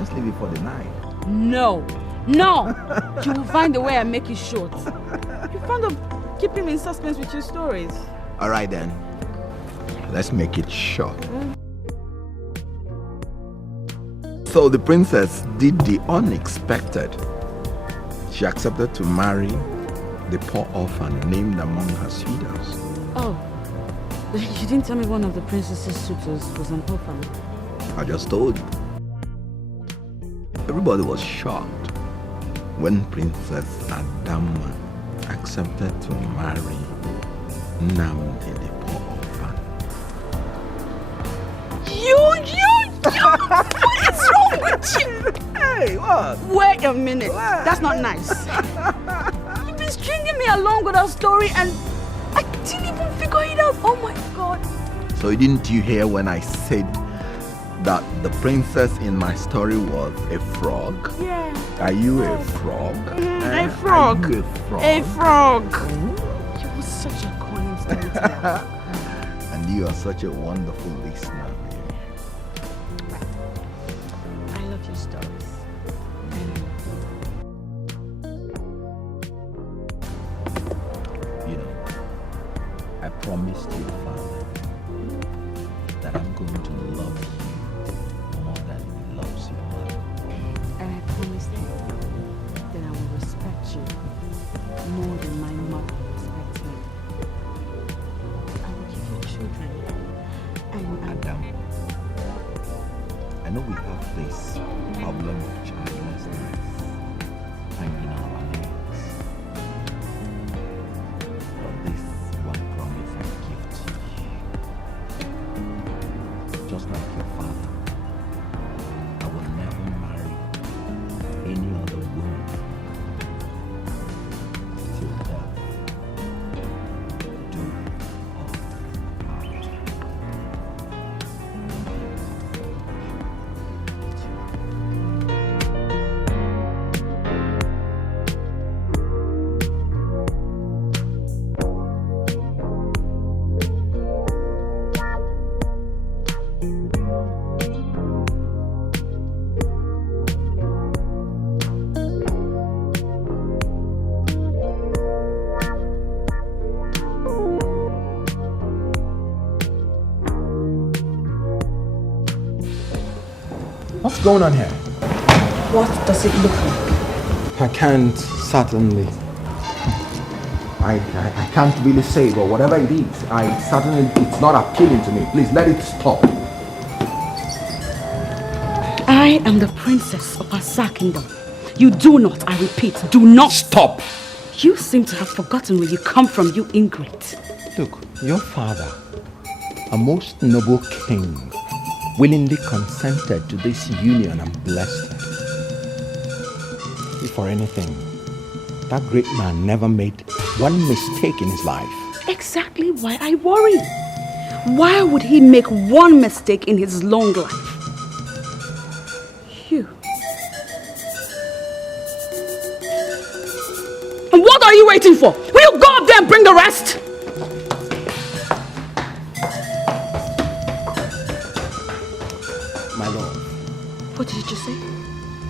Let's leave it for the night. No. No! You will find a way and make it short. You found of keeping me in suspense with your stories. Alright then. Let's make it short. So the princess did the unexpected. She accepted to marry the poor orphan named among her suitors. Oh, you didn't tell me one of the princess's suitors was an orphan. I just told you. Everybody was shocked when Princess Adama accepted to marry Namdi the poor orphan. What is wrong with you? Hey, what? Wait a minute. What? That's not nice. You've been stringing me along with our story and I didn't even figure it out. Oh my God. So didn't you hear when I said that the princess in my story was a frog? Yeah. Are you a frog? A frog. Are you a frog? A frog. You were such a corny storyteller. And you are such a wonderful listener. I love your stories. You know, I promised you, Father, that I'm going to love you more than he loves your mother. And I promised you that I will respect you more than my mother respects me. I will give you children. And Adam, I know we have this problem of childlessness hanging on our heads. But this one promise I give to you. Just like your father, I will never marry any other woman till death do us part. What's going on here? what does it look like? I can't certainly. I can't really say, but whatever it is, it's not appealing to me. Please let it stop. I am the princess of Asa Kingdom. You do not, I repeat, do not Stop! You seem to have forgotten where you come from, you ingrate. Look, your father, a most noble king, willingly consented to this union and blessed it. If for anything, that great man never made one mistake in his life. Exactly why I worry. Why would he make one mistake in his long life? You. And what are you waiting for? Will you go up there and bring the rest? My love, What did you say?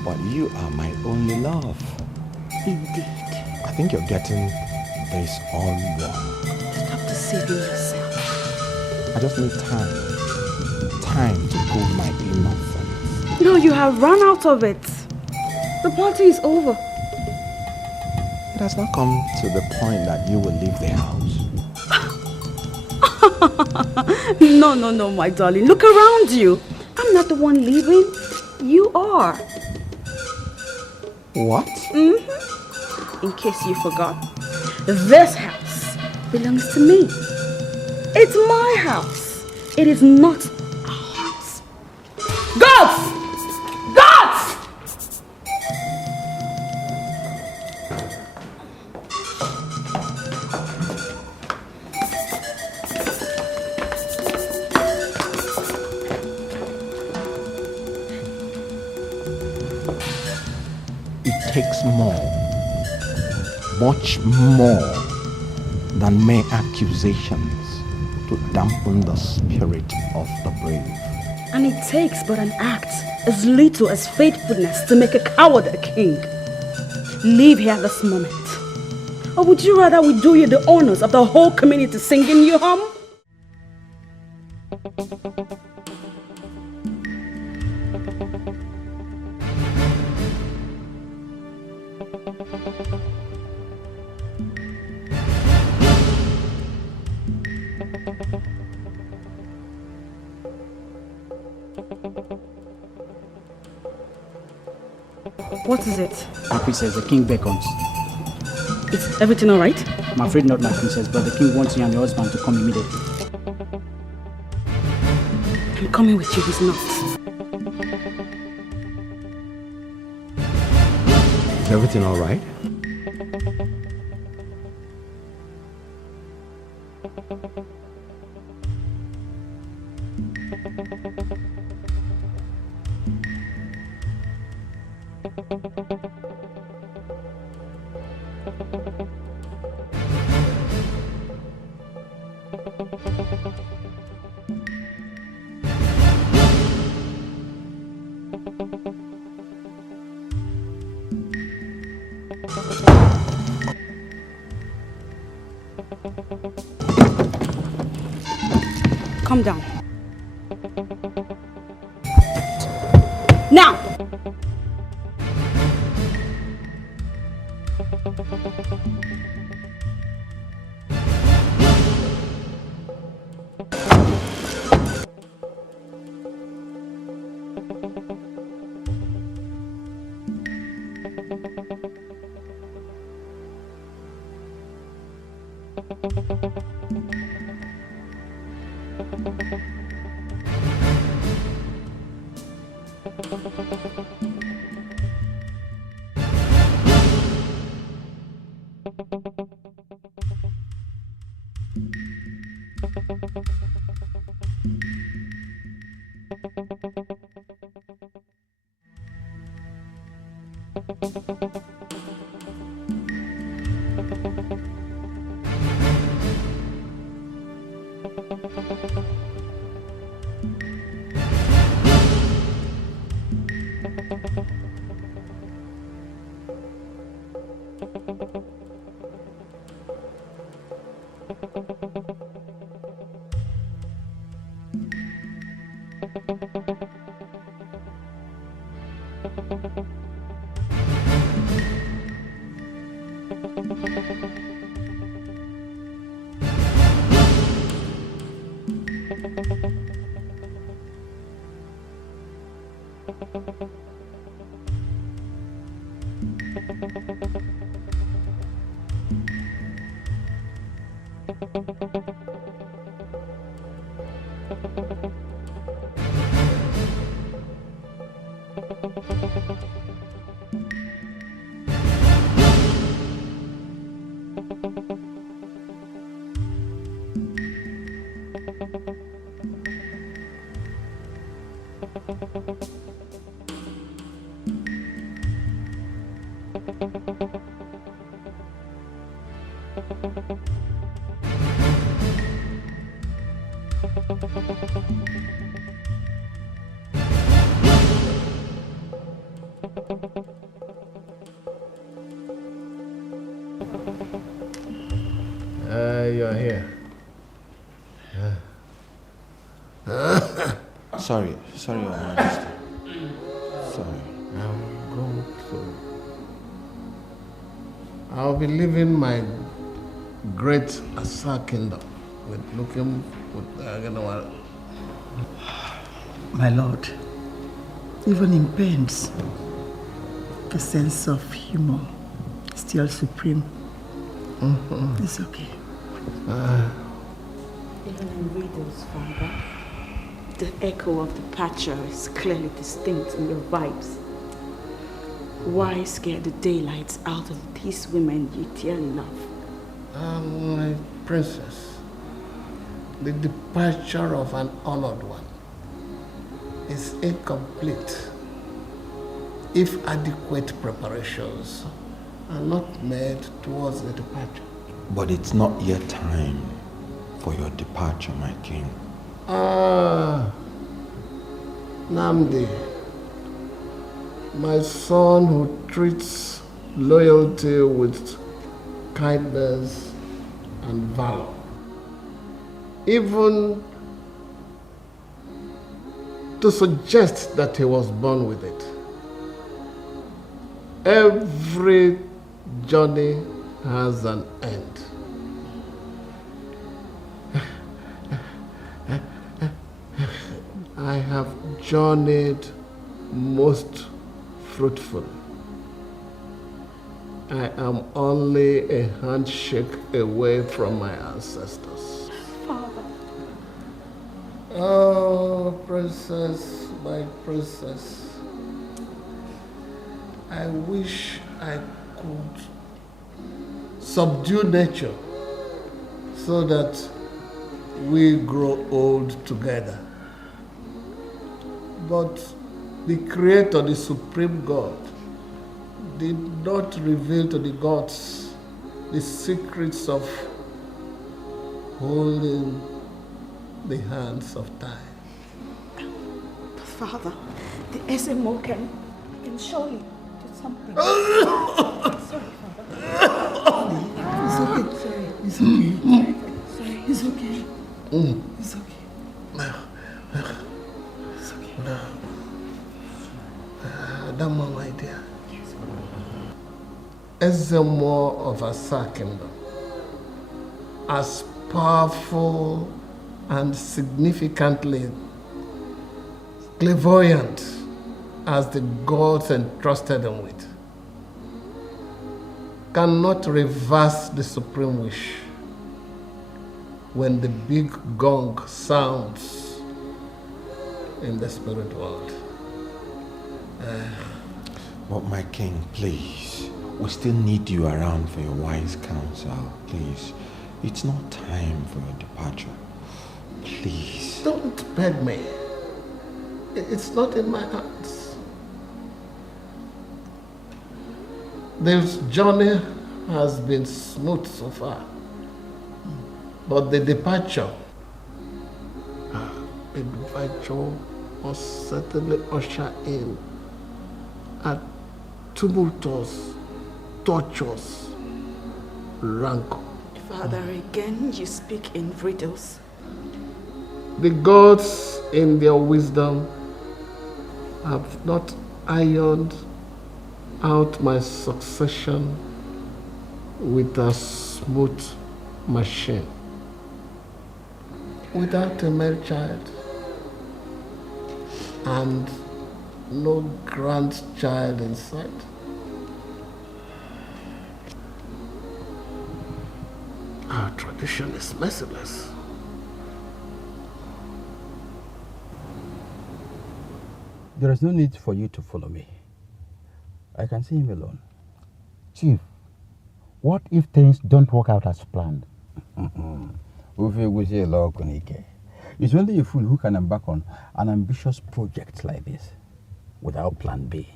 but you are my only love. Indeed. I think you're getting this all wrong. Stop deceiving yourself. I just need time to cool my innocence. No, you have run out of it. The party is over. It has not come to the point that you will leave the house. No, my darling. Look around you. I'm not the one leaving. You are. What? In case you forgot, this house belongs to me. It's my house. It is not our house. Gods! Gods! It takes much more than mere accusations to dampen the spirit of the brave. And it takes but an act as little as faithfulness to make a coward a king. Leave here this moment. Or would you rather we do you the honors of the whole community singing you home? What is it? My princess, the king beckons. Is everything alright? I'm afraid not, my princess, but the king wants you and your husband to come immediately. I'm coming with you, he's not. Is everything all right? Calm down. Now! You're here. Sorry, Your Majesty. Sorry. I'm going to. I'll be leaving my great Asa kingdom with looking with My lord, even in pains, the sense of humor is still supreme. It's okay. Even in riddles, Father, the echo of the patcher is clearly distinct in your vibes. Why scare the daylights out of these women you dearly love? My princess, the departure of an honored one is incomplete if adequate preparations are not made towards the departure. But it's not yet time for your departure, my king. Namdi, my son who treats loyalty with kindness and valor, even to suggest that he was born with it. Every journey has an end. I have journeyed most fruitful. I am only a handshake away from my ancestors. Father. Oh, princess, my princess. I wish I could subdue nature so that we grow old together. But the Creator, the Supreme God, did not reveal to the gods the secrets of holding the hands of time. But Father, the SMO can surely do something. Sorry, Father. It's okay. It's okay. Sorry. It's okay. It's okay. It's okay. Dama, my dear. Ezemo of Asa Kingdom, as powerful and significantly clairvoyant as the gods entrusted him with, cannot reverse the supreme wish when the big gong sounds in the spirit world. But my king, please, we still need you around for your wise counsel, please. It's not time for your departure. Please. Don't beg me. It's not in my hands. This journey has been smooth so far. But the departure must certainly usher in a tumultuous, torturous rancor. Father, again you speak in riddles. The gods, in their wisdom, have not ironed out my succession with a smooth machine. Without a male child and no grandchild in sight, our tradition is merciless. There is no need for you to follow me. I can see him alone. Chief, what if things don't work out as planned? It's only a fool who can embark on an ambitious project like this without plan B.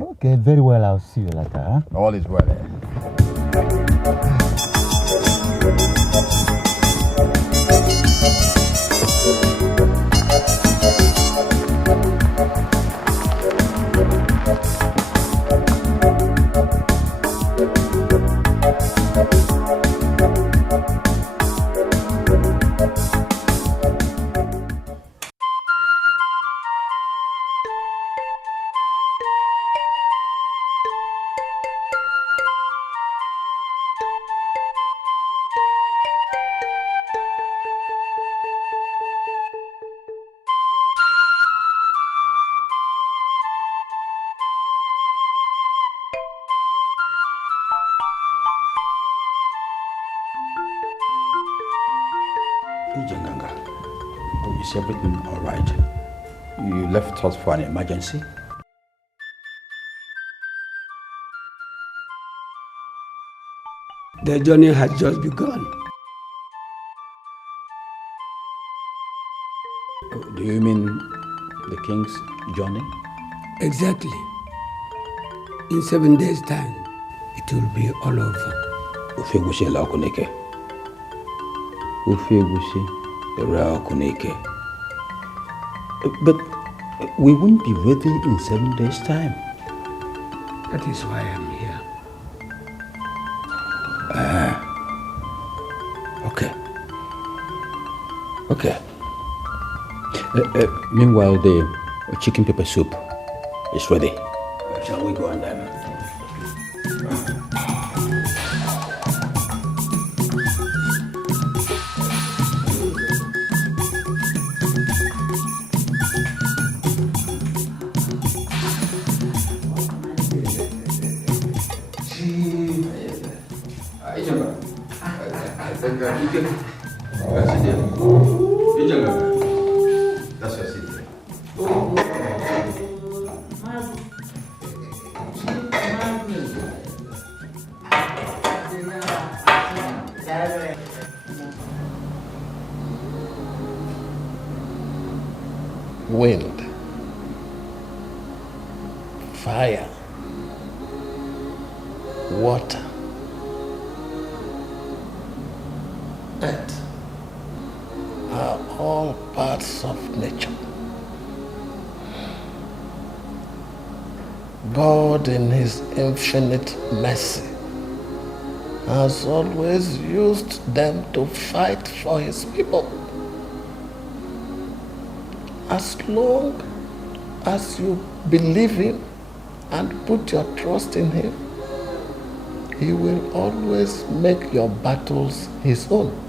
Okay, very well, I'll see you later. Huh? All is well. Is everything all right? You left us for an emergency? The journey has just begun. Do you mean the king's journey? Exactly. In 7 days' time, it will be all over. Ufegusi Laokuneke. Ufegusi Laokuneke. But we won't be ready in 7 days' time. That is why I'm here. Okay. Okay. Meanwhile, the chicken pepper soup is ready. Shall we go and Wind, fire, water, earth are all parts of nature. God, in His infinite mercy, has always used them to fight for His people. As long as you believe Him and put your trust in Him, He will always make your battles His own.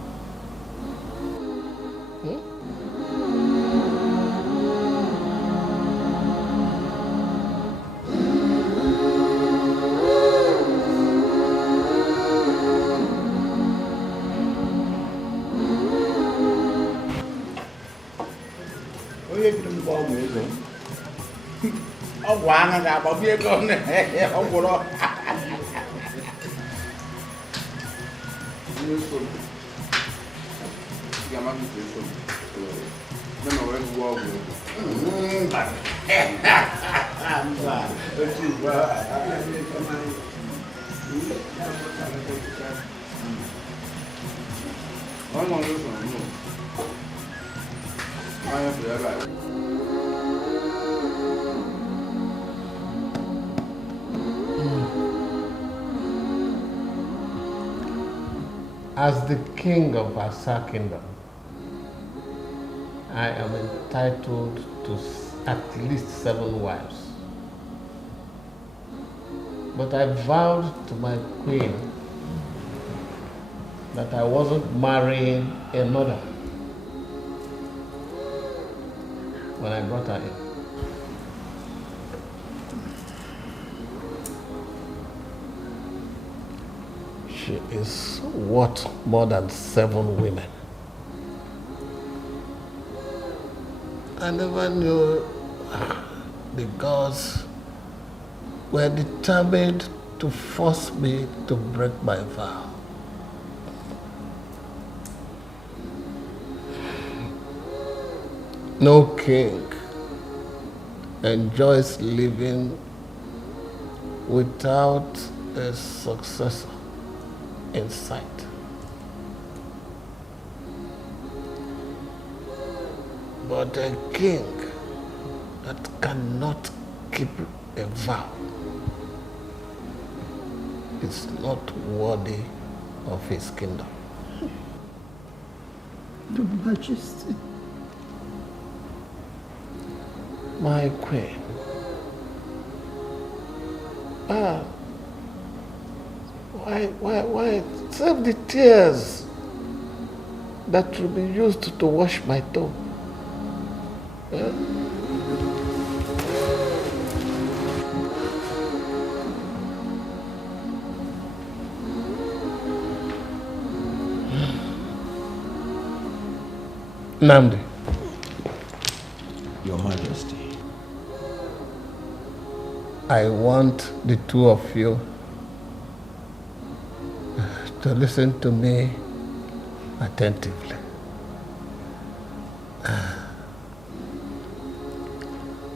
As the king of Asa Kingdom, I am entitled to at least 7 wives. But I vowed to my queen that I wasn't marrying another when I brought her in. She is worth more than 7 women. I never knew the gods were determined to force me to break my vow. No king enjoys living without a successor in sight. But a king that cannot keep a vow is not worthy of his kingdom. Your Majesty. My queen. Why save the tears that will be used to wash my tomb? Namdi. Your Majesty. I want the 2 of you to listen to me attentively.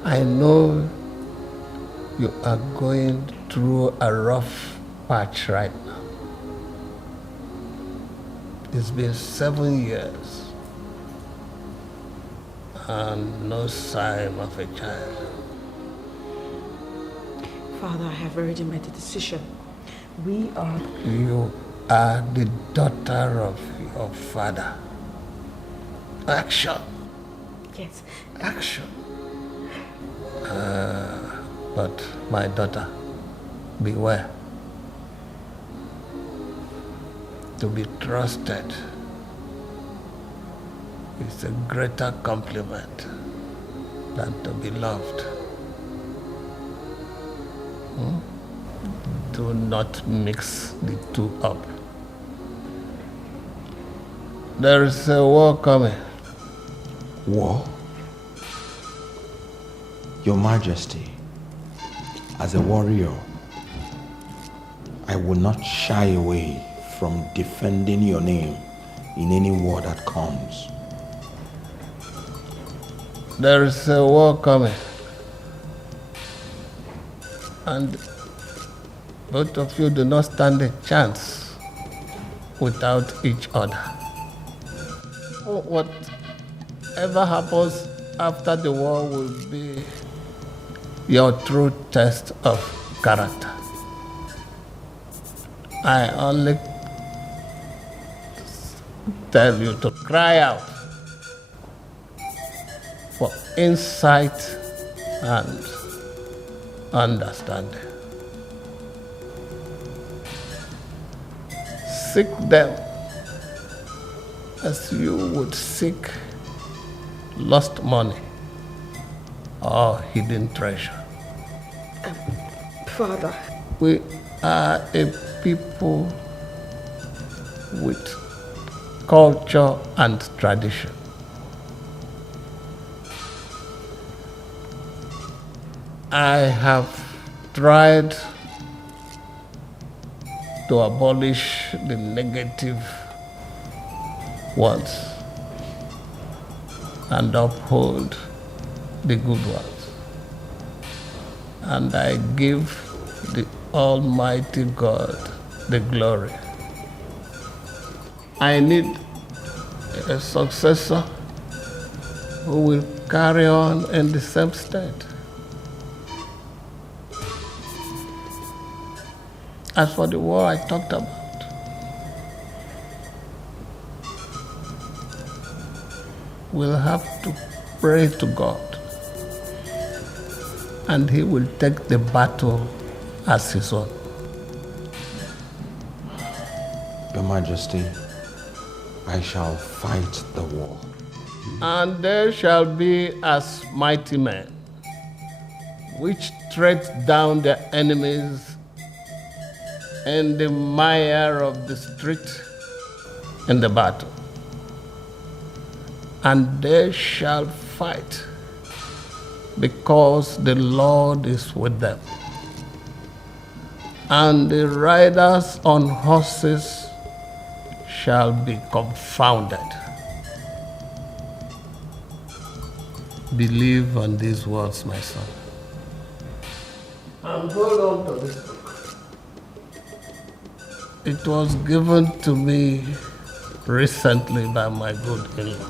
I know you are going through a rough patch right now. It's been 7 years, and no sign of a child. Father, I have already made a decision. We are... You are the daughter of your father. Action. Yes. Action. But my daughter, beware. To be trusted is a greater compliment than to be loved. Do not mix the two up. There is a war coming. War? Your Majesty, as a warrior, I will not shy away from defending your name in any war that comes. There is a war coming. And both of you do not stand a chance without each other. Whatever happens after the war will be your true test of character. I only tell you to cry out for insight and understanding. Seek them as you would seek lost money or hidden treasure. Father. We are a people with culture and tradition. I have tried to abolish the negative ones and uphold the good ones. And I give the Almighty God the glory. I need a successor who will carry on in the same state. As for the war I talked about, we'll have to pray to God, and He will take the battle as His own. Your Majesty, I shall fight the war. And there shall be as mighty men, which tread down their enemies in the mire of the street in the battle. And they shall fight, because the Lord is with them. And the riders on horses shall be confounded. Believe on these words, my son. And hold on to this book. It was given to me recently by my good in-law.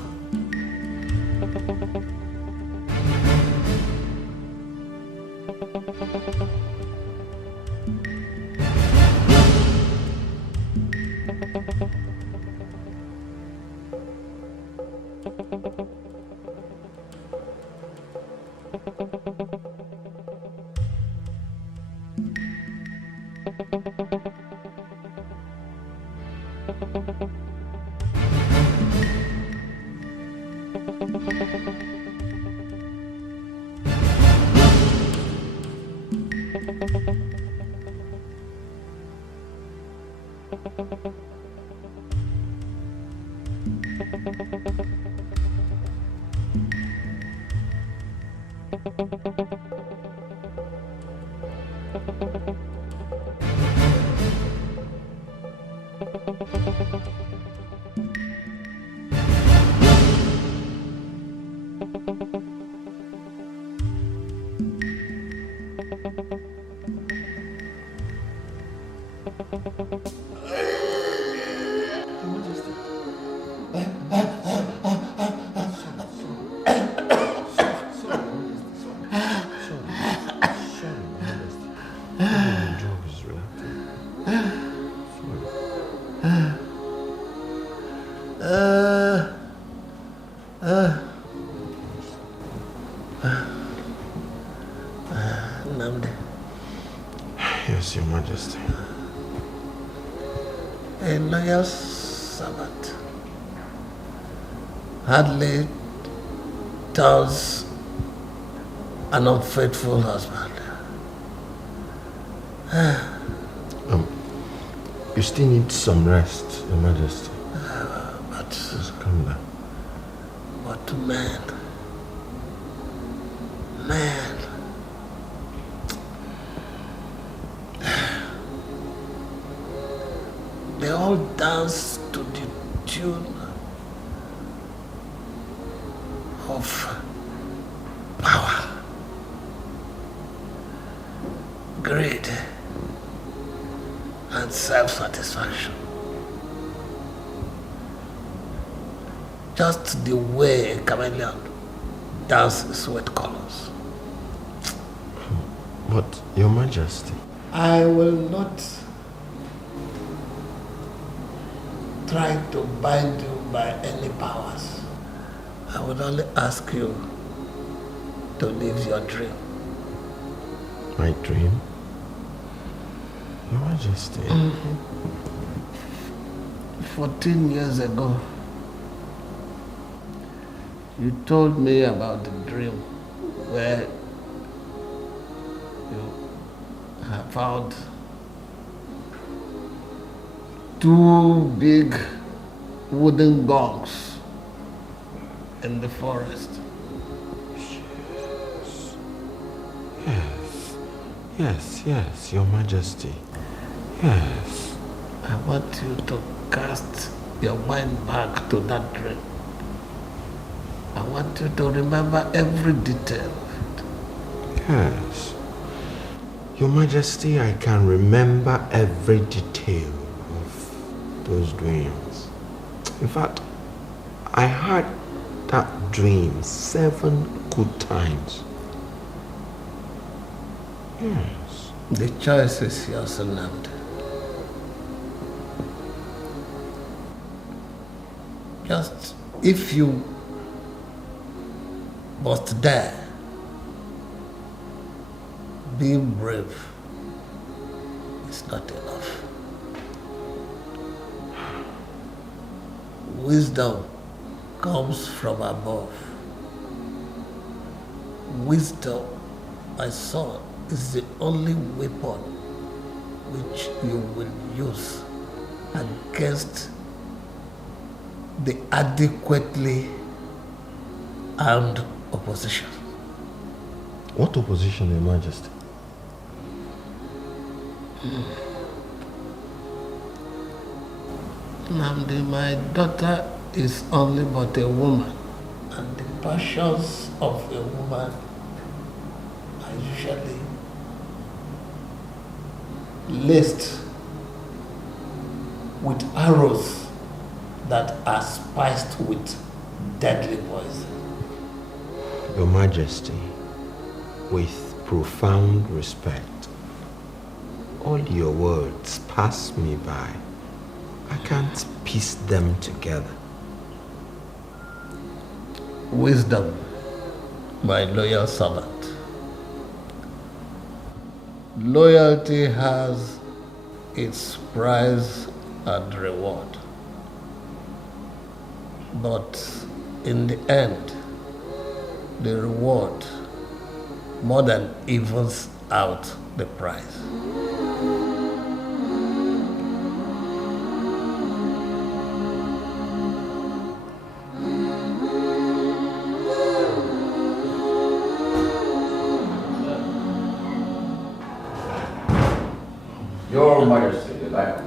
Nnamdi. Yes, Your Majesty. A loyal servant hardly turns an unfaithful husband. You still need some rest, Your Majesty. But Just calm down. But man, they all dance to the tune of power, greed, and self-satisfaction. Just the way a chameleon dances with colors. But, Your Majesty. I will not try to bind you by any powers. I would only ask you to live your dream. My dream? Your Majesty. 14 years ago, you told me about the dream where you have found 2 big wooden gongs in the forest. Yes, Your Majesty. Yes. I want you to cast your mind back to that dream. I want you to remember every detail of it. Yes. Your Majesty, I can remember every detail of those dreams. In fact, I had that dream 7 good times. Yes. The choice is yours, Nnamdi. Just if you must dare, being brave is not enough. Wisdom comes from above. Wisdom, my son, is the only weapon which you will use against the adequately armed opposition. What opposition, Your Majesty? Nnamdi, my daughter is only but a woman, and the passions of a woman are usually laced with arrows that are spiced with deadly poison. Your Majesty, with profound respect, all your words pass me by. I can't piece them together. Wisdom, my loyal servant. Loyalty has its price and reward. But in the end, the reward more than evens out the price. Your Majesty, the lion.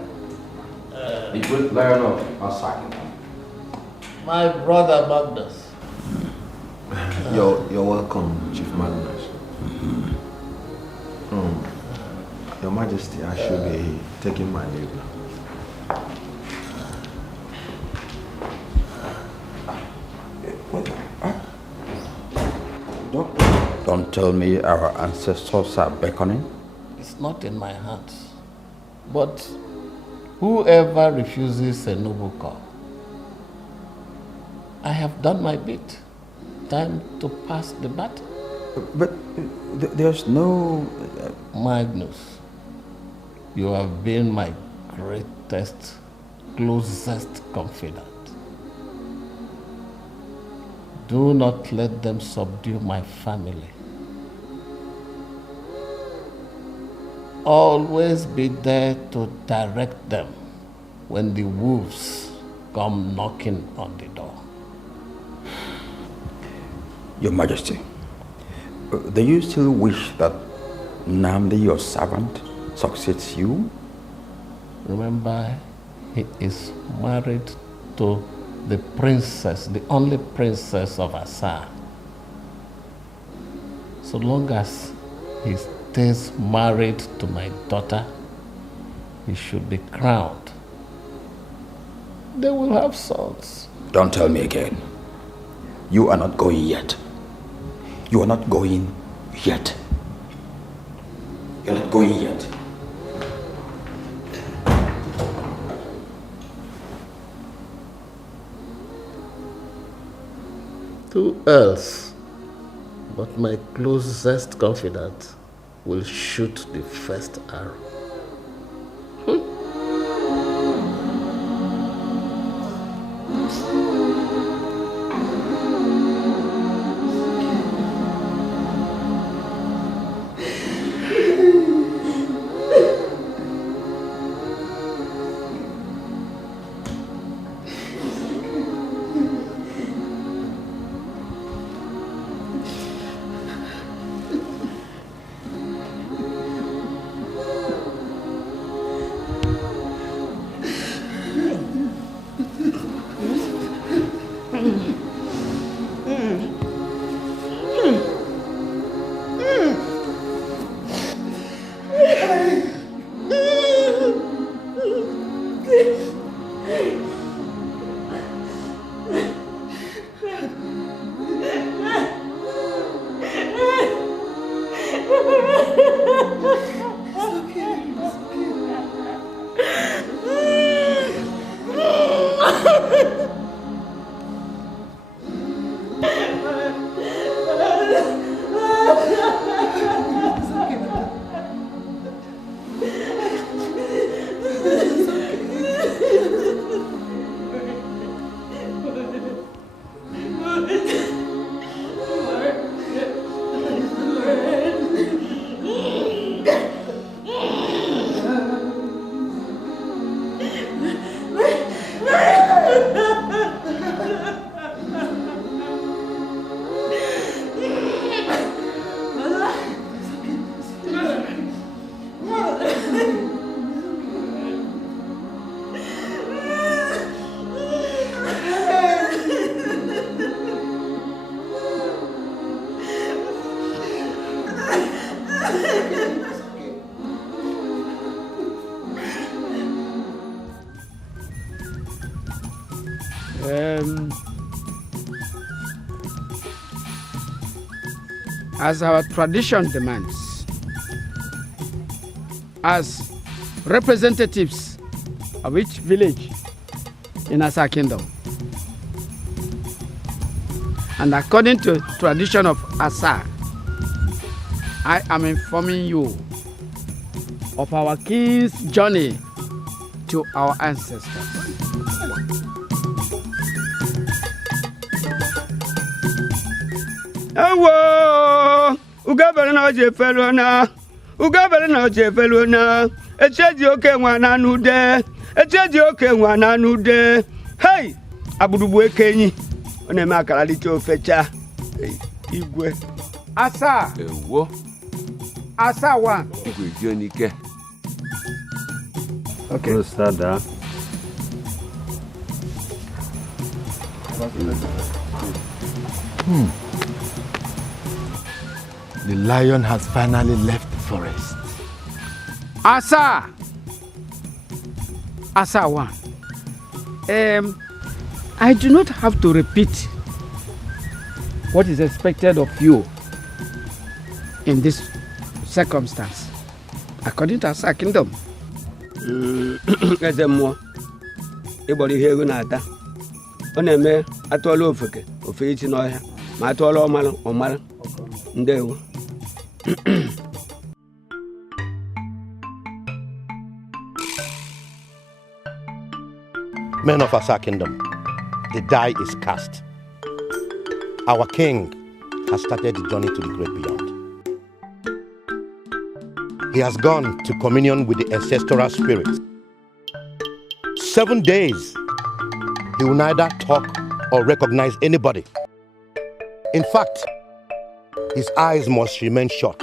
The great lion of Asaki. My brother Magnus. You're welcome, Chief Magnus. Your Majesty, I should be taking my leave now. Don't tell me our ancestors are beckoning. It's not in my hands. But whoever refuses a noble call, I have done my bit. Time to pass the baton. But there's no... Magnus, you have been my greatest, closest confidant. Do not let them subdue my family. Always be there to direct them when the wolves come knocking on the door. Your Majesty, do you still wish that Namdi, your servant, succeeds you? Remember, he is married to the princess, the only princess of Asa. So long as he stays married to my daughter, he should be crowned. They will have sons. Don't tell me again. You are not going yet. You are not going yet. You're not going yet. Who else but my closest confidant will shoot the first arrow? As our tradition demands, as representatives of each village in Asa Kingdom, and according to tradition of Asa, I am informing you of our king's journey to our ancestors. Ewo, ugabere na oje felo na, ugabere na oje felo na. Echeji oke nwa na nude, echeji oke nwa na nude. Hey, abudubu ekenyi, one me akara lite ofecha. Igwe. Asa. Ewo. Asa one. Igwe jonike. Okay. Prostada. The lion has finally left the forest. Asa! Asa one. I do not have to repeat what is expected of you in this circumstance, according to Asa Kingdom. Ezemo. Ibori hego na ata. Oneme atolo ofeke, ofeichi no ya. Ma atolo omala, omala. Ndewo. Men of Asa Kingdom, the die is cast. Our king has started the journey to the great beyond. He has gone to communion with the ancestral spirits. 7 days, he will neither talk or recognize anybody. In fact, his eyes must remain shut.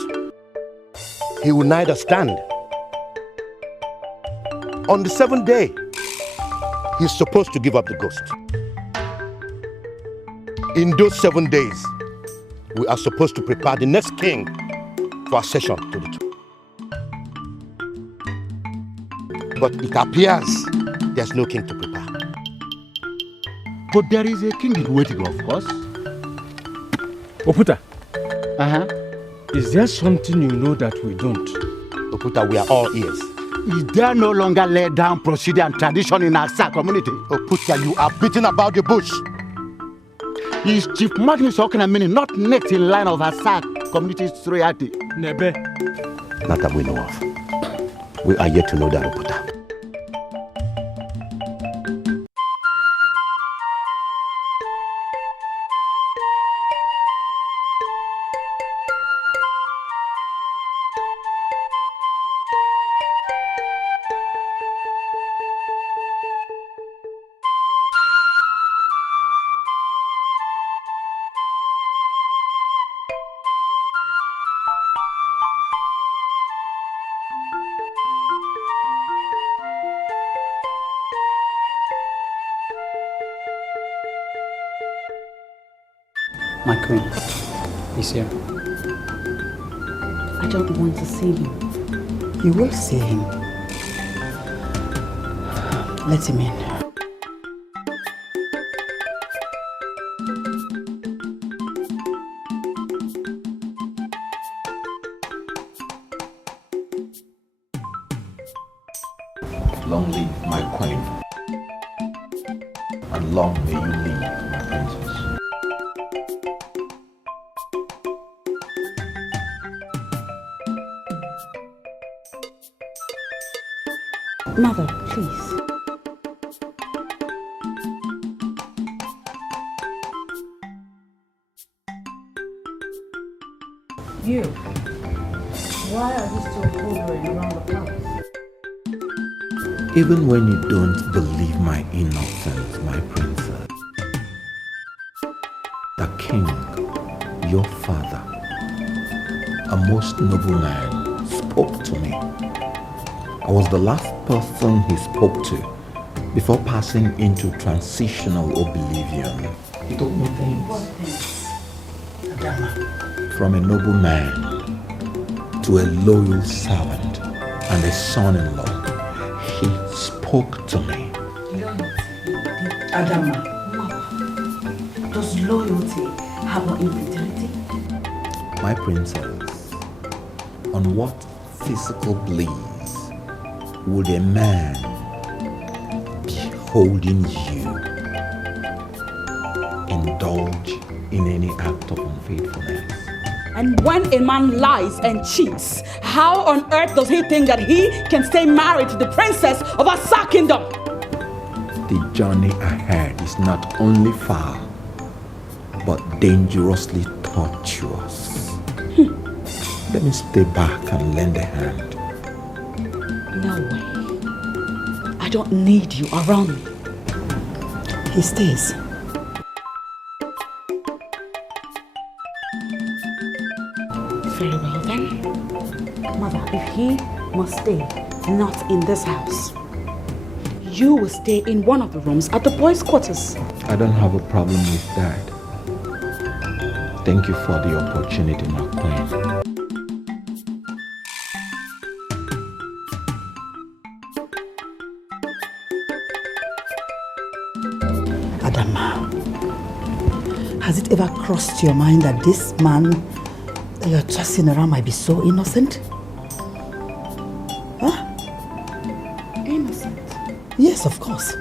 He will neither stand. On the 7th day, he's supposed to give up the ghost. In those 7 days, we are supposed to prepare the next king for accession to the throne. But it appears there's no king to prepare. But there is a king in waiting, of course. Oputa. Is there something you know that we don't? Oputa, we are all ears. Is there no longer laid down procedure and tradition in our community? Oputa, you are beating about the bush. Is Chief Magnus Okanamini not next in line of our community's royalty? Nebe. Not that we know of. We are yet to know that, Oputa. My queen is here. I don't want to see him. You will see him. Let him in. Long live my queen, and long may you live, my princess. Mother, please. You. Why are you still hovering around the palace? Even when you don't believe my innocence, my princess, the king, your father, a most noble man, spoke to me. I was the last person he spoke to before passing into transitional oblivion. He told me things. What things? From a noble man to a loyal servant and a son-in-law. He spoke to me. Adama, Mama, does loyalty have an infidelity? My princess, on what physical bliss would a man be holding you indulge in any act of unfaithfulness? And when a man lies and cheats, how on earth does he think that he can stay married to the princess of Asa Kingdom? The journey ahead is not only far, but dangerously tortuous. Let me stay back and lend a hand. No way. I don't need you around me. He stays. Very well then. Mother, if he must stay not in this house, you will stay in one of the rooms at the boys' quarters. I don't have a problem with that. Thank you for the opportunity, my queen. Adama, has it ever crossed your mind that this man that you're tossing around might be so innocent? Huh? Innocent? Yes, of course.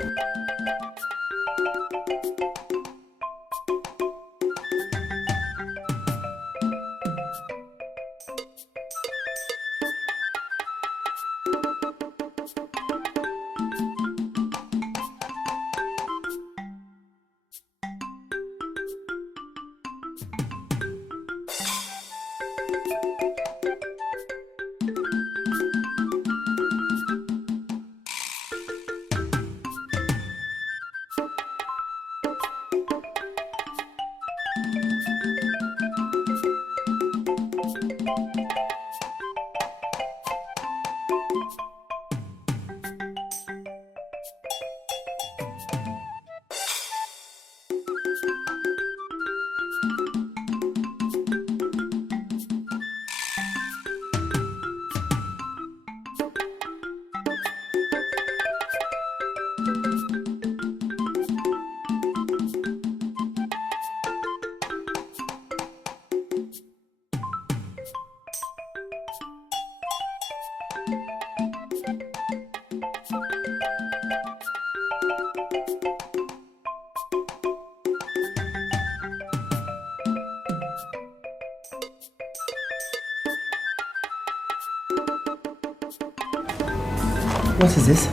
What is this?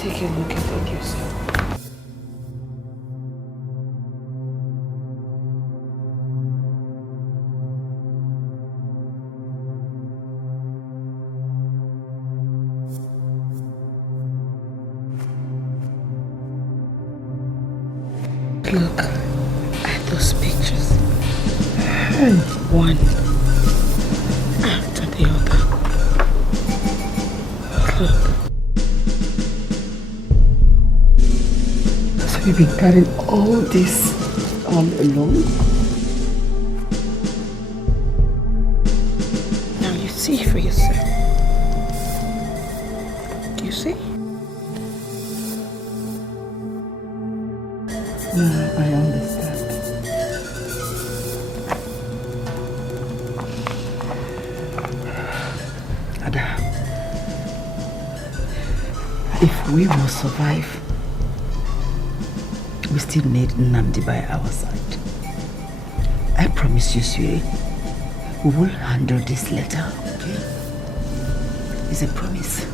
Take a look at it yourself. Look at those pictures. One after the other. Look. So you've been carrying all this all alone? Now you see for yourself. You see? Now I understand. Ada, if we will survive, we still need Nnamdi by our side. I promise you, Siri, we will handle this letter, okay? It's a promise.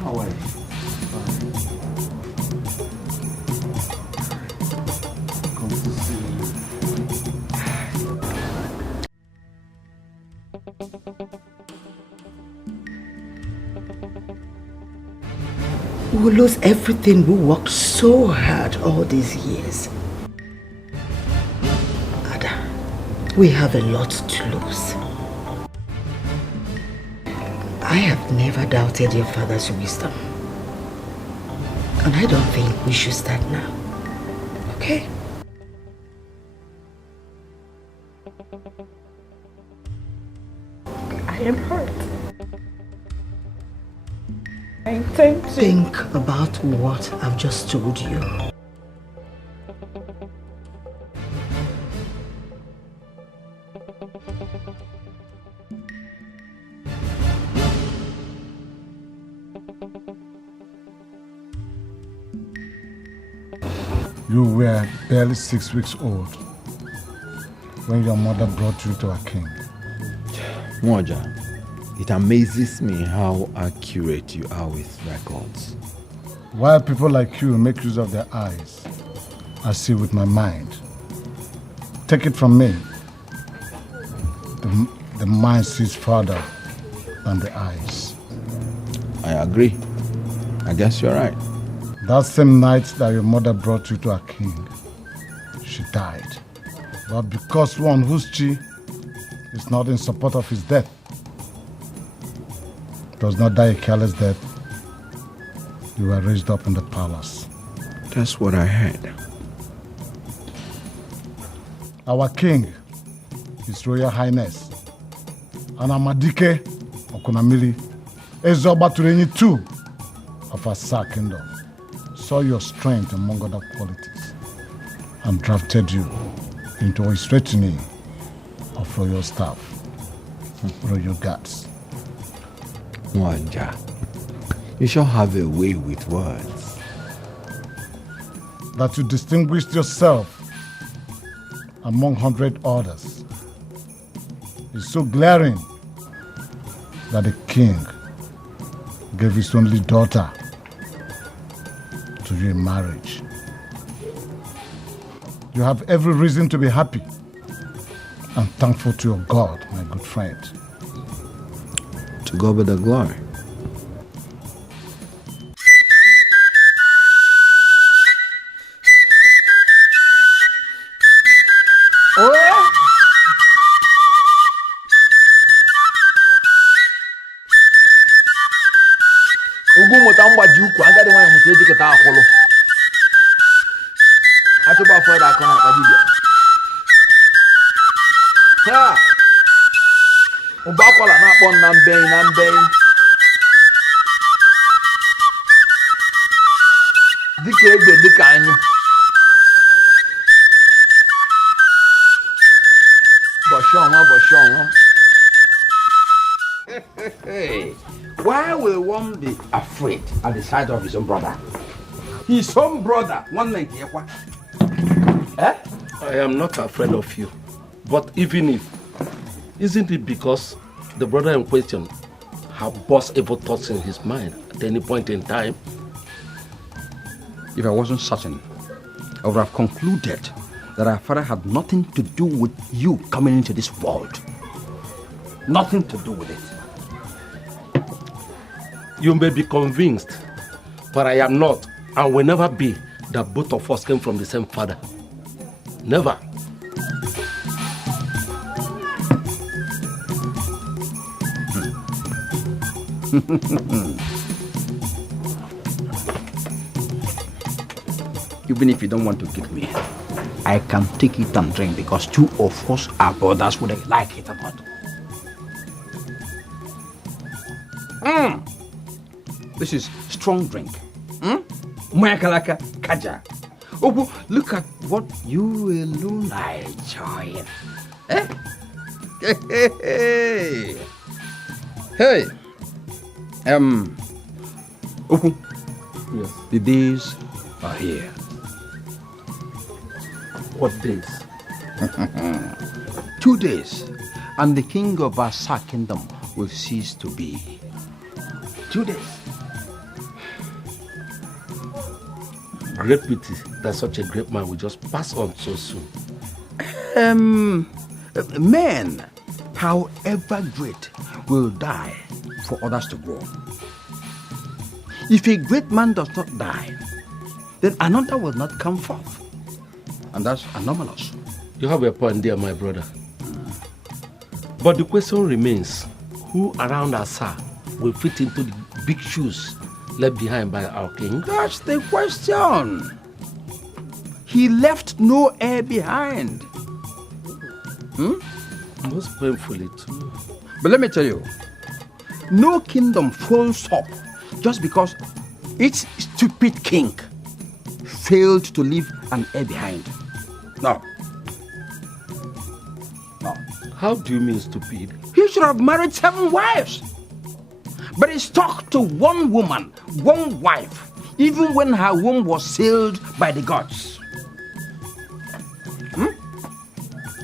How are you? Come to see you. We will lose everything we worked so hard all these years. Ada, we have a lot to lose. I have never doubted your father's wisdom. And I don't think we should start now. Okay? I am hurt. I intend to think about what I've just told you. You were barely 6 weeks old when your mother brought you to our king. Moja, it amazes me how accurate you are with records. While people like you make use of their eyes, I see with my mind. Take it from me, the mind sees farther than the eyes. I agree. I guess you're right. That same night that your mother brought you to our king, she died. But because one whose chi is not in support of his death does not die a careless death, you were raised up in the palace. That's what I heard. Our king, His Royal Highness, Anamadike Okunamili, Ezobatureni II of Asa Kingdom, saw your strength among other qualities and drafted you into his retinue of royal staff, royal guards. Mwanja, you shall have a way with words. That you distinguished yourself among 100 others is so glaring that the king gave his only daughter to you in marriage. You have every reason to be happy and thankful to your God, my good friend. To God be the glory. Ugwu mụta mgbaji ukwu agadi nwanyị mụta ejikọta akwụlụ. Achụba afọ ịda akọ na akpa dibịa. Ha! Ụba akwala na-akpọ na mbeyi na mbeyi. Dịka egbe dịka anyụ. Bọchị ọnwa. Why will one be afraid at the sight of his own brother? His own brother, one like Yekwa. Eh? I am not afraid of you. But even if, isn't it because the brother in question have burst evil thoughts in his mind at any point in time? If I wasn't certain, I would have concluded that our father had nothing to do with you coming into this world. Nothing to do with it. You may be convinced, but I am not and will never be that both of us came from the same father. Never. Even if you don't want to give me, I can take it and drink because two of us are brothers whether you like it or not. This is strong drink. Mayakalaka kaja. Oh, look at what you alone are enjoying. Eh? Hey. Oku. Yes. The days are here. What days? 2 days, and the king of our kingdom will cease to be. 2 days. Great pity that such a great man will just pass on so soon. Men, however great, will die for others to grow. If a great man does not die, then another will not come forth. And that's anomalous. You have a point there, my brother. But the question remains, who around us will fit into the big shoes left behind by our king? That's the question. He left no heir behind. Most painfully too. But let me tell you, no kingdom falls up just because its stupid king failed to leave an heir behind. No. How do you mean stupid? He should have married 7 wives. But he stuck to one woman, one wife, even when her womb was sealed by the gods.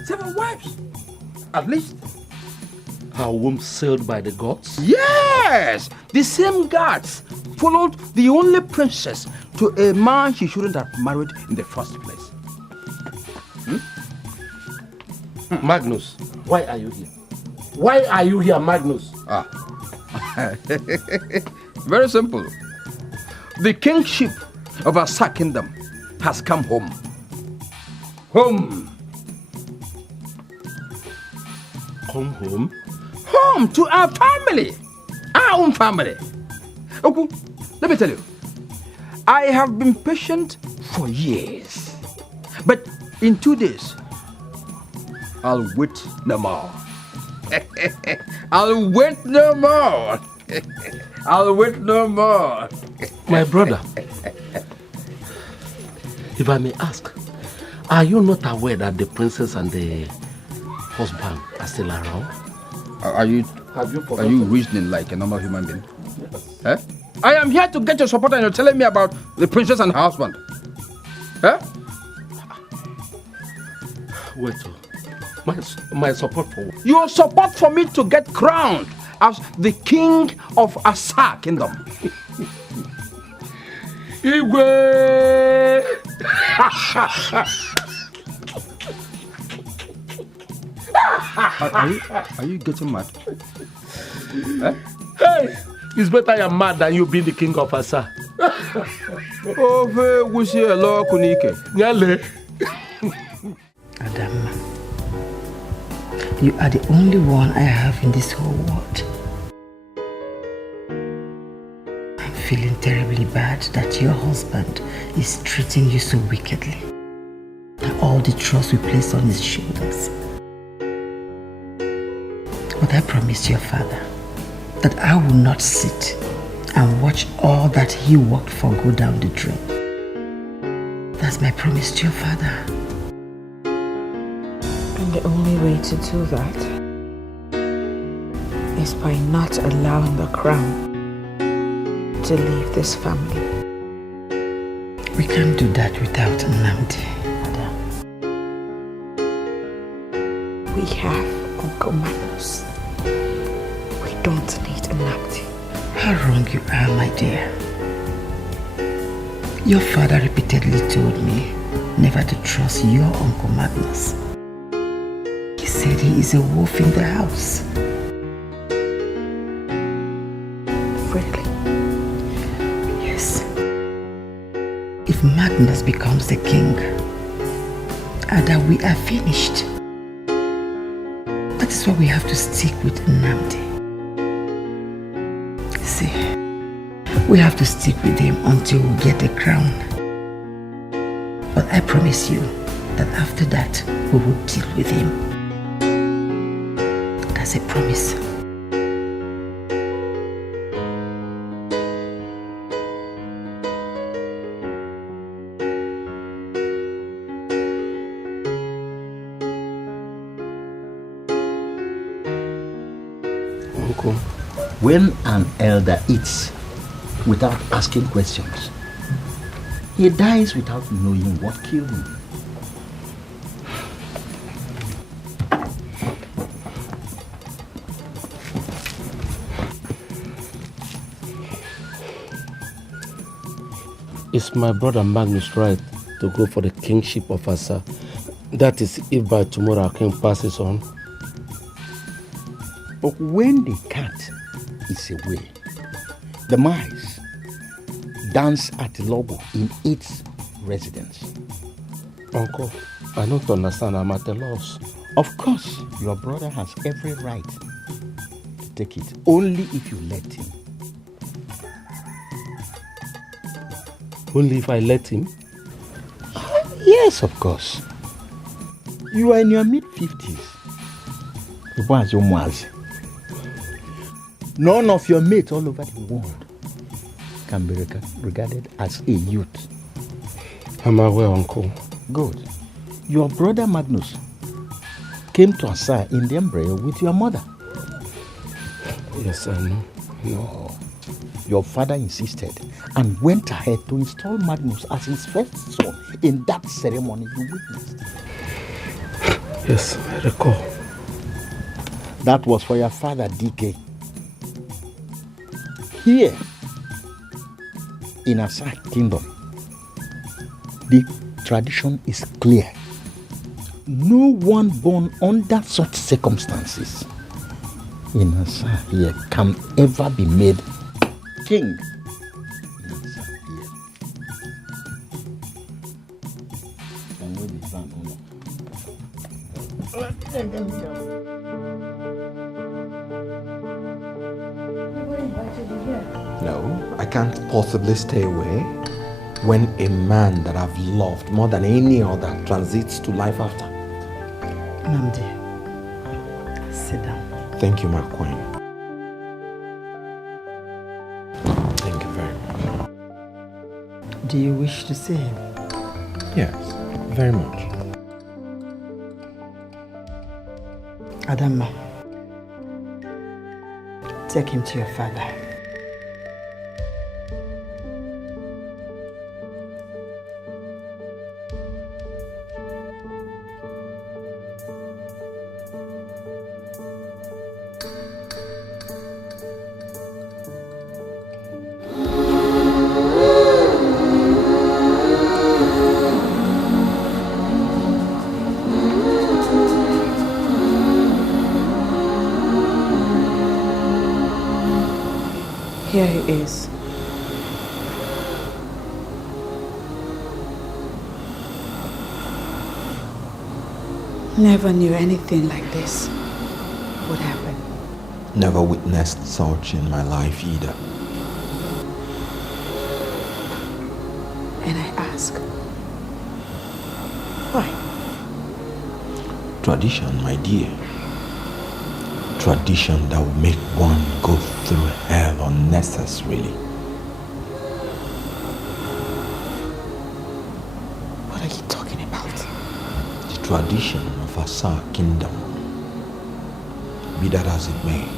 7 wives, at least. Her womb sealed by the gods? Yes! The same gods followed the only princess to a man she shouldn't have married in the first place. Magnus, why are you here? Why are you here, Magnus? Very simple. The kingship of our kingdom has come home. Home. Come home? Home to our family. Our own family. Okay, let me tell you. I have been patient for years. But in 2 days, I'll wait no more. I'll wait no more. I'll wait no more. My brother, if I may ask, are you not aware that the princess and the husband are still around? Are you reasoning like a normal human being? Yes. Eh? I am here to get your support and you're telling me about the princess and her husband. Eh? Wait, my support for what? Your support for me to get crowned as the king of Asa kingdom. Igwe! Are you getting mad? Eh? Hey! It's better I am mad than you being the king of Asa. Adam, you are the only one I have in this whole world. I'm feeling terribly bad that your husband is treating you so wickedly. All the trust we placed on his shoulders. But I promised your father that I will not sit and watch all that he worked for go down the drain. That's my promise to your father. And the only way to do that is by not allowing the crown to leave this family. We can't do that without Nnamdi. We have Uncle Magnus. We don't need Nnamdi. How wrong you are, my dear. Your father repeatedly told me never to trust your Uncle Magnus. He said he is a wolf in the house. Really? Yes. If Magnus becomes the king, Ada, we are finished. That is why we have to stick with Nnamdi. See, we have to stick with him until we get the crown. But I promise you that after that, we will deal with him. That's a promise. Uncle, when an elder eats without asking questions, he dies without knowing what killed him. Is my brother Magnus right to go for the kingship of Asa? That is, if by tomorrow our king passes on. But when the cat is away, the mice dance at the logo in its residence. Uncle, I don't understand. I'm at a loss. Of course, your brother has every right to take it, only if you let him. Only if I let him? Yes, of course. You are in your mid-50s. None of your mates all over the world can be regarded as a youth. I'm aware, Uncle. Good. Your brother Magnus came to Asa in the embryo with your mother. Yes, I know. No. Your father insisted and went ahead to install Magnus as his first son in that ceremony you witnessed. Yes, I recall. That was for your father, DK. Here, in Asa Kingdom, the tradition is clear. No one born under such circumstances in Asa here can ever be made king. No, I can't possibly stay away when a man that I've loved more than any other transits to life after. Nnamdi, sit down. Thank you, my queen. Thank you very much. Do you wish to see him? Yes, very much. Adama, Take him to your father. Here he is. Never knew anything like this would happen. Never witnessed such in my life either. And I ask, why? Tradition, my dear. Tradition that will make one go through hell unnecessarily. What are you talking about? The tradition of Asa kingdom. Be that as it may,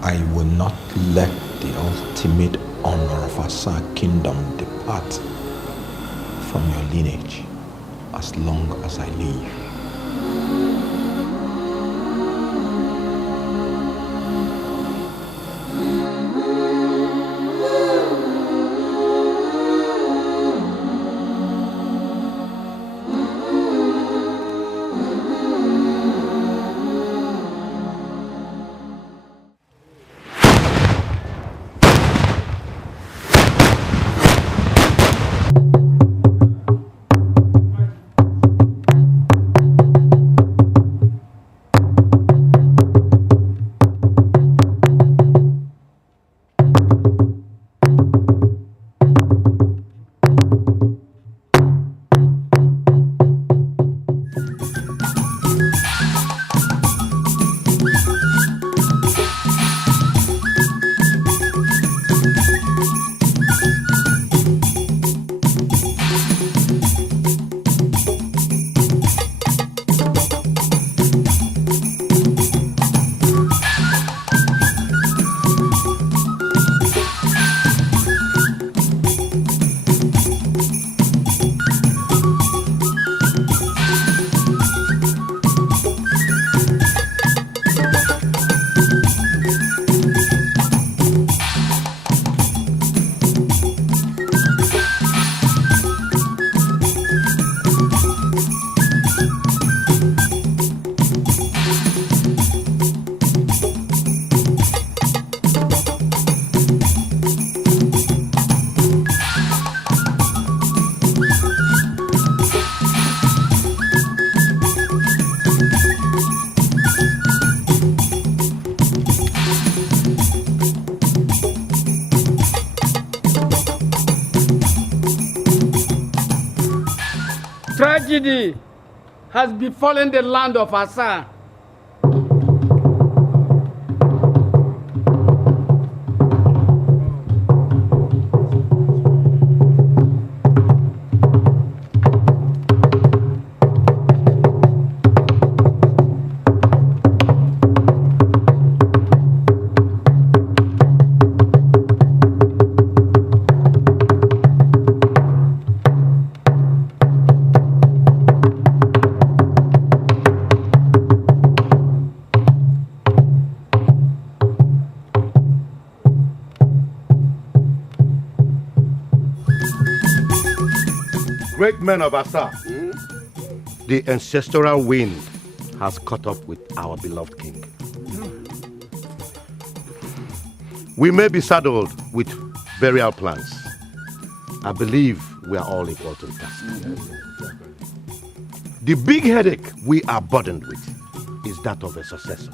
I will not let the ultimate honor of Asa kingdom depart from your lineage as long as I live. Tragedy has befallen the land of Asa. Great men of Asa, the ancestral wind has caught up with our beloved king. We may be saddled with burial plans. I believe we are all equal to the task. The big headache we are burdened with is that of a successor.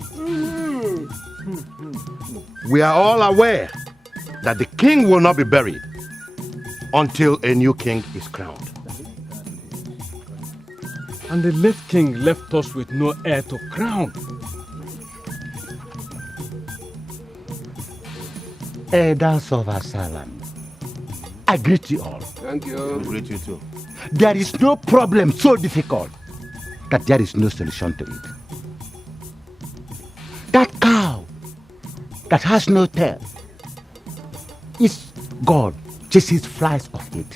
We are all aware that the king will not be buried until a new king is crowned. And the late king left us with no heir to crown. Elders of Asylum, I greet you all. Thank you. I greet you too. There is no problem so difficult that there is no solution to it. That cow that has no tail. It's God chases flies off it.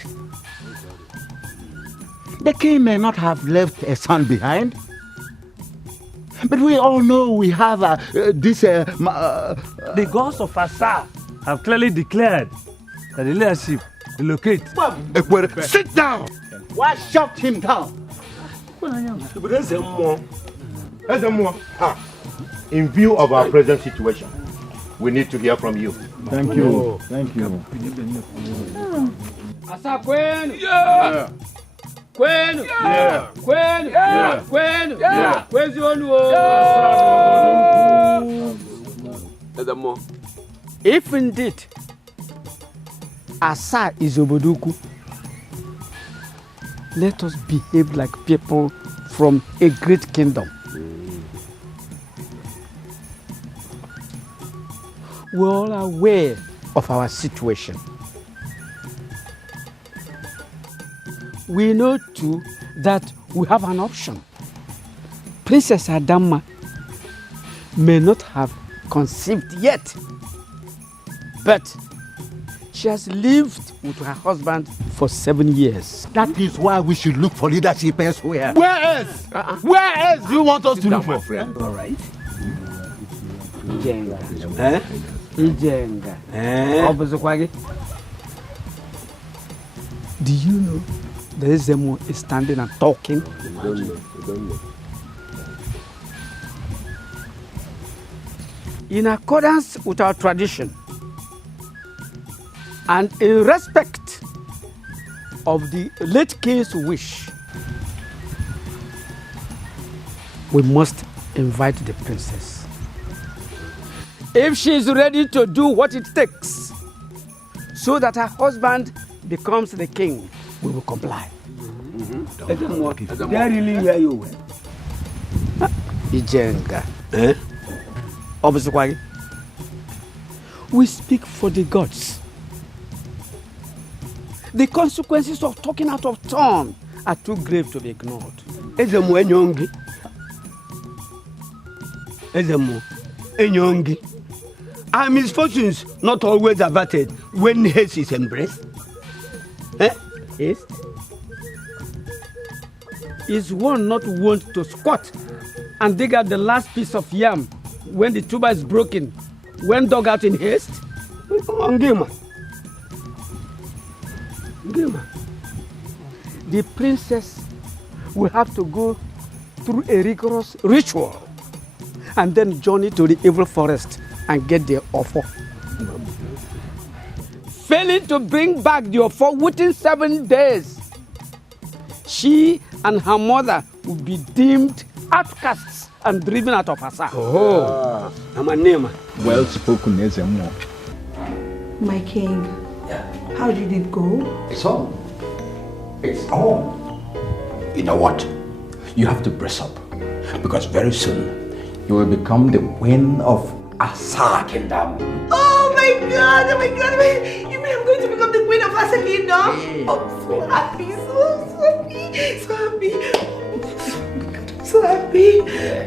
The king may not have left a son behind, but we all know we have The gods of Asa have clearly declared that the leadership relocate. Sit down! Why shut him down? In view of our present situation, we need to hear from you. Thank you. Thank you. Asa kwenu. Yeah. Kwenu. Yeah. Kwenu. Yeah. Kwenu. Yeah. Kwezi onu. If indeed Asa is Oboduku, let us behave like people from a great kingdom. We're all aware of our situation. We know too that we have an option. Princess Adama may not have conceived yet, but she has lived with her husband for 7 years. That is why we should look for leadership elsewhere. Where else? Where else do you want us to look for? Friend. All right. Ijenga. Eh? Ijenga. Eh? Do you know the Ezemo is standing and talking? I don't know. In accordance with our tradition and in respect of the late king's wish, we must invite the princess. If she is ready to do what it takes so that her husband becomes the king, we will comply. They really hear you well. Ijenga. Eh? We speak for the gods. The consequences of talking out of turn are too grave to be ignored. Ezemo enyongi. Ezemo enyongi. Are misfortunes not always averted when haste is embraced? Eh? Haste? Is one not wont to squat and dig out the last piece of yam when the tuber is broken, when dug out in haste? Ngima. The princess will have to go through a rigorous ritual and then journey to the evil forest and get the offer. Failing to bring back the offer within 7 days, she and her mother will be deemed outcasts and driven out of Asa. Oh, I'm a name. Well spoken, Ezemo. My king, how did it go? It's on. It's on. You know what? You have to brace up. Because very soon, you will become the queen of Asa Kingdom. Oh my God, oh my God. You mean I'm going to become the queen of Asa Kingdom? Yeah. I'm so happy, so happy, so happy. I'm so happy. Yeah,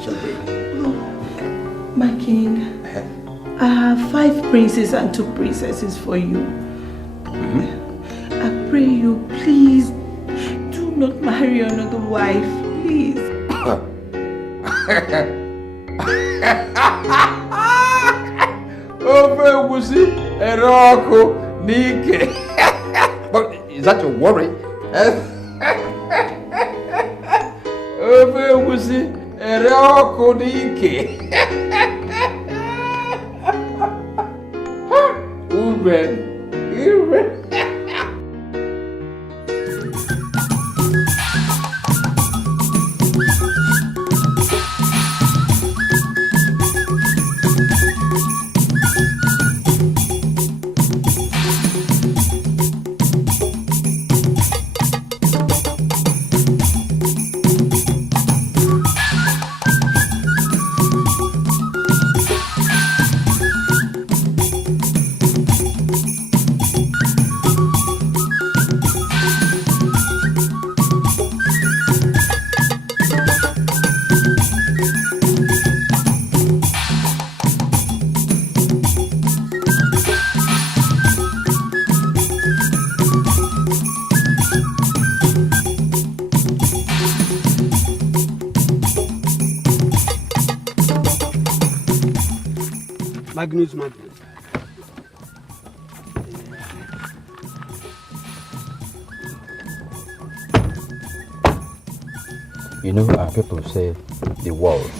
should be. Oh, my king, I have 5 princes and 2 princesses for you. I pray you, please, do not marry another wife, please. Over Wusi, Eroko, Nike. But is that your worry? Over Wusi, Eroko, Nike. Uben. Magnus. You know, people say the walls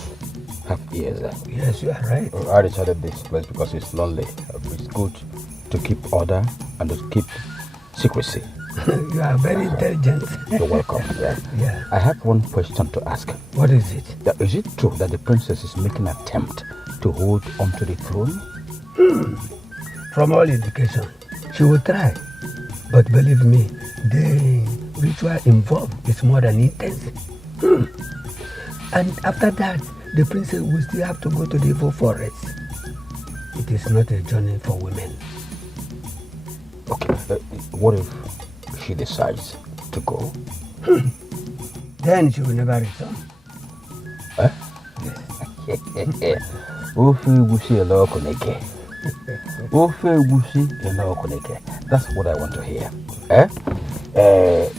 have ears. Yes, you are right. I decided this place because it's lonely. It's good to keep order and to keep secrecy. You are very intelligent. You're welcome. Yeah. I have one question to ask. What is it? Is it true that the princess is making an attempt to hold onto the throne? From all indication, she will try. But believe me, the ritual involved is more than intense. And after that, the princess will still have to go to the evil forest. It is not a journey for women. Okay, what if she decides to go? Then she will never return. That's what I want to hear.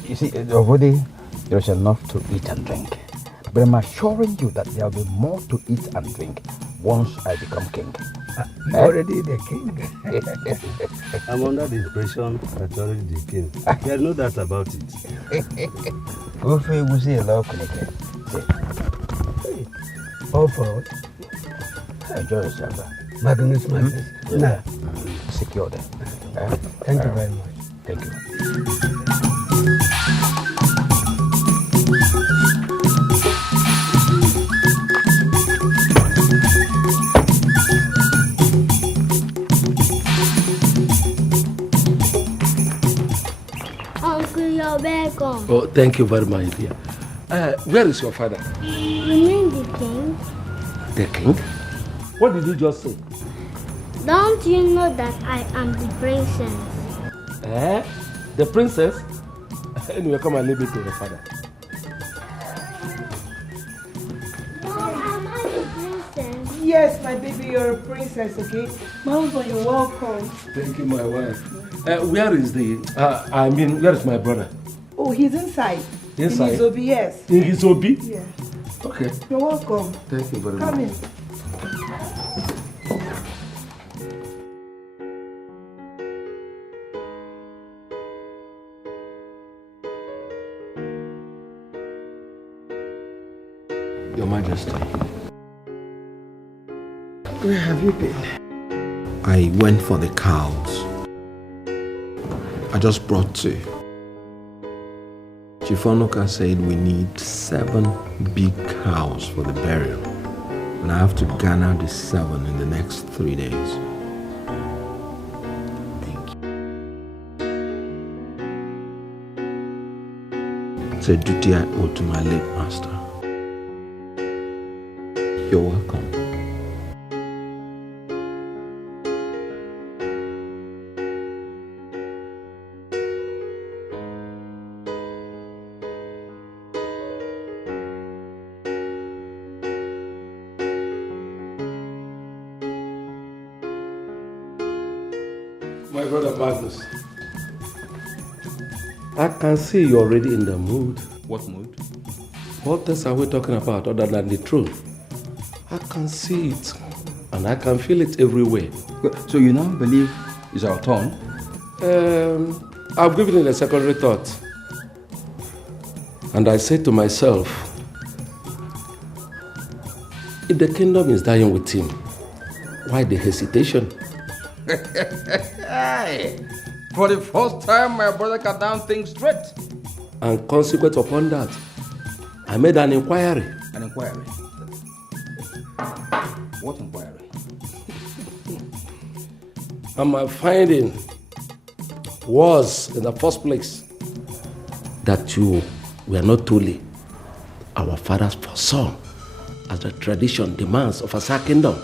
You see, already there's enough to eat and drink. But I'm assuring you that there will be more to eat and drink once I become king. You're already the king. I'm under the impression that you're already the king. There's no doubt about it. All for what? Enjoy yourself. Magnus. Now, secure them. Thank you very much. Thank you. Uncle, you're welcome. Oh, thank you very much, dear. Where is your father? You mean the king? The king? What did you just say? Don't you know that I am the princess? The princess? Anyway, come and leave it to the father. Mom, am I the princess? Yes, my baby, you're a princess, okay? Mom, you're welcome. Thank you, my wife. Where is where is my brother? Oh, he's inside. Inside? In his obi, yes. In his obi? Yeah. Okay. You're welcome. Thank you very much. Come in. Your Majesty. Where have you been? I went for the cows. I just brought 2. Chief Onoka said we need 7 big cows for the burial. And I have to garner the 7 in the next 3 days. Thank you. It's a duty I owe to my late master. You're welcome. My brother Magnus, I can see you're already in the mood. What mood? What else are we talking about other than the truth? I can see it, and I can feel it everywhere. So you now believe it's our turn? I've given it a secondary thought. And I said to myself, if the kingdom is dying with him, why the hesitation? For the first time, my brother can down things straight. And consequent upon that, I made an inquiry. An inquiry? What inquiry? And my finding was, in the first place, that you were not truly our father's first son, as the tradition demands of our kingdom.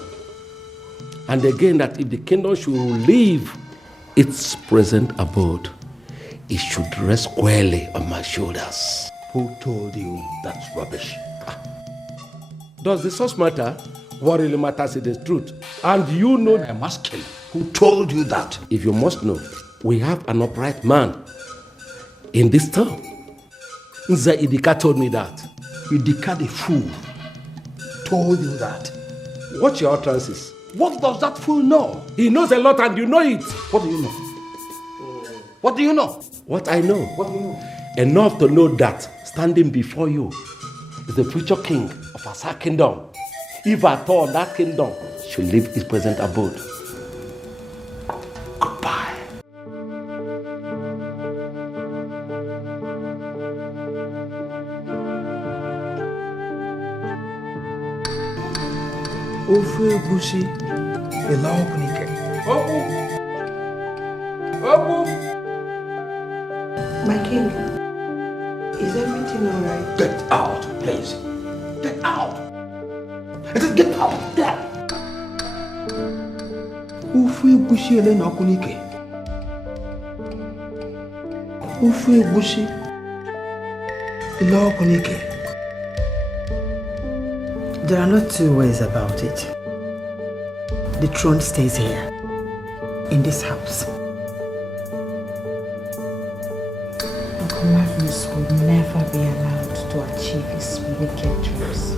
And again, that if the kingdom should leave its present abode, it should rest squarely on my shoulders. Who told you that's rubbish? Does the source matter? What really matters is the truth. And you know... I'm asking, who told you that? If you must know, we have an upright man in this town. Nza Idika told me that. Idika the fool told you that? Watch your utterances. What does that fool know? He knows a lot and you know it. What do you know? What do you know? What I know. What do you know? Enough to know that standing before you is the future king of Asa kingdom. If at all that kingdom should leave its present abode. Goodbye. Ofe egusi ila ọkụnike. Oku! My king, is everything alright? Get out, please. Get out. I said get out. There. Ofe egusi ele na ọkụnike. Ofe egusi ila ọkụnike. There are no two ways about it. The throne stays here, in this house. Uncle Magnus will never be allowed to achieve his wicked dreams.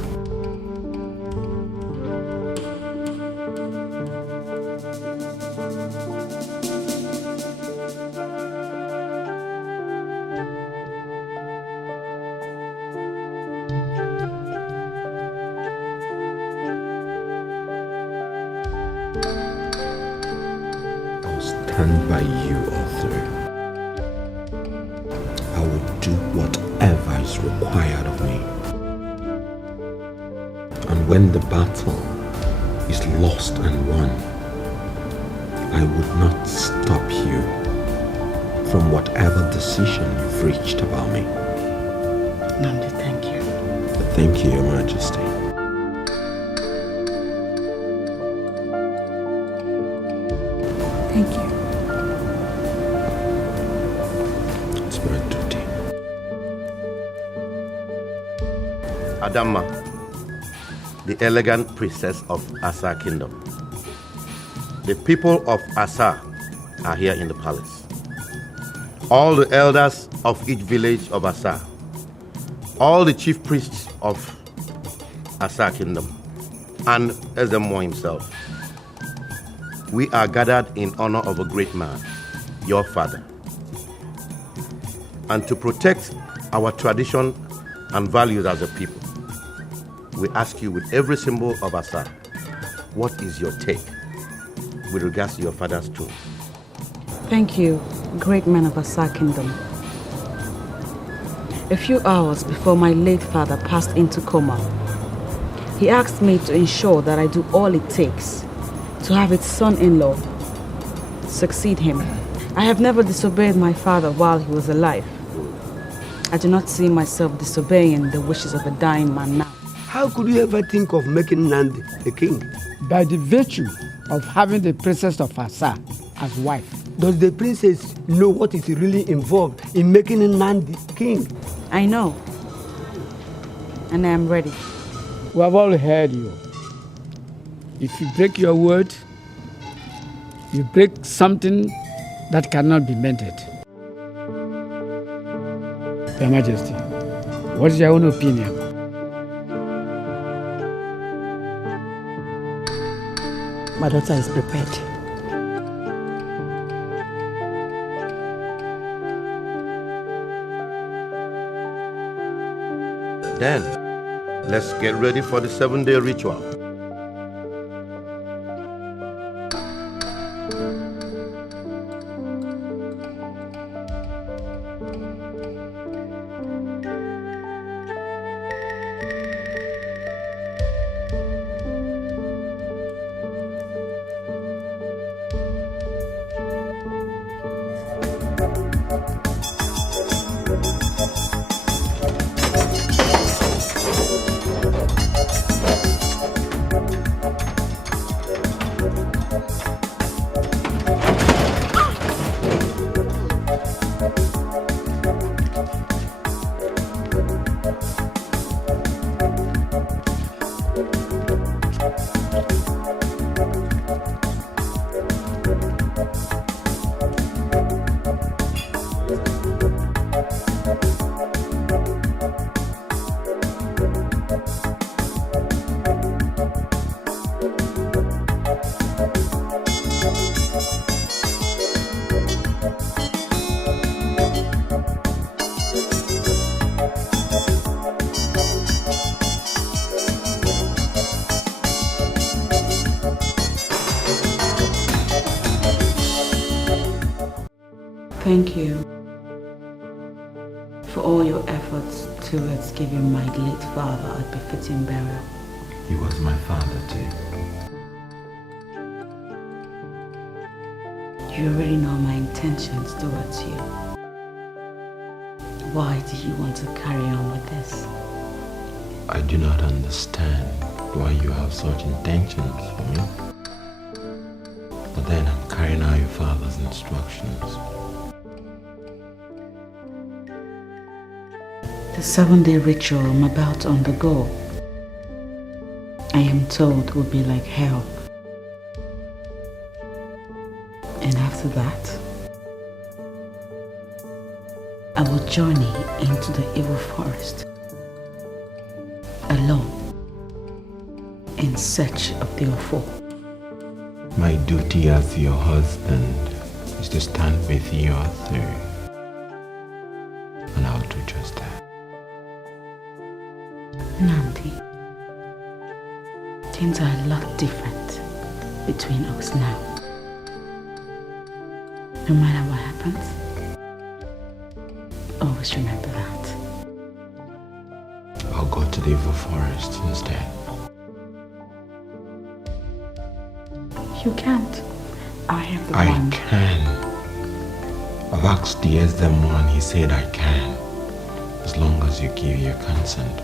Stand by you, Arthur. I will do whatever is required of me. And when the battle is lost and won, I would not stop you from whatever decision you've reached about me. Nandi, thank you. Thank you, Your Majesty. Thank you. It's my duty. Adama, the elegant princess of Asa Kingdom. The people of Asa are here in the palace. All the elders of each village of Asa, all the chief priests of Asa Kingdom, and Ezemo himself. We are gathered in honor of a great man, your father. And to protect our tradition and values as a people, we ask you with every symbol of Asa, what is your take with regards to your father's tomb? Thank you, great man of Asa Kingdom. A few hours before my late father passed into coma, he asked me to ensure that I do all it takes to have his son-in-law succeed him. I have never disobeyed my father while he was alive. I do not see myself disobeying the wishes of a dying man now. How could you ever think of making Nandi a king? By the virtue of having the princess of Asa as wife. Does the princess know what is really involved in making Nandi king? I know. And I am ready. We have all heard you. If you break your word, you break something that cannot be mended. Your Majesty, what is your own opinion? My daughter is prepared. Then, let's get ready for the 7-day ritual. Thank you for all your efforts towards giving my late father a befitting burial. He was my father too. You already know my intentions towards you. Why do you want to carry on with this? I do not understand why you have such intentions for me. But then I'm carrying out your father's instructions. The 7-day ritual I'm about to undergo, I am told, will be like hell. And after that, I will journey into the evil forest, alone, in search of the awful. My duty as your husband is to stand with you through. And I'll do just that. Nandi, things are a lot different between us now. No matter what happens, always remember that. I'll go to the evil forest instead. You can't. I am the I one. can. I've asked the SDM one, he said I can. As long as you give your consent.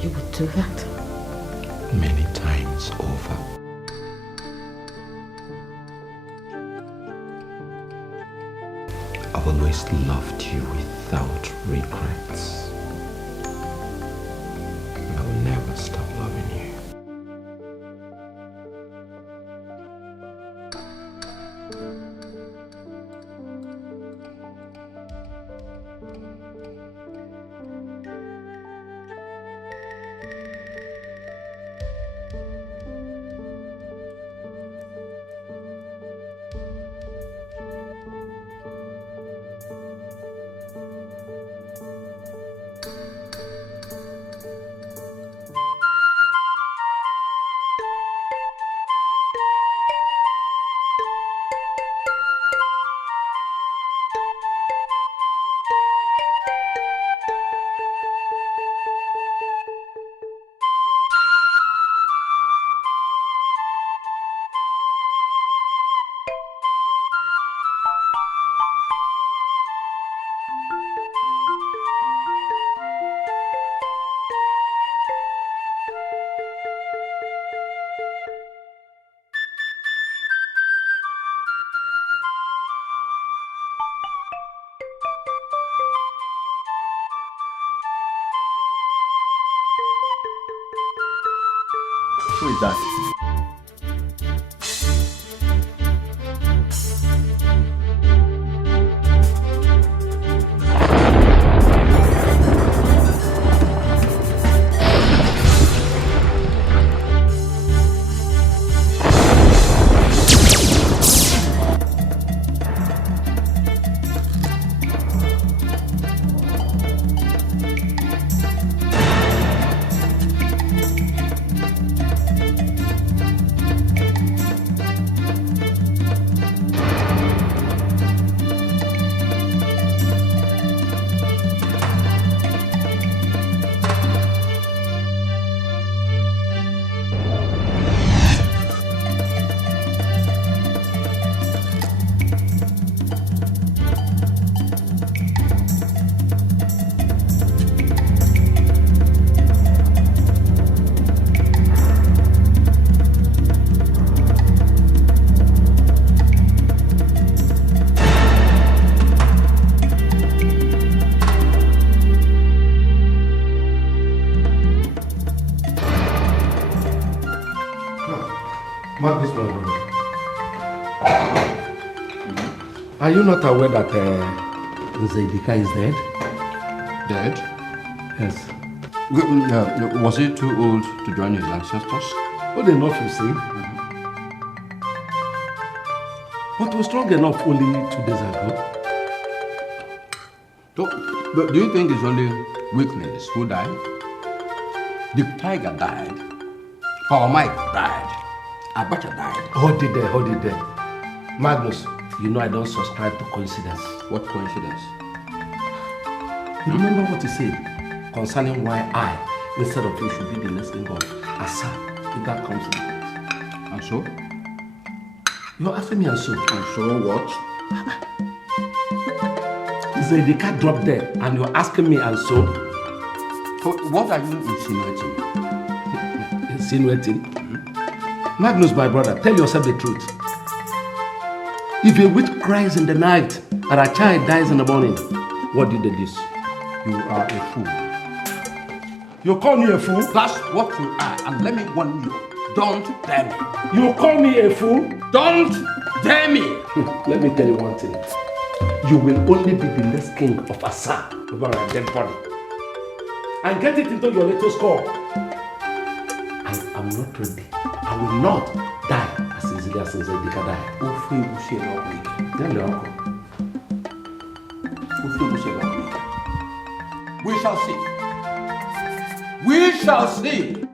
You would do that? Many times over. I've always loved you without regrets. And I will never stop loving you. Who is that? Mark this one. Are you not aware that Nzedika is dead? Dead? Yes. Was he too old to join his ancestors? Old enough, you see. But was strong enough only 2 days ago. So, but do you think it's only weaklings who died? The tiger died. Power Mike died. Abacha died. Hold it there. Magnus, you know I don't subscribe to coincidence. What coincidence? You remember what he said concerning why I, instead of you, should be the next king of Asa, if that comes to it. And so? You're asking me and so? And so what? Is the card dropped there and you're asking me and so? What are you insinuating? Insinuating? Magnus, my brother, tell yourself the truth. If a witch cries in the night and a child dies in the morning, what do you deduce? You are a fool. You call me a fool? That's what you are, and let me warn you. Don't dare me. You call me a fool? Don't dare me. Let me tell you one thing. You will only be the next king of Asa over a dead body. And get it into your little skull. I'm not ready. I will not die as easily as Zedeka died. Tell your uncle. We shall see. We shall see.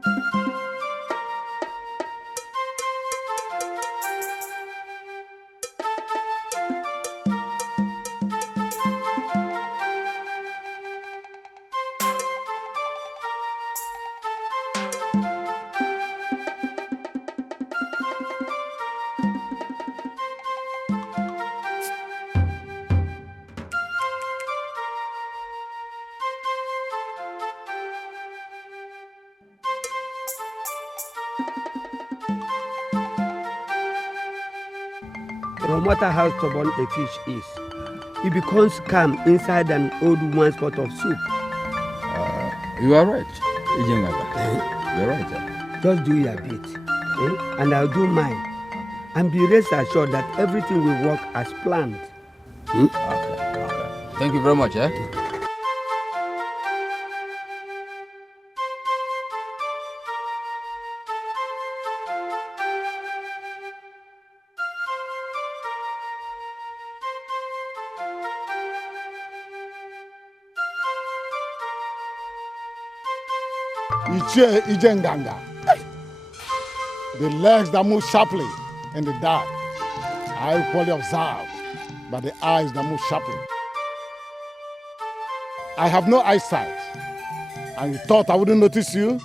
No matter how stubborn a fish is, it becomes calm inside an old woman's pot of soup. You are right, Ijengaga. You're right. Just do your bit, and I'll do mine. And be rest assured that everything will work as planned. Okay. Thank you very much, Ichie Ijenganga. The legs that move sharply in the dark are equally observed by the eyes that move sharply. I have no eyesight, and you thought I wouldn't notice you?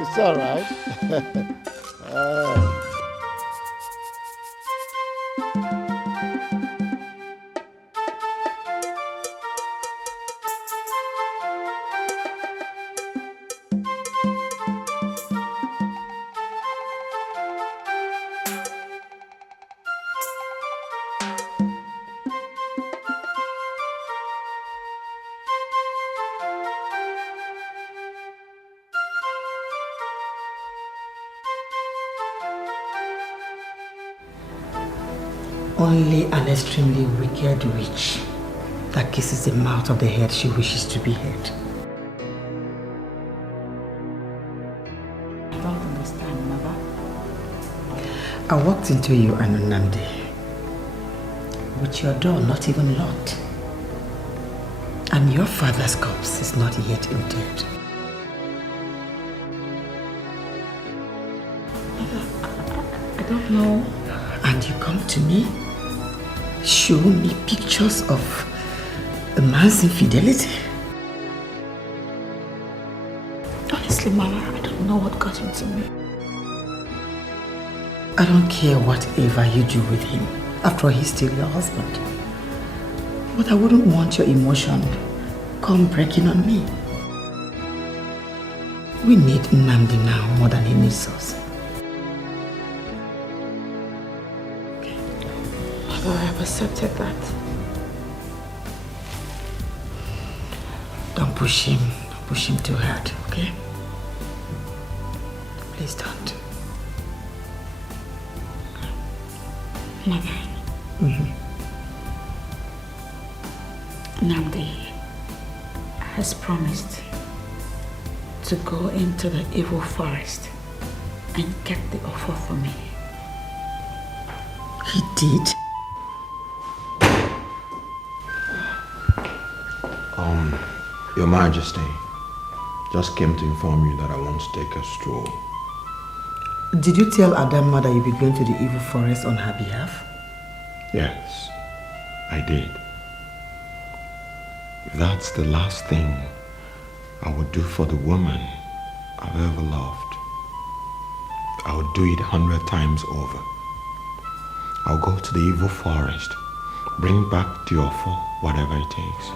It's all right. Only an extremely wicked witch that kisses the mouth of the head she wishes to be heard. I don't understand, Mother. I walked into you and Nnamdi with your door not even locked. And your father's corpse is not yet interred. I don't know. And you come to me, show me pictures of a man's infidelity. Honestly, Mama, I don't know what got into me. I don't care whatever you do with him. After all, he's still your husband. But I wouldn't want your emotion come breaking on me. We need Nnamdi now more than he needs us. Mother, I have accepted that. Don't push him too hard, okay? Please don't. Mother. Nnamdi has promised to go into the evil forest and get the offer for me. He did? Your Majesty, just came to inform you that I want to take a stroll. Did you tell Adamma that you'll be going to the evil forest on her behalf? Yes, I did. If that's the last thing I would do for the woman I've ever loved, I would do it 100 times over. I'll go to the evil forest, bring back the offer, whatever it takes.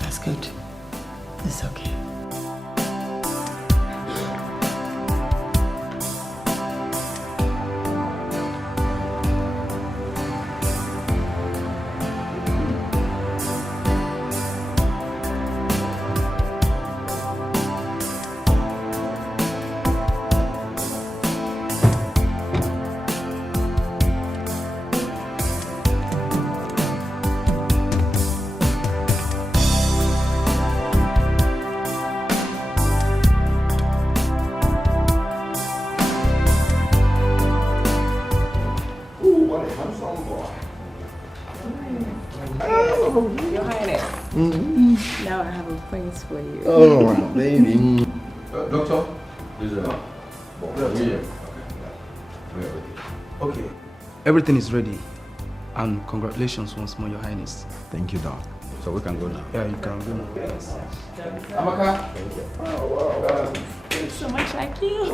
That's good. It's okay. Your Highness. Now I have a place for you. Oh, baby. Doctor, Okay, everything is ready. And congratulations once more, Your Highness. Thank you, Doc. So we can go now. Yeah, you can go now. Yes. Amaka. Thank you. It's so much like you.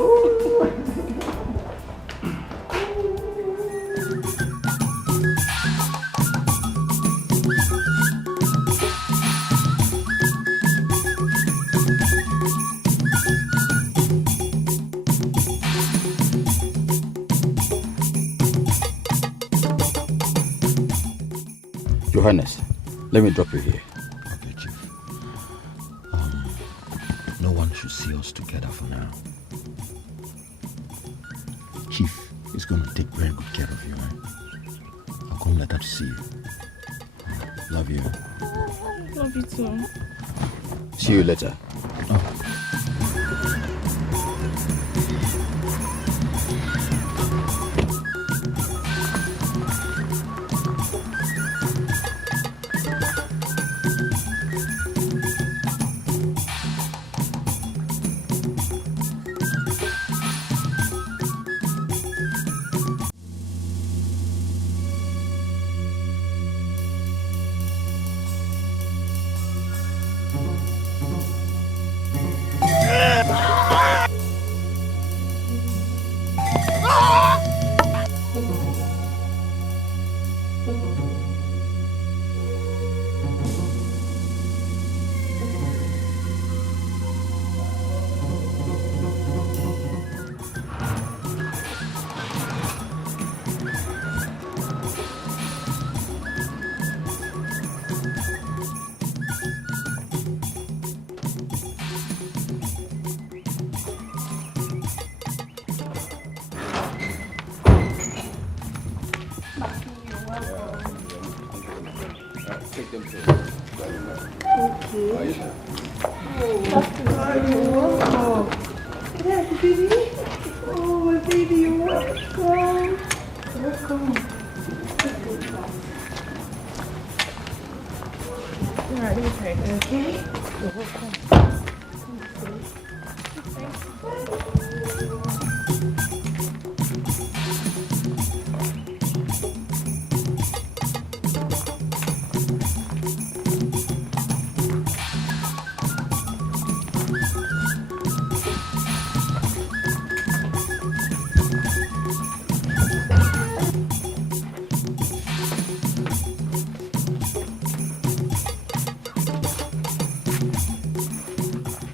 Your Highness, let me drop you here. Okay, Chief. No one should see us together for now. Chief is going to take very good care of you, right? I'll come later to see you. Love you. Love you too. See you later.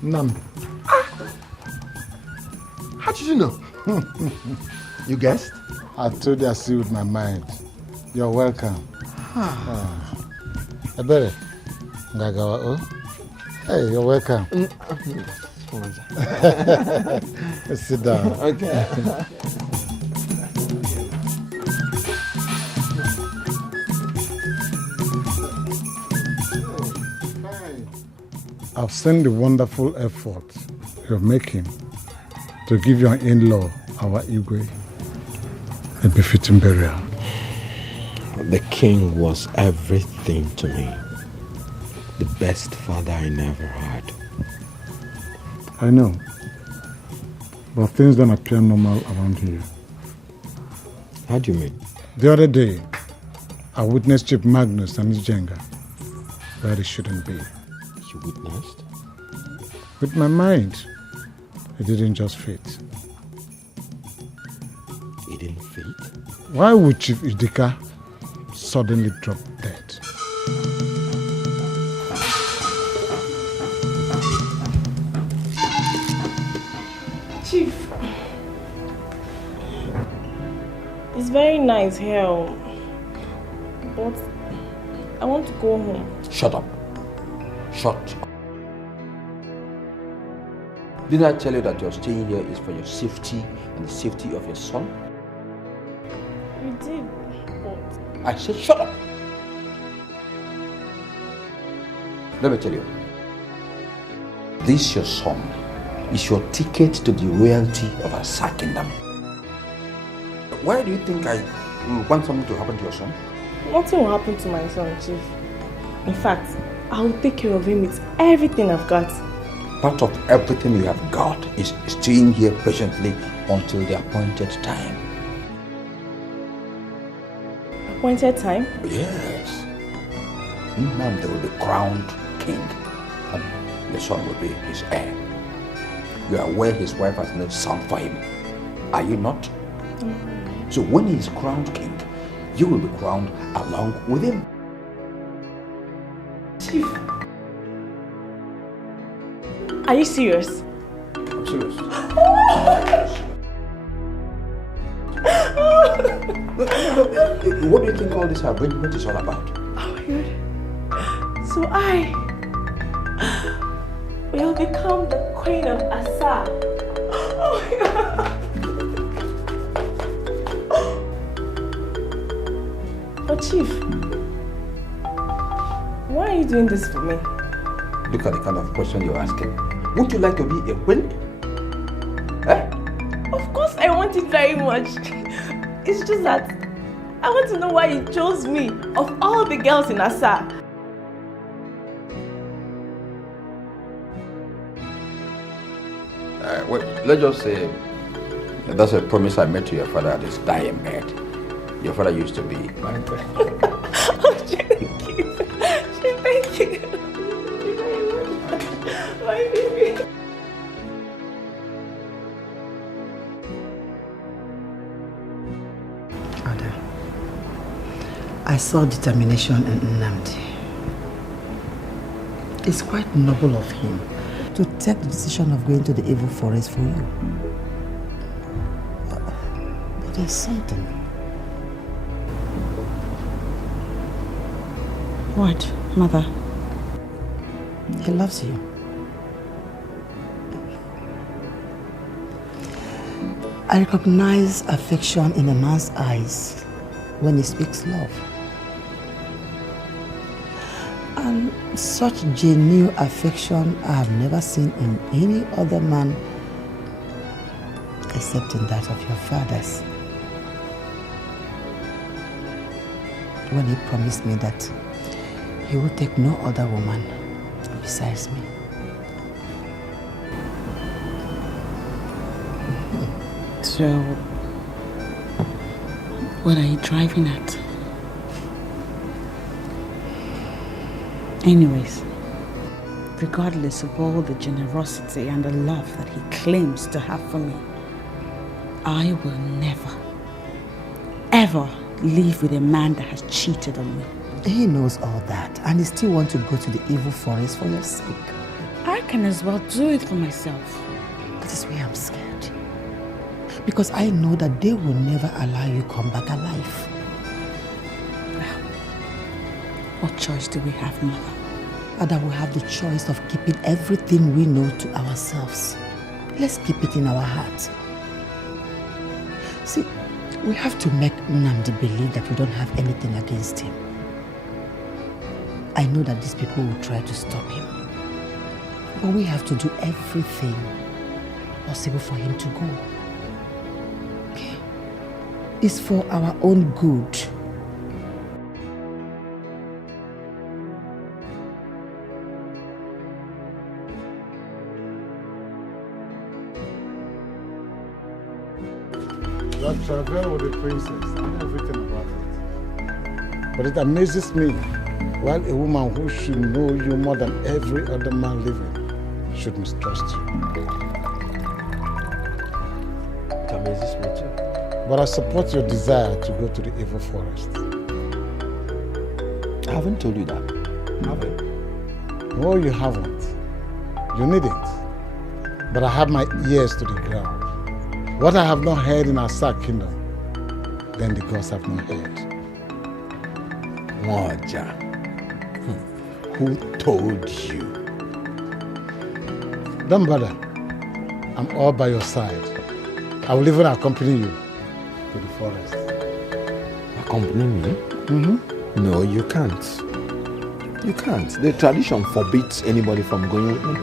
None. How did you know? You guessed? I told you I see with my mind. You're welcome. Ebere, Ngagawa, oh? Hey, you're welcome. Sit down. Okay. I've seen the wonderful effort you're making to give your in-law our Igwe. a befitting burial. The king was everything to me. The best father I never had. I know. But things don't appear normal around here. How do you mean? The other day, I witnessed Chief Magnus and his Jenga where it shouldn't be. You witnessed? With my mind, it didn't just fit. It didn't fit? Why would Chief Idika suddenly drop dead? Chief, it's very nice here, but I want to go home. Shut up. Shut up. Didn't I tell you that your staying here is for your safety and the safety of your son? You did, but... I said shut up. Let me tell you. This your son is your ticket to the royalty of Asa Kingdom. Why do you think I will want something to happen to your son? Nothing will happen to my son, Chief. In fact, I will take care of him with everything I've got. Part of everything you have got is staying here patiently until the appointed time. Appointed time? Yes. Now there will be crowned king, and your son will be his heir. You are aware his wife has no son for him, are you not? So when he is crowned king, you will be crowned along with him. Chief, are you serious? I'm serious. What do you think all this arrangement is all about? Oh my God. So I will become the queen of Asa. Oh my God. But Chief, why are you doing this for me? Look at the kind of question you're asking. Would you like to be a queen? Eh? Of course I want it very much. It's just that I want to know why you chose me of all the girls in Asa. Wait, let's just say that's a promise I made to your father at his dying bed. Your father used to be my friend. Oh, thank you. Thank you. My baby. Ada, I saw determination in Nnamdi. It's quite noble of him to take the decision of going to the evil forest for you. But there's something. What, Mother? He loves you. I recognize affection in a man's eyes when he speaks love. And such genuine affection I have never seen in any other man except in that of your fathers. When he promised me that he will take no other woman besides me. So, what are you driving at? Anyways, regardless of all the generosity and the love that he claims to have for me, I will never, ever live with a man that has cheated on me. He knows all that, and he still wants to go to the evil forest for your sake. I can as well do it for myself. That is why I'm scared. Because I know that they will never allow you come back alive. What choice do we have, Mother? Ada, we have the choice of keeping everything we know to ourselves. Let's keep it in our hearts. See, we have to make Nnamdi believe that we don't have anything against him. I know that these people will try to stop him. But we have to do everything possible for him to go. Okay? is for our own good. You have traveled with the princess and everything about it. But it amazes me why a woman who should know you more than every other man living should mistrust you. It amazes me too. But I support your desire to go to the evil forest. I haven't told you that, have I? No, you haven't. You need it. But I have my ears to the ground. What I have not heard in our Asa kingdom, then the gods have not heard. Waja, who told you? Don't bother. I'm all by your side. I will even accompany you to the forest. Accompany me? Mm-hmm. No, you can't. You can't. The tradition forbids anybody from going with me.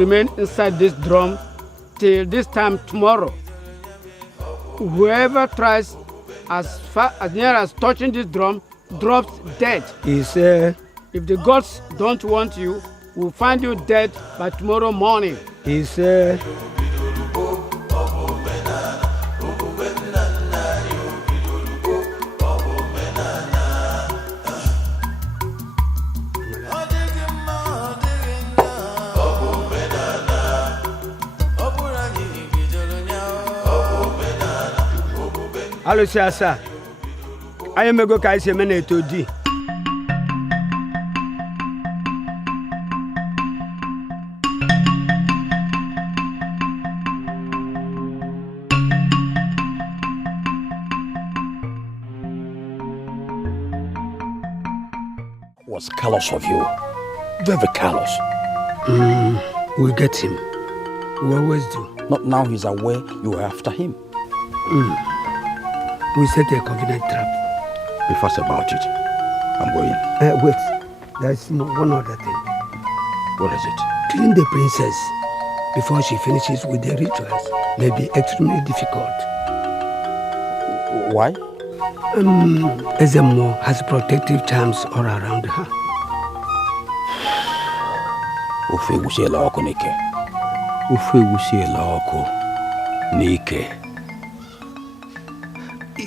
remain inside this drum till this time tomorrow. Whoever tries as near as touching this drum drops dead. He said, if the gods don't want you, we'll find you dead by tomorrow morning. He said, Hello, Sasa. I am a go kaisi mene to di. Was callous of you. Very callous. We'll get him. We always do. Not now he's aware you are after him. We set a convenient trap. Be fast about it. I'm going. Wait. There's one other thing. What is it? Clean the princess before she finishes with the rituals may be extremely difficult. Why? Ezemo has protective charms all around her. Ufe wusiela oko nike. Ufe wusiela oko nike.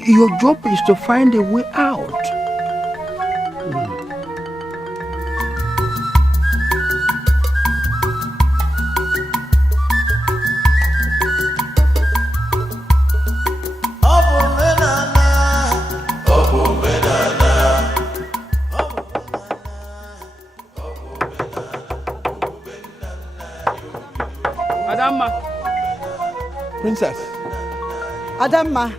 Your job is to find a way out. Adamma. Princess. Adamma.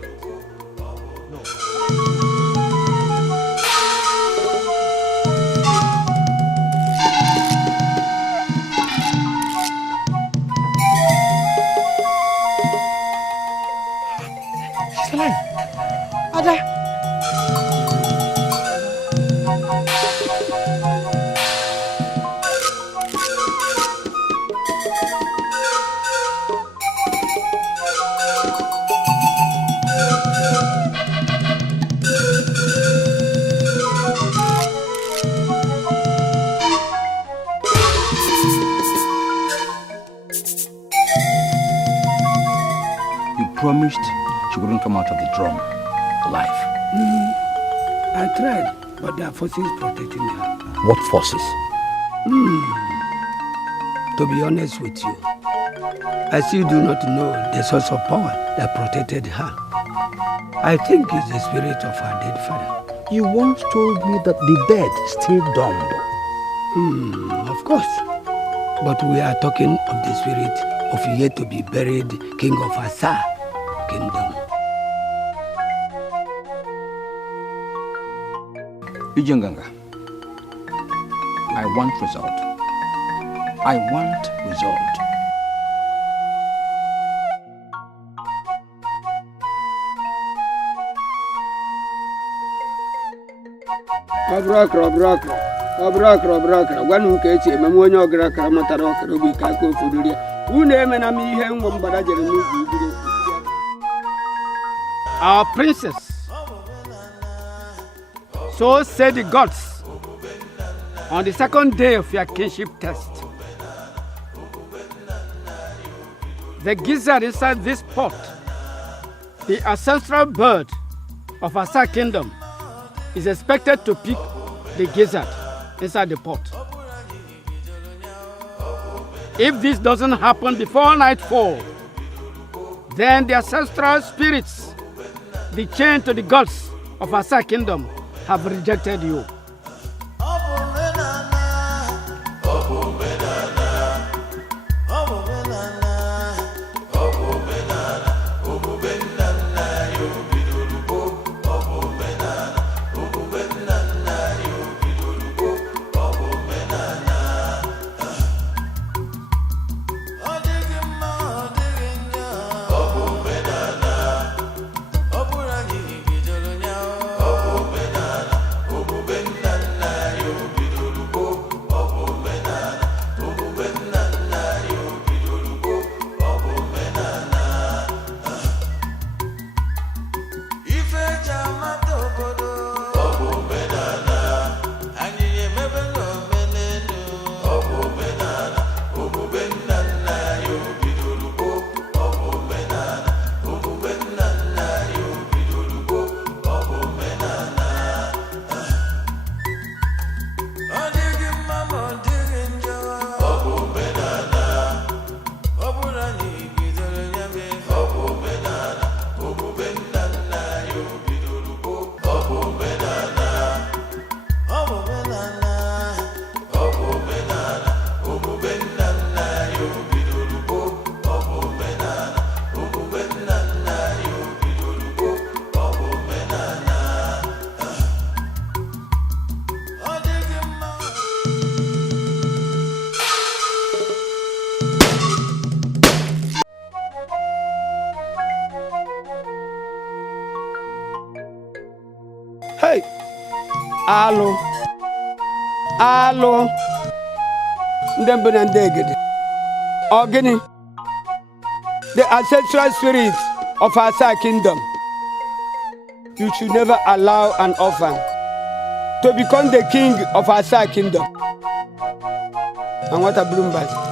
Ada. You promised she wouldn't come out of the drum alive. I tried, but there are forces protecting her. What forces? To be honest with you, I still do not know the source of power that protected her. I think it's the spirit of her dead father. You once told me that the dead stay dumb. Of course. But we are talking of the spirit of yet to be buried king of Asa kingdom. Ijanganga, I want result. I want result. Abrakra. Wanu kechi ememonye ograkra matara okra bi ka ko fuduria. Unu emena mi ihe nwo mbada jere n'ugu biri. Our princess. So said the gods on the second day of your kingship test. The gizzard inside this pot, the ancestral bird of Asa kingdom, is expected to pick the gizzard inside the pot. If this doesn't happen before nightfall, then the ancestral spirits, the chain to the gods of Asa kingdom, have rejected you. Hey! Alo. Alo. Ogini. The ancestral spirit of our Asa kingdom. You should never allow an orphan to become the king of our Asa kingdom. And what a Bloomberg.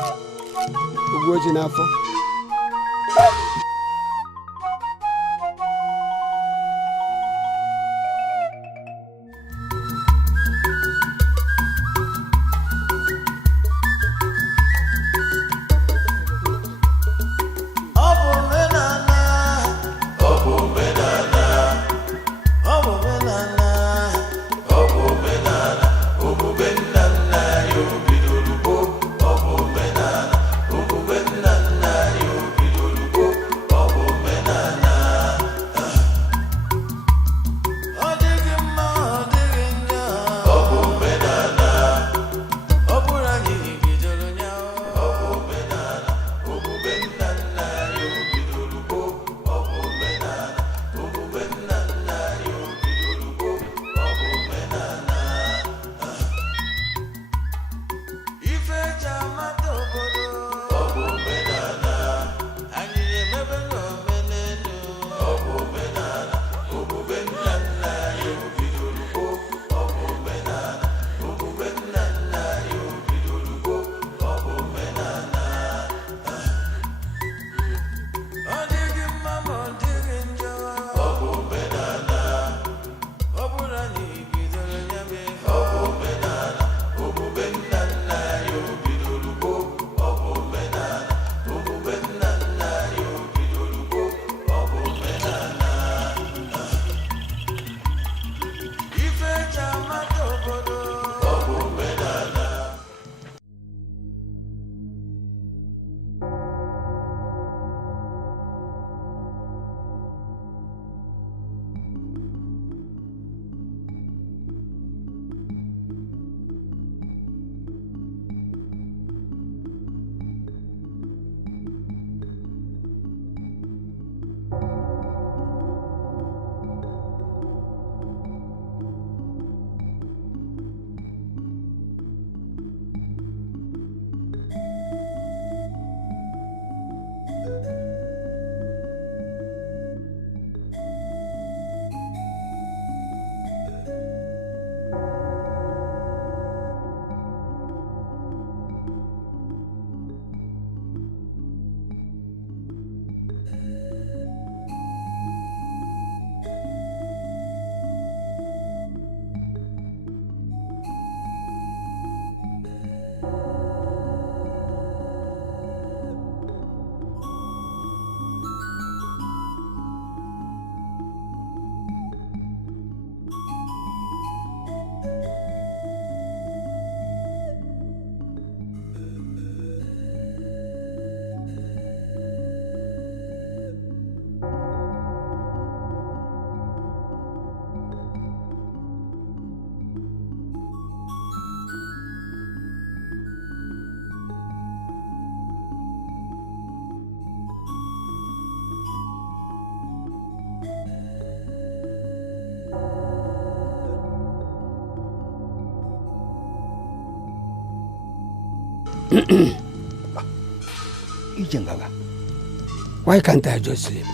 Why can't I just sleep?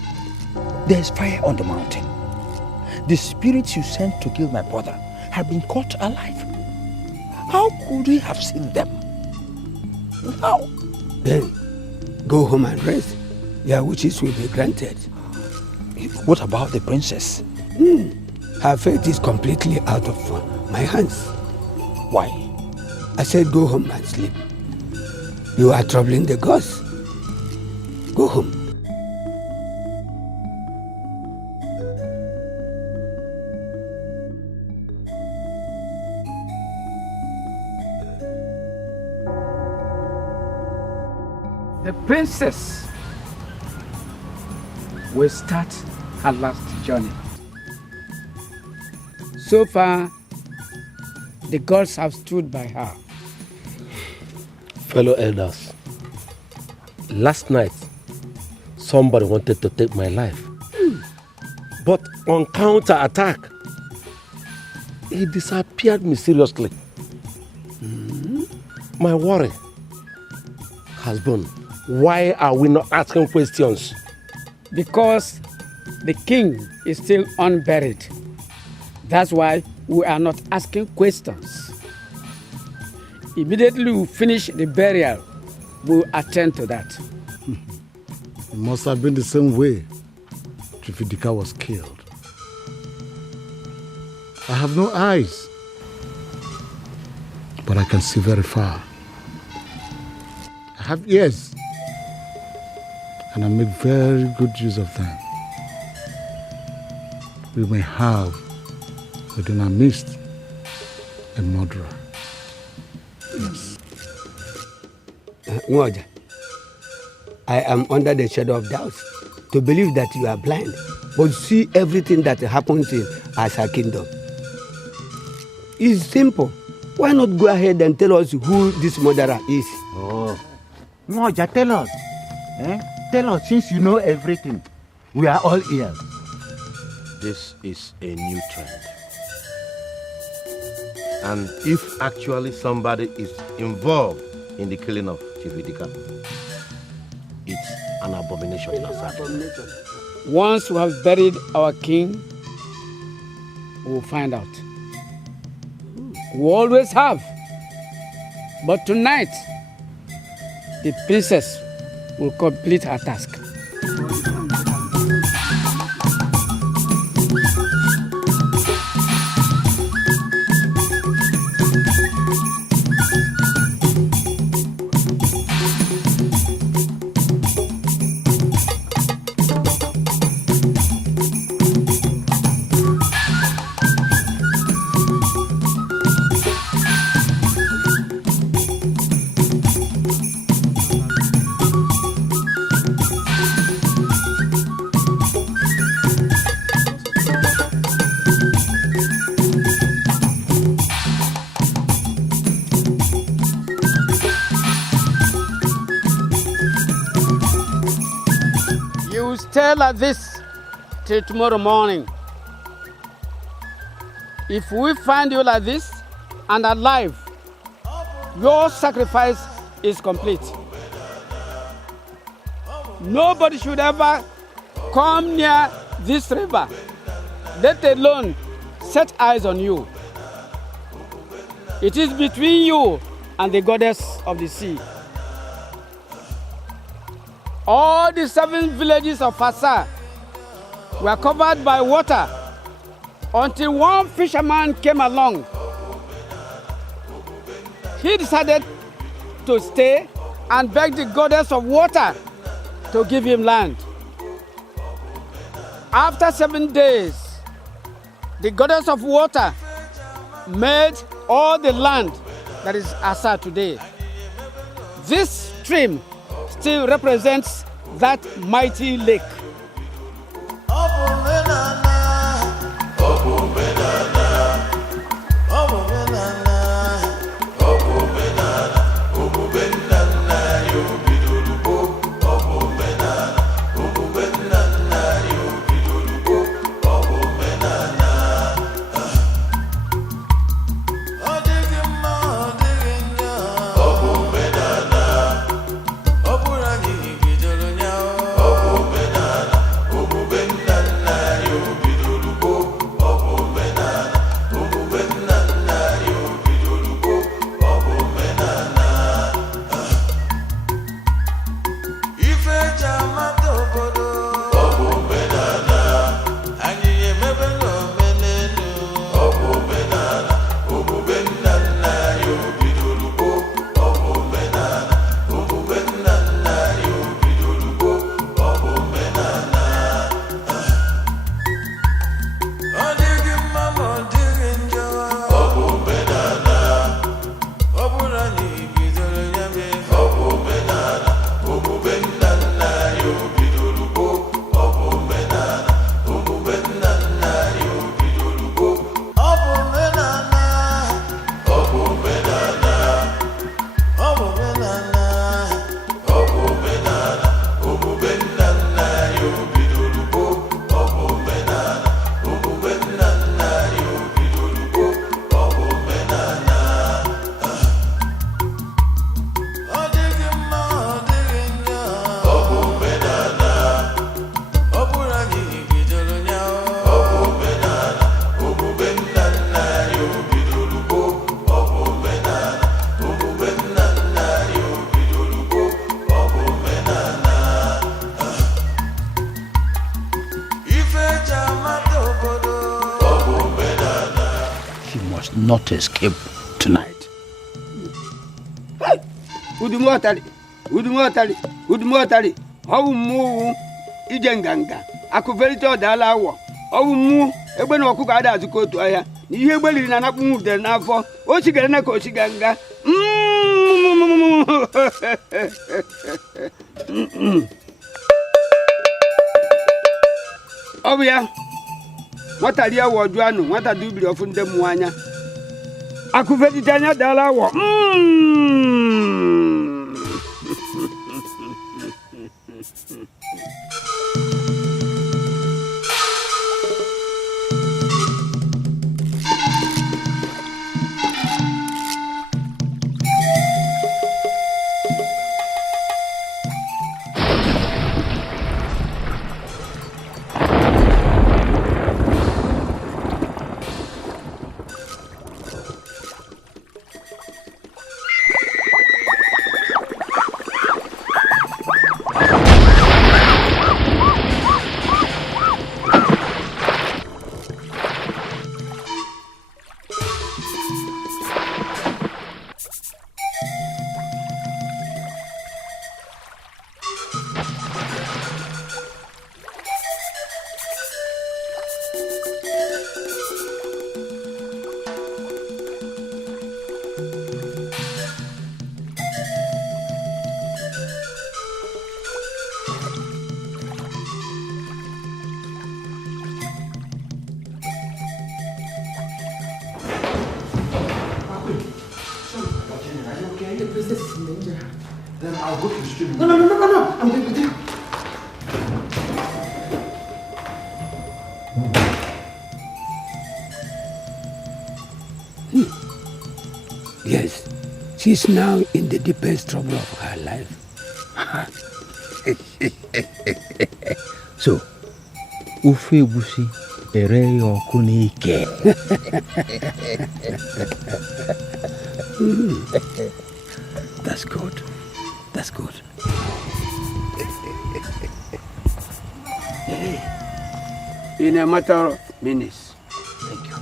There's fire on the mountain. The spirits you sent to kill my brother have been caught alive. How could we have seen them? How? Then, go home and rest. Your wishes will be granted. What about the princess? Her fate is completely out of my hands. Why? I said go home and sleep. You are troubling the gods. Go home. The princess will start her last journey. So far, the gods have stood by her. Fellow elders, last night, somebody wanted to take my life. But on counter attack, he disappeared mysteriously. My worry has been, why are we not asking questions? Because the king is still unburied. That's why we are not asking questions. Immediately we finish the burial, we'll attend to that. It must have been the same way Chifidika was killed. I have no eyes, but I can see very far. I have ears, and I make very good use of them. We may have within our midst a murderer. Yes. Nwoja, I am under the shadow of doubt to believe that you are blind, but see everything that happens in Asa Kingdom. It's simple. Why not go ahead and tell us who this murderer is? Oh, Nwoja, tell us. Tell us, since you know everything. We are all ears. This is a new trend. And if actually somebody is involved in the killing of Chifidika, it's an abomination in Asake. Once we have buried our king, we will find out. We always have. But tonight, the princess will complete her task. Stay like this till tomorrow morning. If we find you like this and alive, your sacrifice is complete. Nobody should ever come near this river, let alone set eyes on you. It is between you and the goddess of the sea. All the 7 villages of Asa were covered by water until one fisherman came along. He decided to stay and beg the goddess of water to give him land. After 7 days, the goddess of water made all the land that is Asa today. This stream still represents that mighty lake. must not escape tonight. Udumotali, how move Ijenganga, Akuverito Dalawa, how move Eben Okukada to go to Aya, you will not move the Nafo, Oshigana Koshiganga. Oh, yeah. What are you doing? What are you doing from the Muanya? Akuverito Dalawa. Then I'll go to the street. No. I'm going with you. Yes, she's now in the deepest trouble of her life. So, Ufe Busi, Ereyo Kunike. That's good. That's good. In a matter of minutes. Thank you.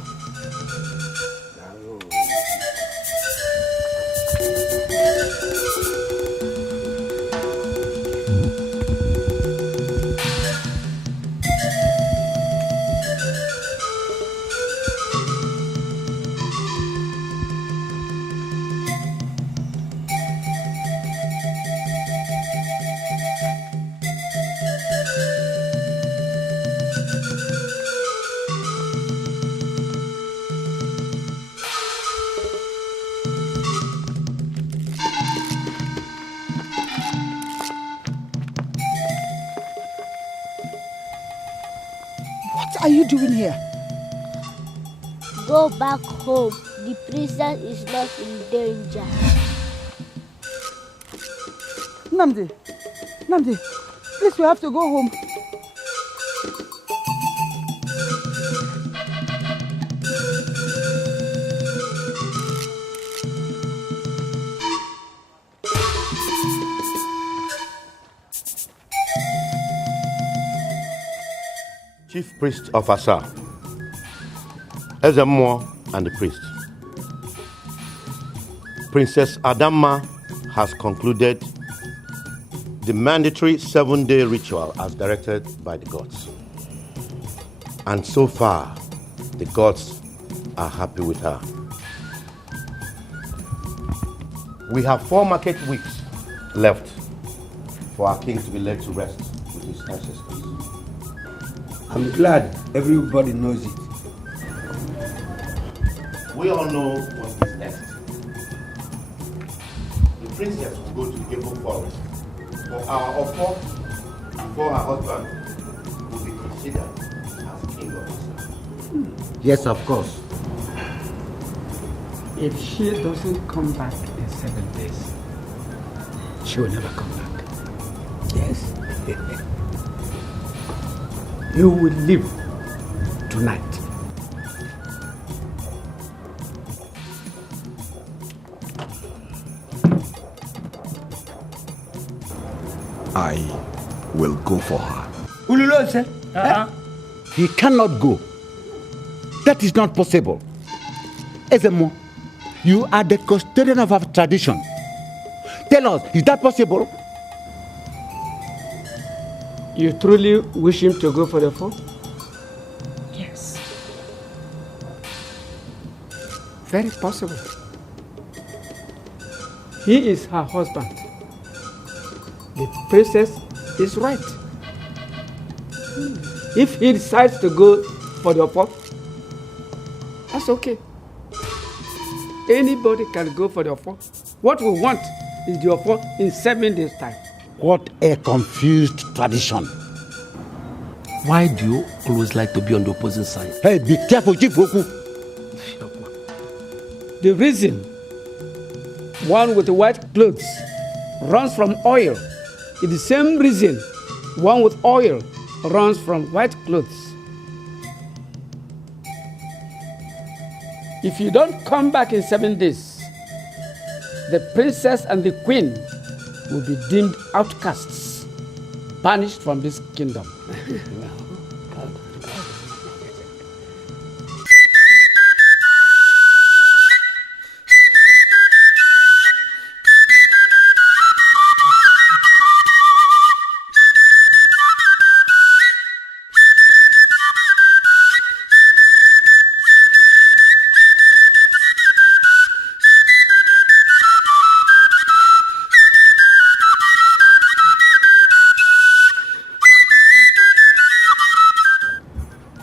What are you doing here? Go back home. The princess is not in danger. Namdi, please, we have to go home. Chief Priest of Asa, Ezemo and the priest. Princess Adama has concluded the mandatory 7-day ritual as directed by the gods. And so far, the gods are happy with her. We have 4 market weeks left for our king to be led to rest with his ancestors. I'm glad everybody knows it. We all know what is next. The princess will go to the April forest for our offer before her husband will be considered as king of Israel. Yes, of course. If she doesn't come back in 7 days, she will never come back. Yes. You will leave tonight. I will go for her. Ululose, He cannot go. That is not possible. Ezemo, you are the custodian of our tradition. Tell us, is that possible? You truly wish him to go for the fall? Yes. Very possible. He is her husband. The princess is right. If he decides to go for the offer, that's okay. Anybody can go for the offer. What we want is the offer in 7 days' time. What a confused tradition. Why do you always like to be on the opposite side? Hey, be careful, Chief Goku. The reason one with white clothes runs from oil is the same reason one with oil runs from white clothes. If you don't come back in 7 days, the princess and the queen will be deemed outcasts, banished from this kingdom.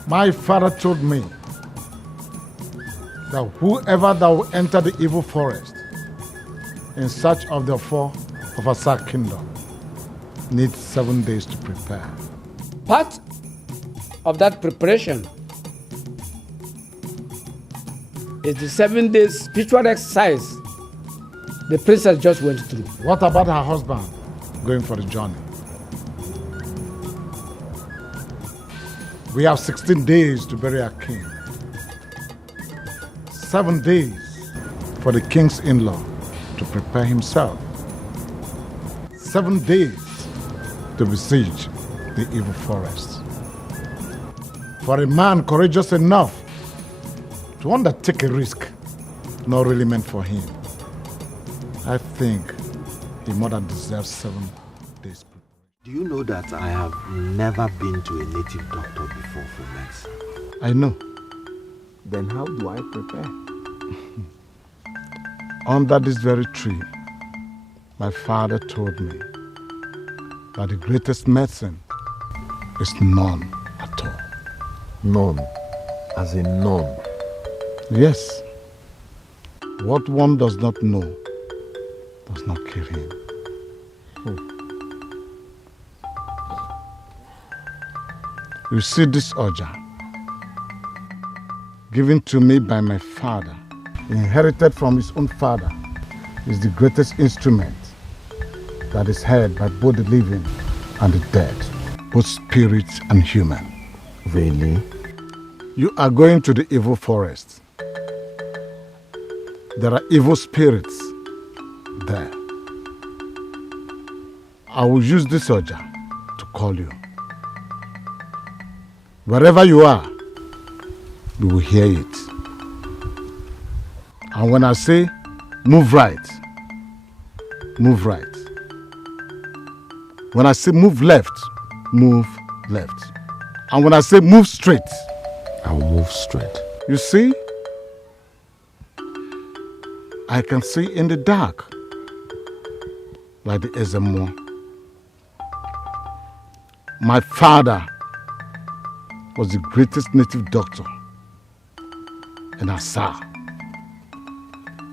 My father told me that whoever that will enter the evil forest in search of the fall of Asa kingdom needs 7 days to prepare. Part of that preparation is the 7 days spiritual exercise the princess just went through. What about her husband going for the journey? We have 16 days to bury our king. 7 days for the king's in-law to prepare himself. 7 days to besiege the evil forest. For a man courageous enough to undertake a risk not really meant for him, I think he more than deserves 7 days. Do you know that I have never been to a native doctor before for medicine? I know. Then how do I prepare? Under this very tree, my father told me that the greatest medicine is none at all. None? As in none? Yes. What one does not know does not kill him. You see this oja, given to me by my father, inherited from his own father, is the greatest instrument that is held by both the living and the dead, both spirits and human. Really? You are going to the evil forest. There are evil spirits there. I will use this oja to call you. Wherever you are, you will hear it. And when I say move right, move right. When I say move left, move left. And when I say move straight, I will move straight. You see? I can see in the dark, like the Ezemo. My father was the greatest native doctor in Asa.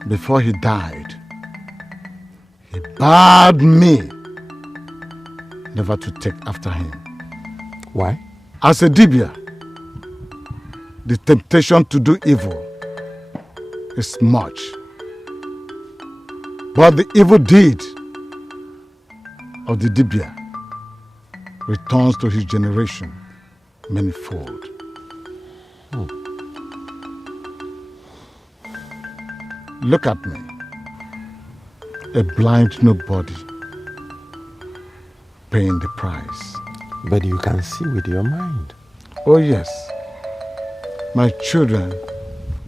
Before he died, he barred me never to take after him. Why? As a Dibia, the temptation to do evil is much. But the evil deed of the Dibia returns to his generation manifold. Look at me, a blind nobody, paying the price. But you can see with your mind. Oh yes, my children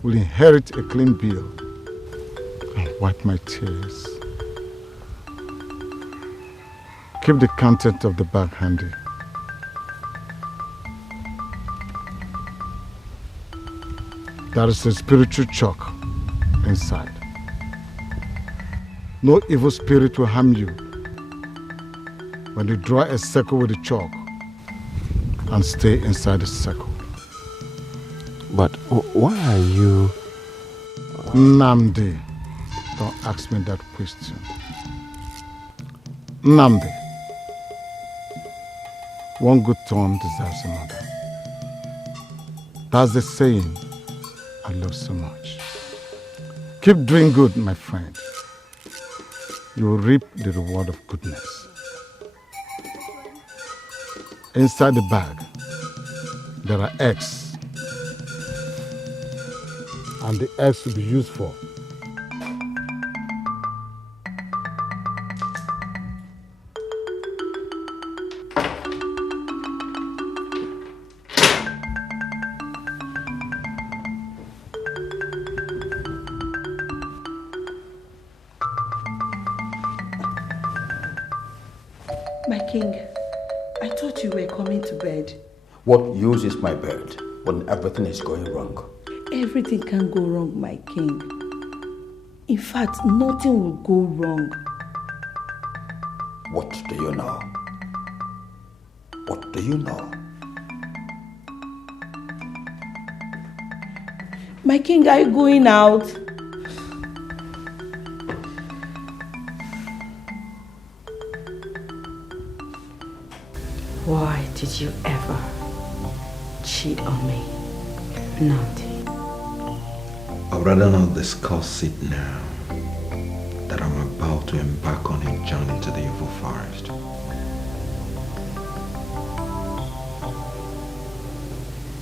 will inherit a clean bill and wipe my tears. Keep the content of the bag handy. There is a spiritual chalk inside. No evil spirit will harm you when you draw a circle with the chalk and stay inside the circle. But why are you... Nnamdi, don't ask me that question. Nnamdi, one good turn deserves another. That's the saying I love so much. Keep doing good, my friend. You will reap the reward of goodness. Inside the bag, there are eggs. And the eggs will be used for My king, I thought you were coming to bed. What use is my bed when everything is going wrong? Everything can go wrong, my king. In fact, nothing will go wrong. What do you know? What do you know? My king, are you going out? Why did you ever cheat on me, Nnamdi? I'd rather not discuss it now that I'm about to embark on a journey to the evil forest.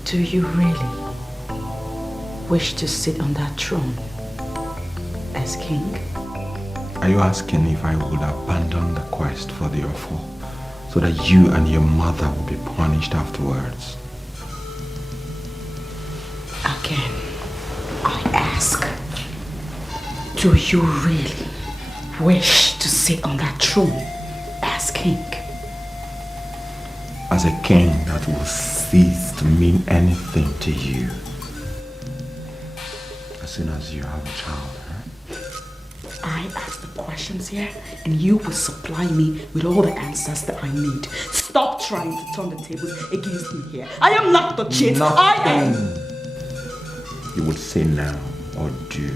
Do you really wish to sit on that throne as king? Are you asking if I would abandon the quest for the awful so that you and your mother will be punished afterwards? Again, I ask, do you really wish to sit on that throne as king? As a king that will cease to mean anything to you as soon as you have a child, I ask the questions here and you will supply me with all the answers that I need. Stop trying to turn the tables against me here. I am not the cheat. Nothing I am. you will say now or do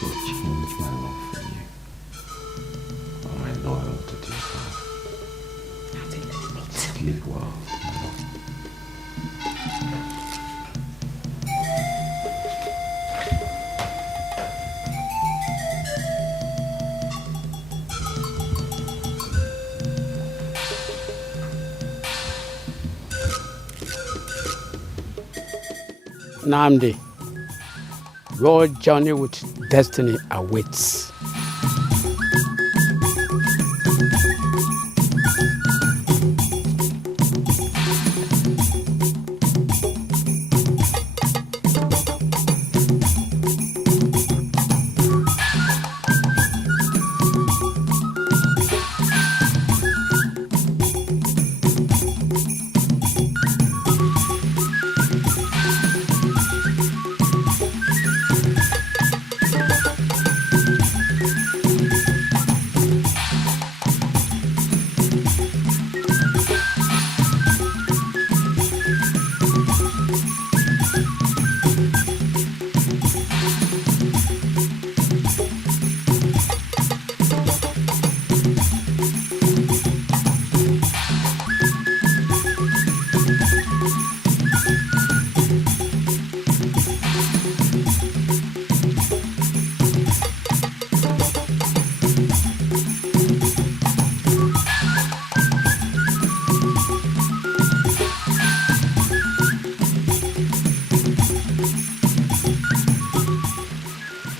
will change my love for you or my loyalty to your father. Sleep well. Nnamdi, your journey with destiny awaits.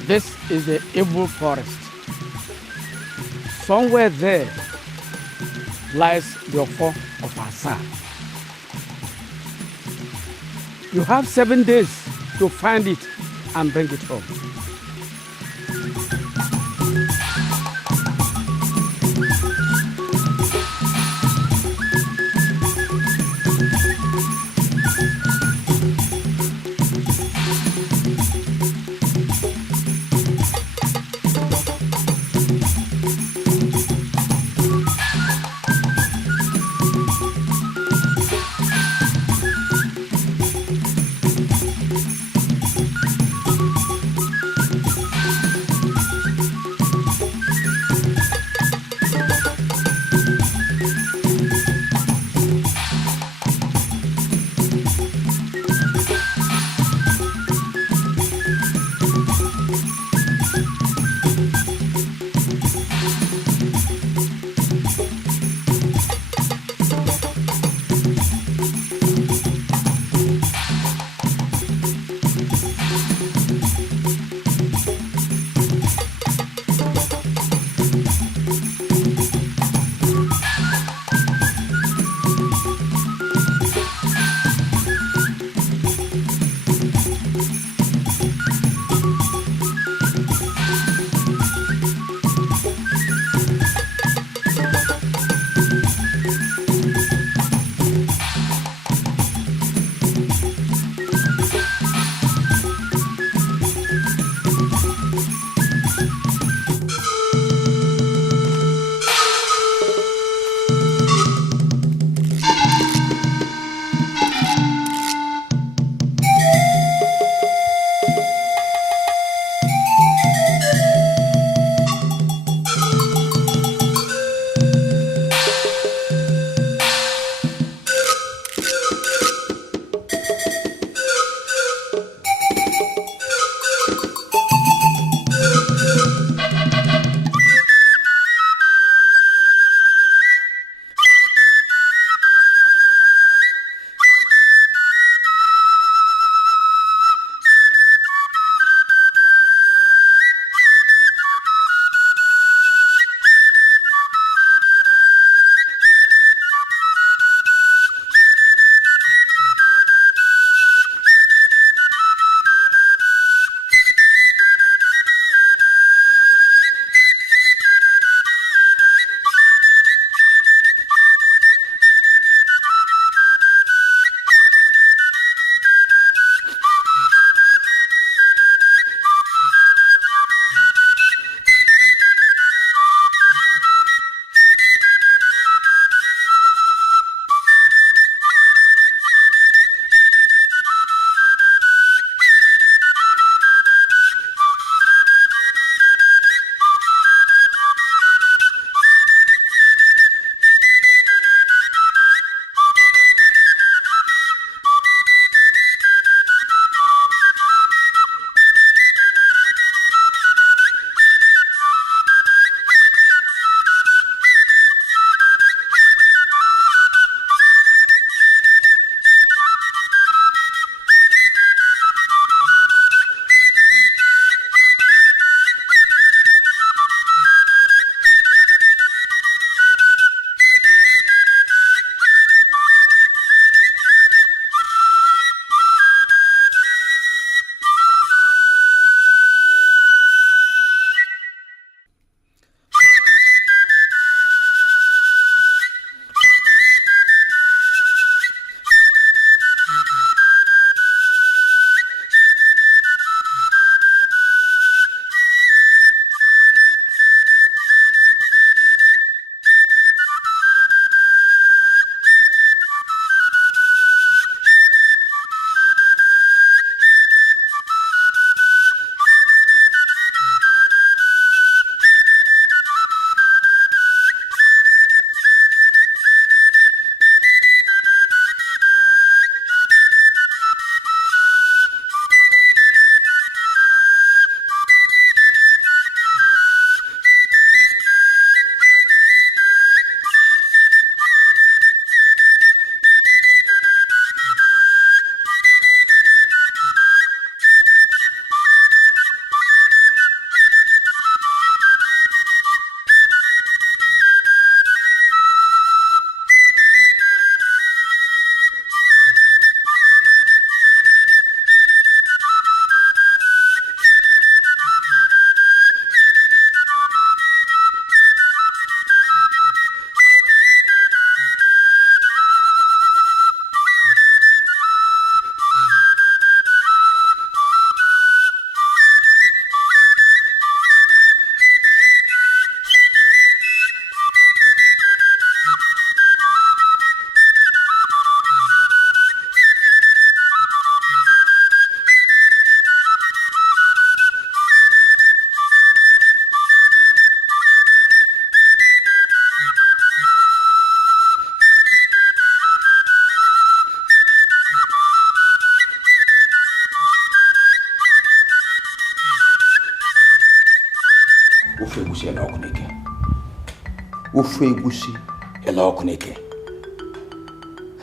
This is the evil forest. Somewhere there lies the offer of Asa. You have 7 days to find it and bring it home.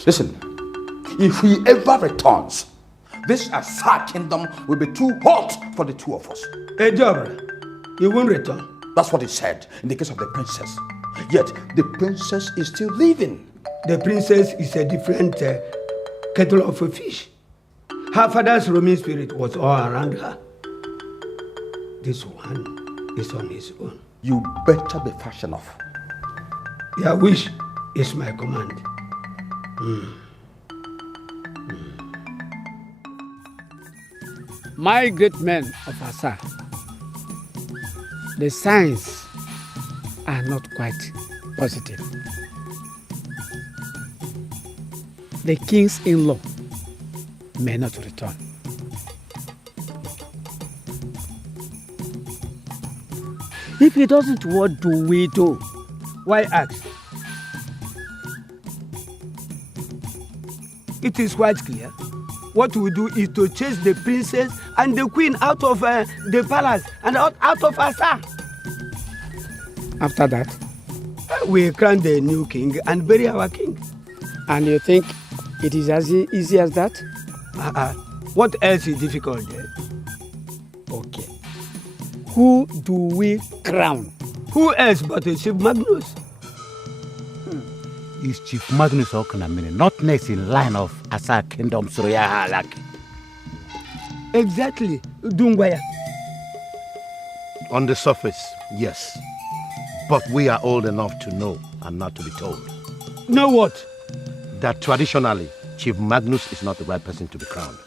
Listen, if he ever returns, this Asa kingdom will be too hot for the two of us. Hey, Jobra, he won't return. That's what he said in the case of the princess. Yet, the princess is still living. The princess is a different kettle of fish. Her father's roaming spirit was all around her. This one is on his own. You better be fast enough. Your wish is my command. My great men of Asa, the signs are not quite positive. The king's in-law may not return. If he doesn't, what do we do? Why ask? It is quite clear. What we do is to chase the princess and the queen out of the palace and out of Asa. After that, we crown the new king and bury our king. And you think it is as easy as that? What else is difficult there? Okay. Who do we crown? Who else but Chief Magnus? Is Chief Magnus Okanamini not next in line of Asa Kingdom's royal hierarchy? Exactly, Dungwaya. On the surface, yes. But we are old enough to know and not to be told. Know what? That traditionally, Chief Magnus is not the right person to be crowned.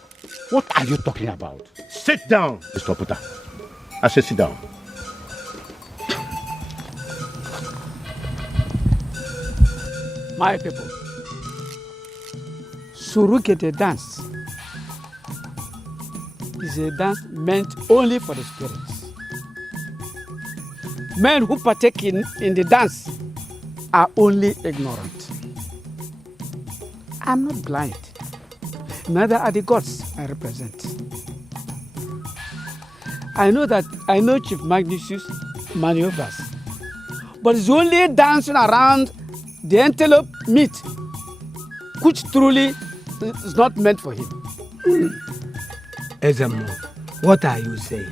What are you talking about? Sit down, Mr. Puta. I said sit down. My people, Surukete dance is a dance meant only for the spirits. Men who partake in the dance are only ignorant. I'm not blind. Neither are the gods I represent. I know Chief Magnus's maneuvers, but it's only dancing around the antelope meat, which truly is not meant for him. Ezemo, what are you saying?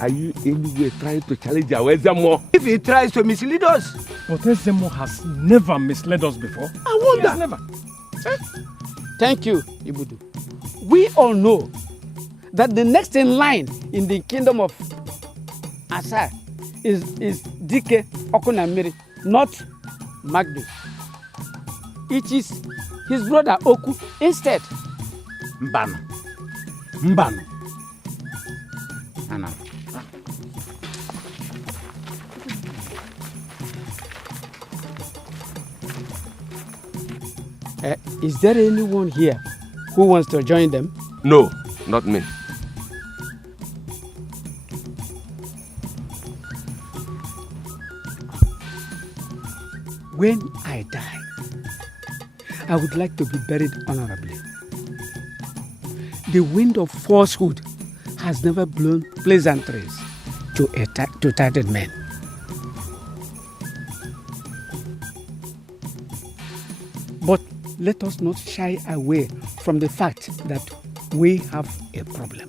Are you anyway trying to challenge our Ezemo? If he tries to mislead us. But Ezemo has never misled us before. I wonder. Yes, never. Thank you, Ibudu. We all know that the next in line in the kingdom of Asa is Dike Okunamiri, not Magnus. It is his brother Oku instead. Mbano. Mbano. Anna. Is there anyone here who wants to join them? No, not me. When I die, I would like to be buried honorably. The wind of falsehood has never blown pleasantries to tired men. But let us not shy away from the fact that we have a problem.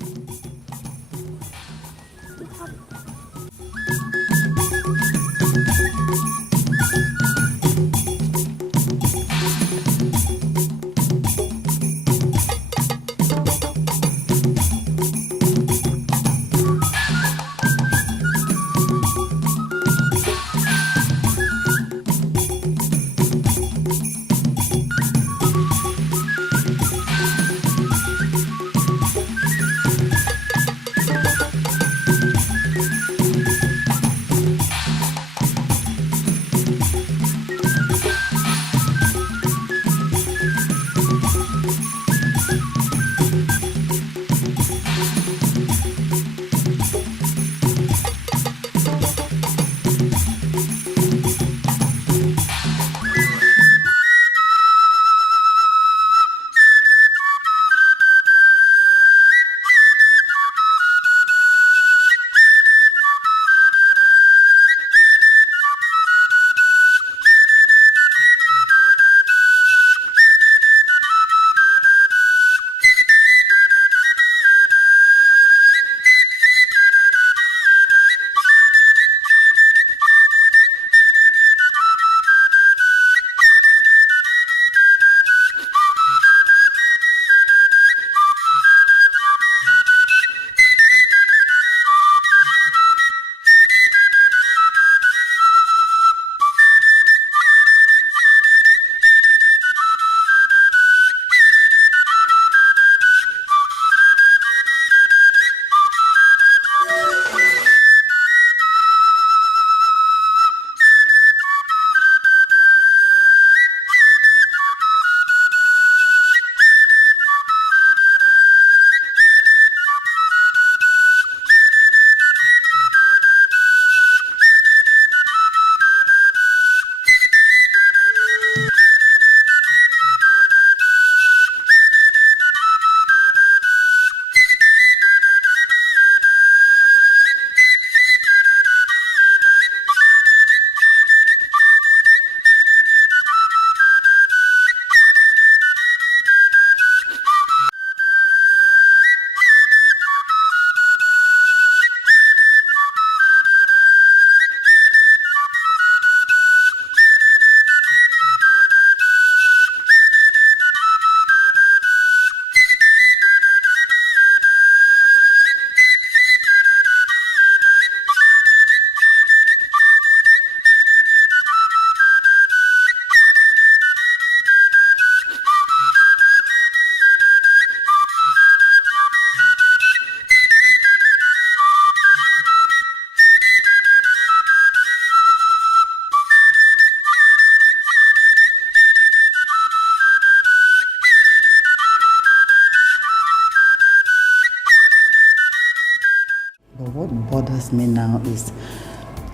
bothers me now is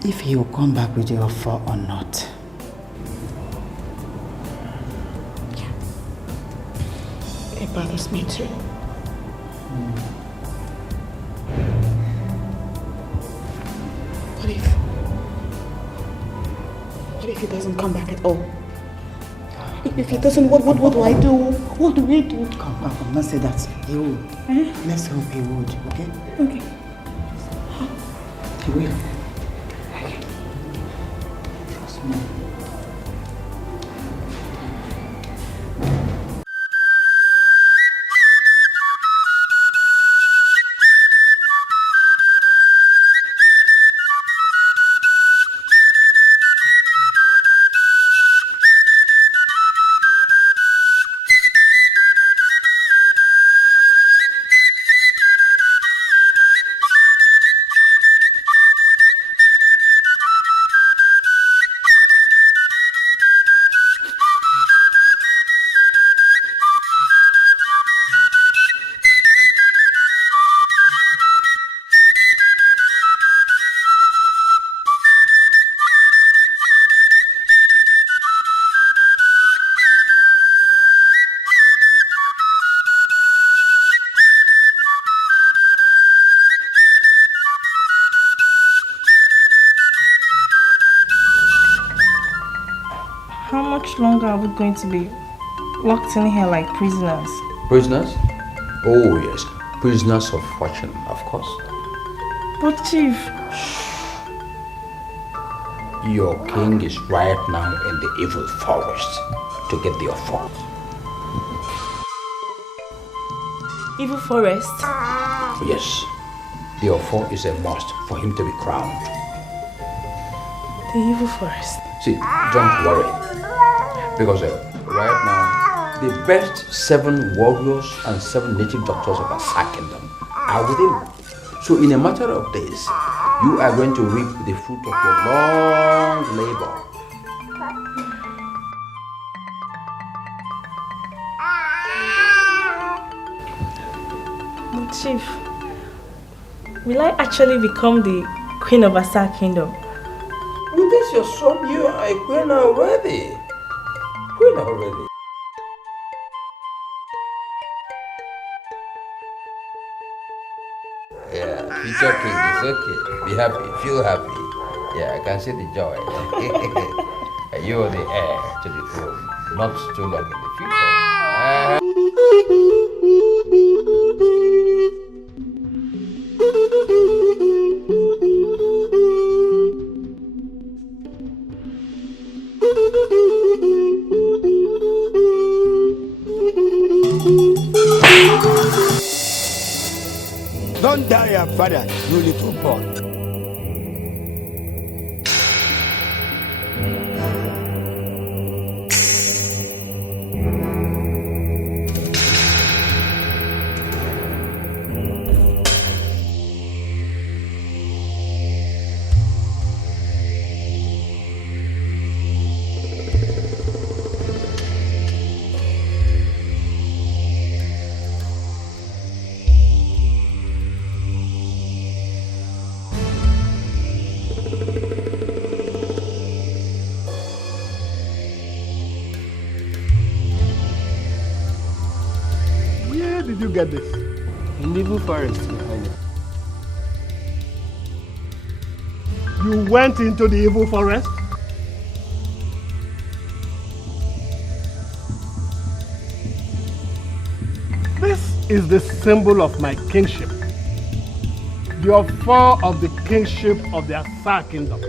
if he will come back with the offer or not. It bothers me too. What if he doesn't come back at all? If he doesn't, what do I do? What do we do? Come, don't say that. He will. Let's hope he would, okay? Okay. He will. Trust me. How much longer are we going to be locked in here like prisoners? Prisoners? Oh yes, prisoners of fortune, of course. But Chief... Your king is right now in the evil forest to get the offer. Evil forest? Yes, the offer is a must for him to be crowned. The evil forest? See, don't worry, because right now, the best 7 warriors and 7 native doctors of our kingdom are with him. So in a matter of days, you are going to reap the fruit of your long labor. But Chief, will I actually become the queen of Asa kingdom? With this your son, you are a queen already. Queen already. Yeah, future king is okay. Be happy, feel happy. Yeah, I can see the joy. You are the heir to the throne, not too long in the future. Don't die your father, you little boy. Did you get this? In the evil forest, Your Highness. You went into the evil forest? This is the symbol of my kingship. The offer of the kingship of the Asa kingdom.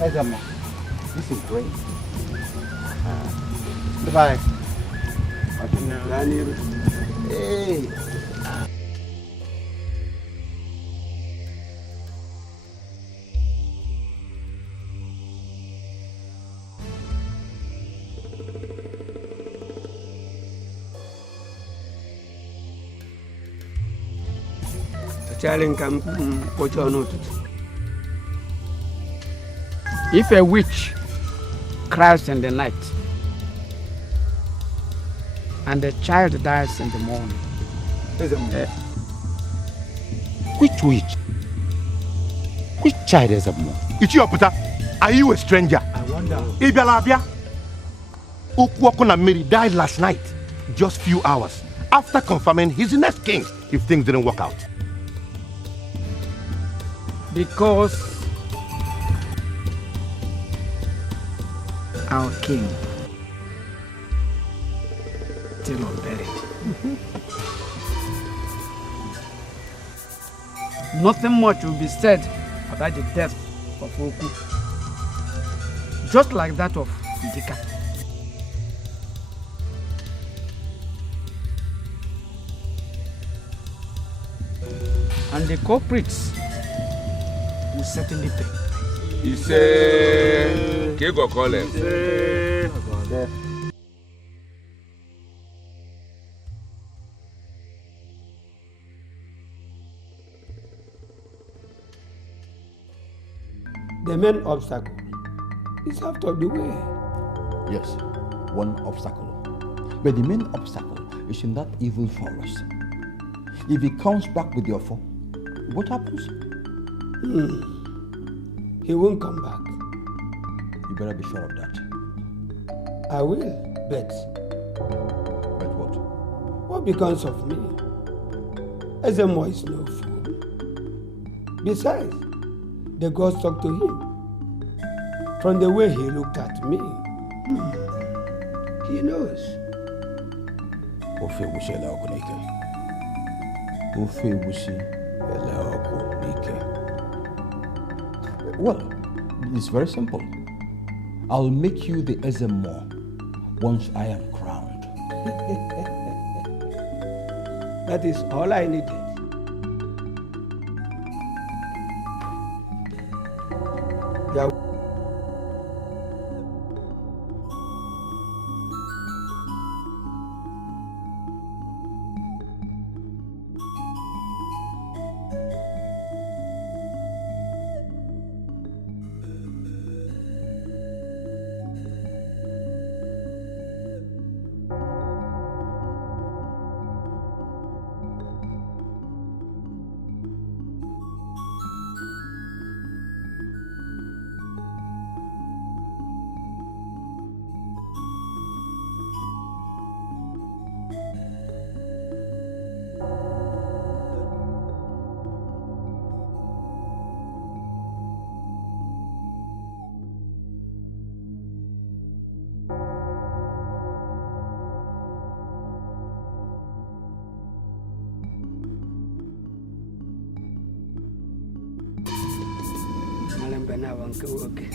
Ezama, this is great. Goodbye. Hey. If a witch cries in the night and the child dies in the morning, Which witch? Which child is a more? Ichioputa, are you a stranger? I wonder. Ibialabia. Ukuokuna Mary died last night, just few hours, after confirming he's the next king if things didn't work out. because our king still unburied. Nothing much will be said about the death of Oku, just like that of Ndika. And the culprits will certainly pay. He said, Kego call him. The main obstacle is out of the way. Yes, one obstacle. But the main obstacle is in that evil forest. If he comes back with your foe, what happens? He won't come back. You better be sure of that. I will, bet. Bet what? What becomes of me? Ezemo is no fool. Besides, the gods talk to him. From the way he looked at me, he knows. Ofe wushi ele oku n'ike. Ofe wushi ele oku n'ike. Well, it's very simple. I'll make you the Ezemo once I am crowned. That is all I needed. Okay.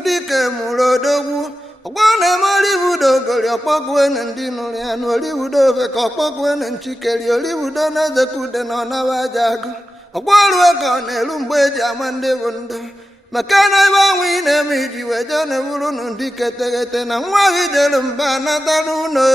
dike murodogwu. Ogwana NOLLYWOOD ogori okpogwen ndi nuri anu NOLLYWOOD oveka okpogwen nchikeri NOLLYWOOD onezekude na onawajagu. Ogwaru eka nelu mgbeji amande bundo. Makana ibanwi na-eme iji weje na-eburu n'ụdị ketegete na nwa gị jere mba nata n'ụlọ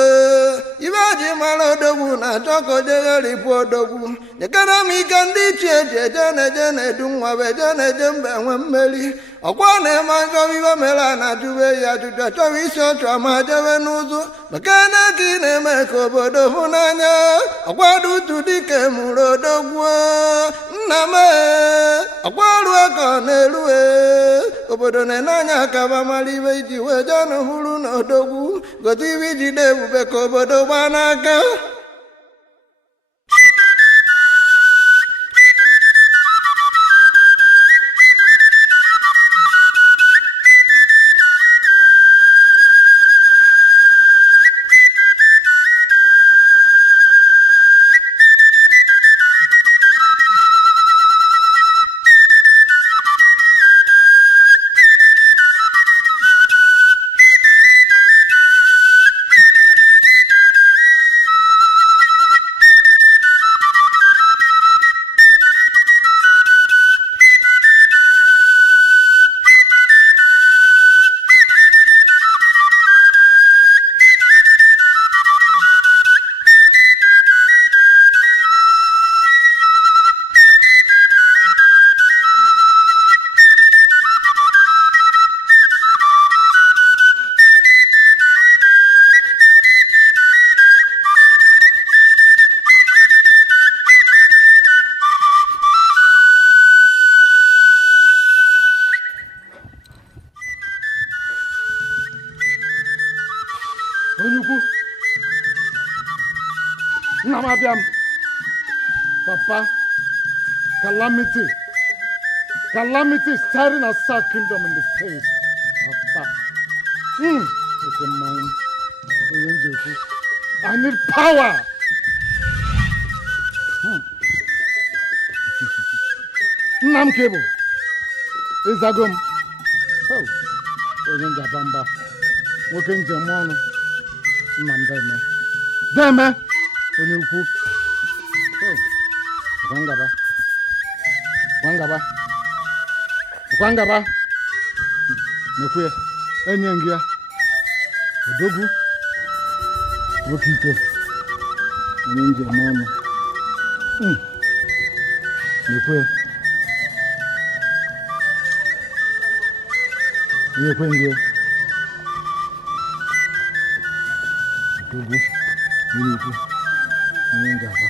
ibe ji mara odogwu na-achọ ka o jegharịpụ odogwu nyekere m ike ndị ichie ji eje na-eje na-edu nwa bụ eje na-eje mba enwe mmeri ọkwa na-eme nchọba ibe mere a na-ajụbe ya ajụjụ achọba isi ọchụ ma jebe n'ụzụ makana ka ị na-eme ka obodo hụ n'anya ọkwado utu dike mụrụ odogwu nna m ọkwa ọrụ aka ọ na-eru obodo na-ene anya ka ba mara ibe iji wee jee n'ụhụrụ na odogwu gote ibe iji dị ebube ka obodo gbaa n'aka. Papa, calamity is staring a South Kingdom in the face. Papa, I need power. Nam cable. Izagum. Oh, Ojenja Bamba. Working Jamono. Nam Deme. Deme. Onyuku. Oh. Kwangaba. Nekwe. Enyengia. Odogu. Wokike. Onyenje mono. Nekwe. Nekwe. Odogu. Onyenje. Onyenje aba.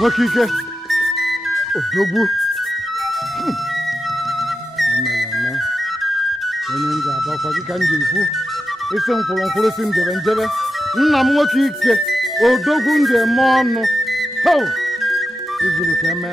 Wakike Odogwu Mmeleme onye nje abakwa dịka nje ikwu isi mkwụrụ si njebe nna m nwoke ike Odogwu nje eme ọnụ ho izuru ka eme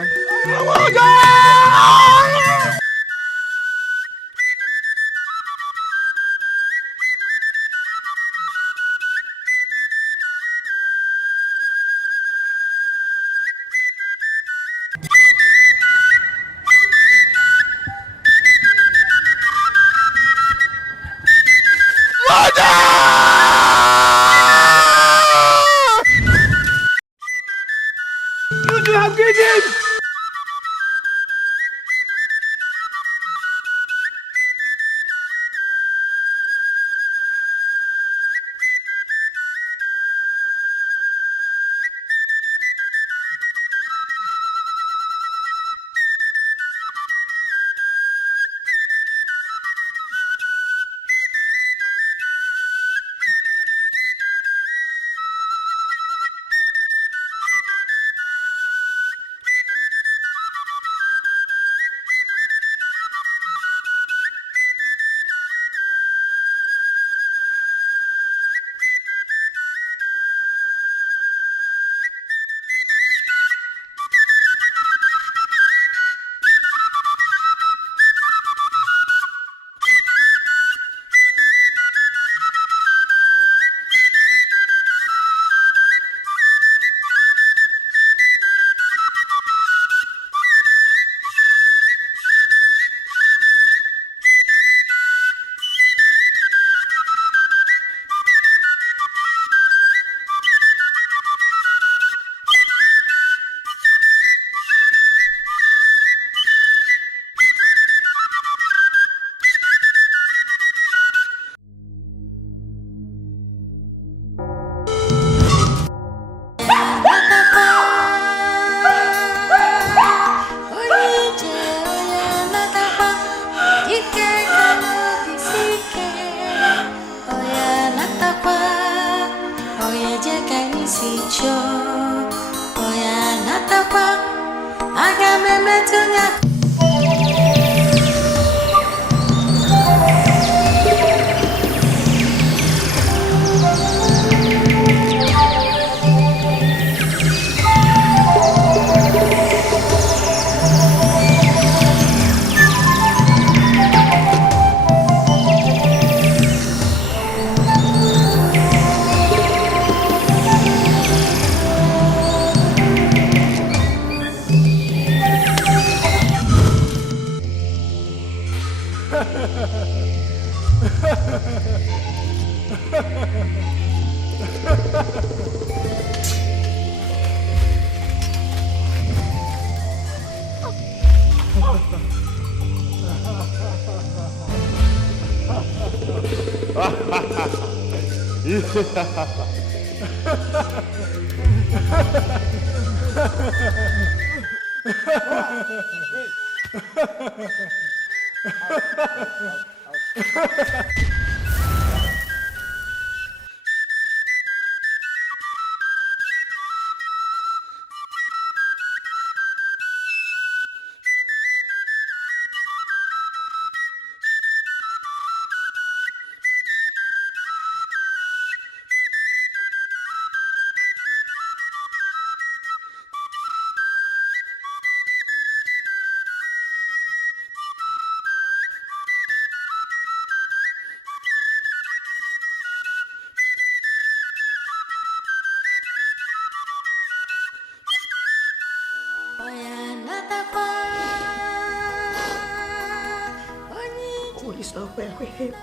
It's not well with him.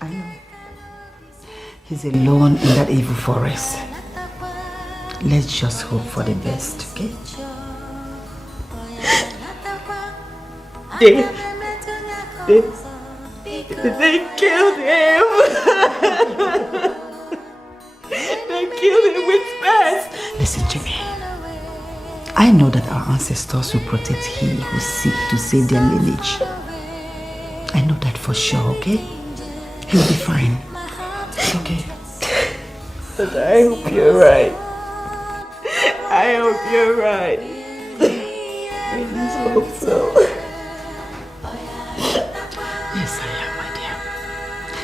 I know. He's alone in that evil forest. Let's just hope for the best, okay? They killed him. They killed him with spears. Listen to me. I know that our ancestors will protect he who seek to save their lineage. I know that for sure, okay? He'll be fine. It's okay. But I hope you're right. I hope you're right. I just hope so. Yes, I am, my dear.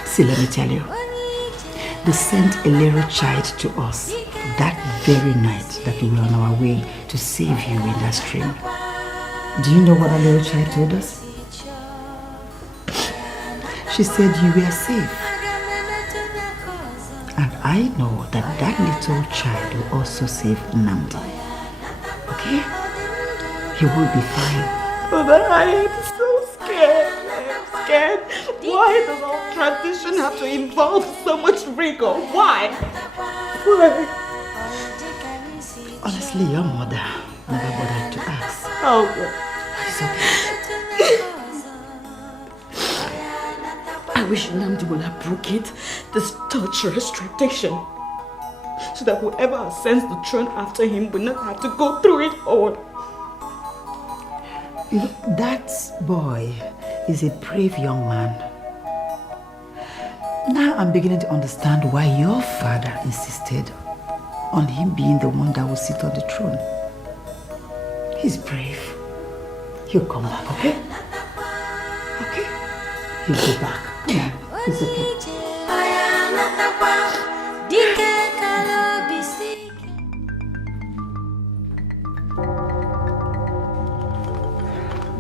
See, let me tell you. They sent a little child to us that very night that we were on our way to save you in that stream. Do you know what a little child told us? She said you were safe. And I know that that little child will also save Nnamdi. Okay? He will be fine. But I am so scared. I'm scared. Why does our tradition have to involve so much rigor? Why? Why? Honestly, your mother never bothered to ask. Oh, God. It's okay. I wish Nnamdi would abrogate this torturous tradition so that whoever ascends the throne after him will not have to go through it all. You know, that boy is a brave young man. Now I'm beginning to understand why your father insisted on him being the one that will sit on the throne. He's brave. He'll come back, okay? Okay? He'll go back. Come on, it's okay.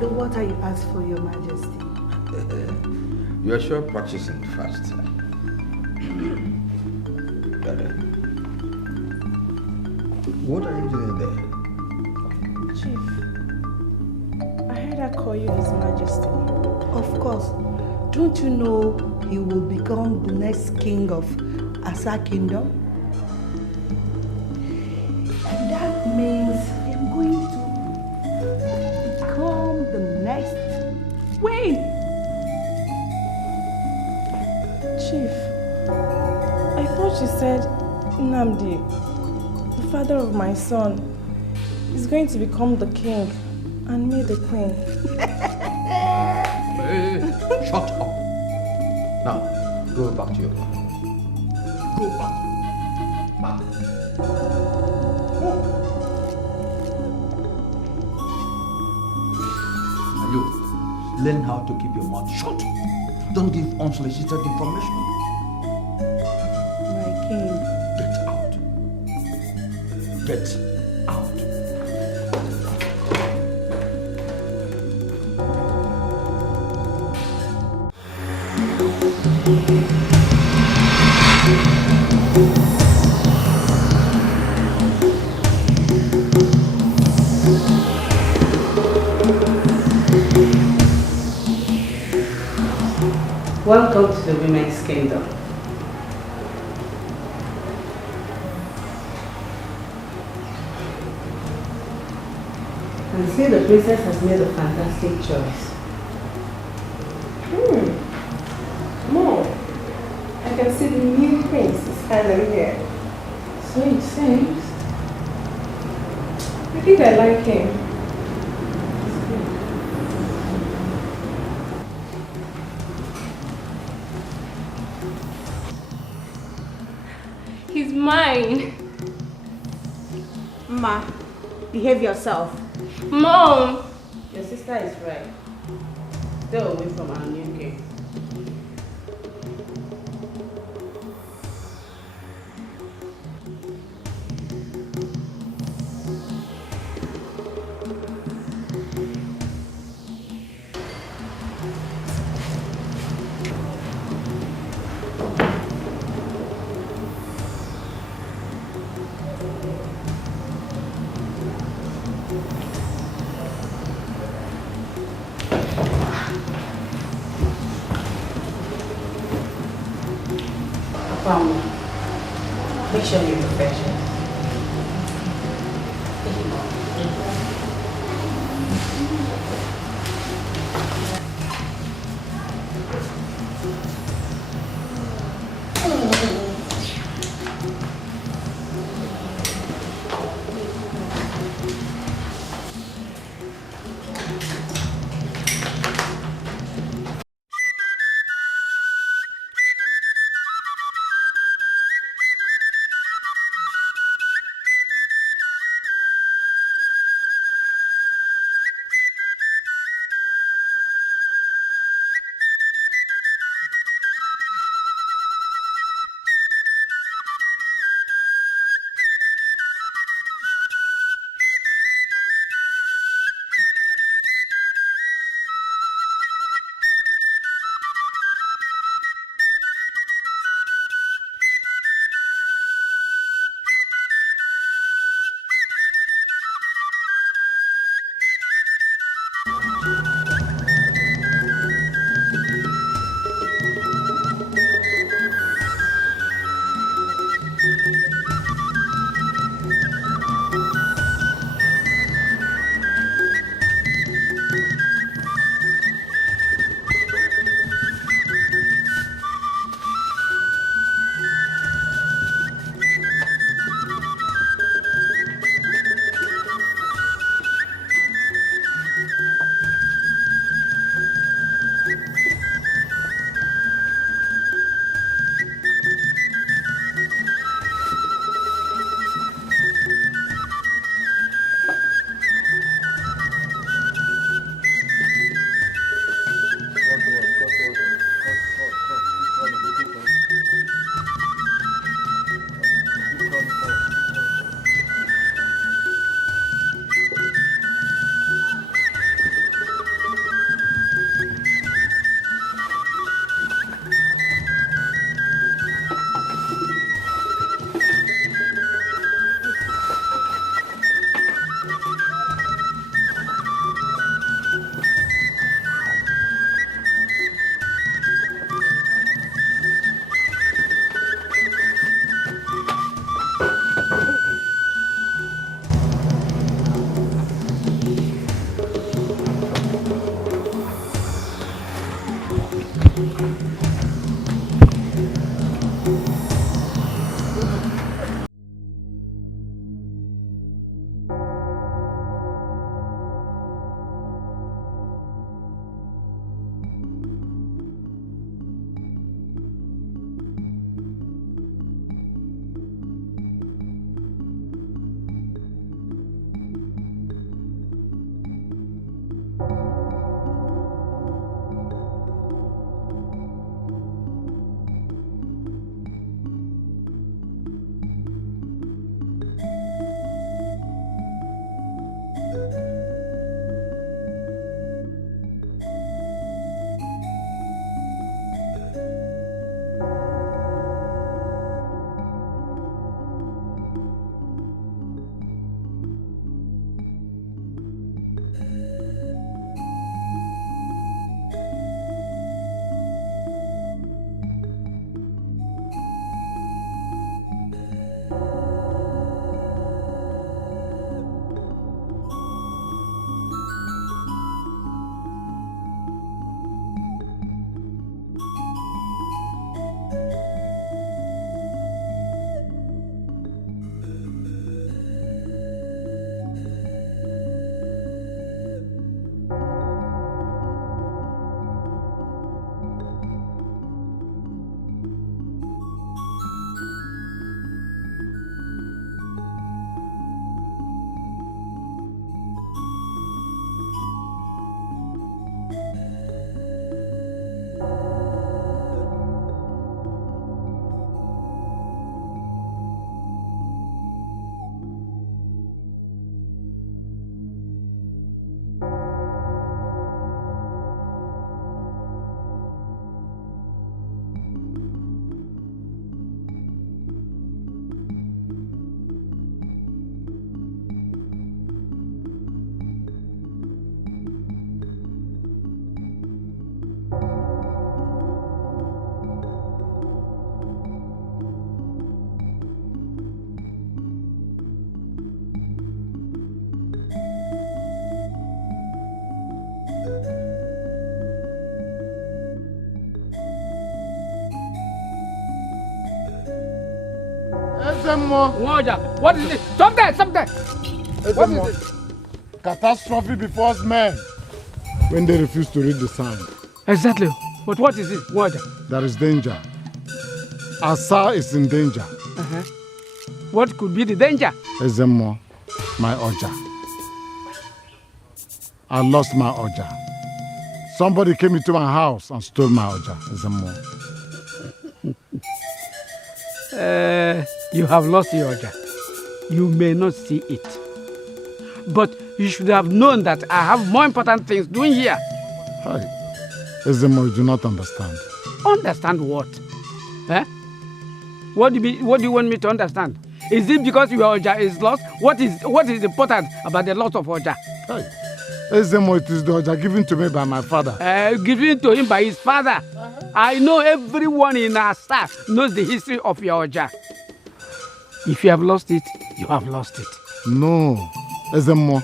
The water you asked for, Your Majesty. You are sure practicing fast. What are you doing there? Chief, I heard I call you His Majesty. Of course. Don't you know he will become the next king of Asa Kingdom? And that means I'm going to become the next queen. Chief, I thought you said Nnamdi, the father of my son, is going to become the king and me the queen. Hey, shut up. Now, go back to your room. Go back. You, learn how to keep your mouth shut. Don't give unsolicited information. My king. Get out. Welcome to the Women's Kingdom. I see the princess has made a fantastic choice. Mom, I can see the new prince is finally here. So it seems. I think I like him. He's mine. Ma, behave yourself. Mom! Your sister is right. Stay away from our new king. Make sure you're professional. What is it? Stop there! Stop there! What is it? Catastrophe befalls men when they refuse to read the sign. Exactly. But what is it? What? There is danger. Asa is in danger. What could be the danger? Ezemo, my Oja. I lost my Oja. Somebody came into my house and stole my Oja, Ezemo. You have lost your Oja. You may not see it. But you should have known that I have more important things doing here. Hi. Ezemo, you do not understand. Understand what? Eh? What do you want me to understand? Is it because your Oja is lost? What is important about the loss of Oja? Hi. Ezemo, it is the Oja given to me by my father. Given to him by his father? I know everyone in our staff knows the history of your Oja. If you have lost it, you have lost it. No. Ezemo,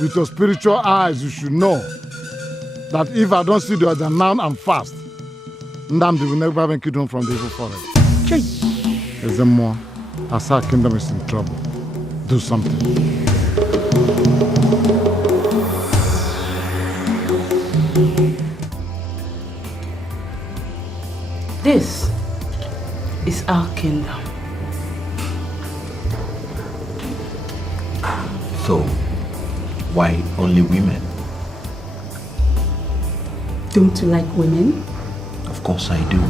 with your spiritual eyes, you should know that if I don't see the Oja now and fast, Ndamdi will never have been killed from the evil forest. Ezemo, Asa Kingdom is in trouble. Do something. This is our kingdom. So, why only women? Don't you like women? Of course I do.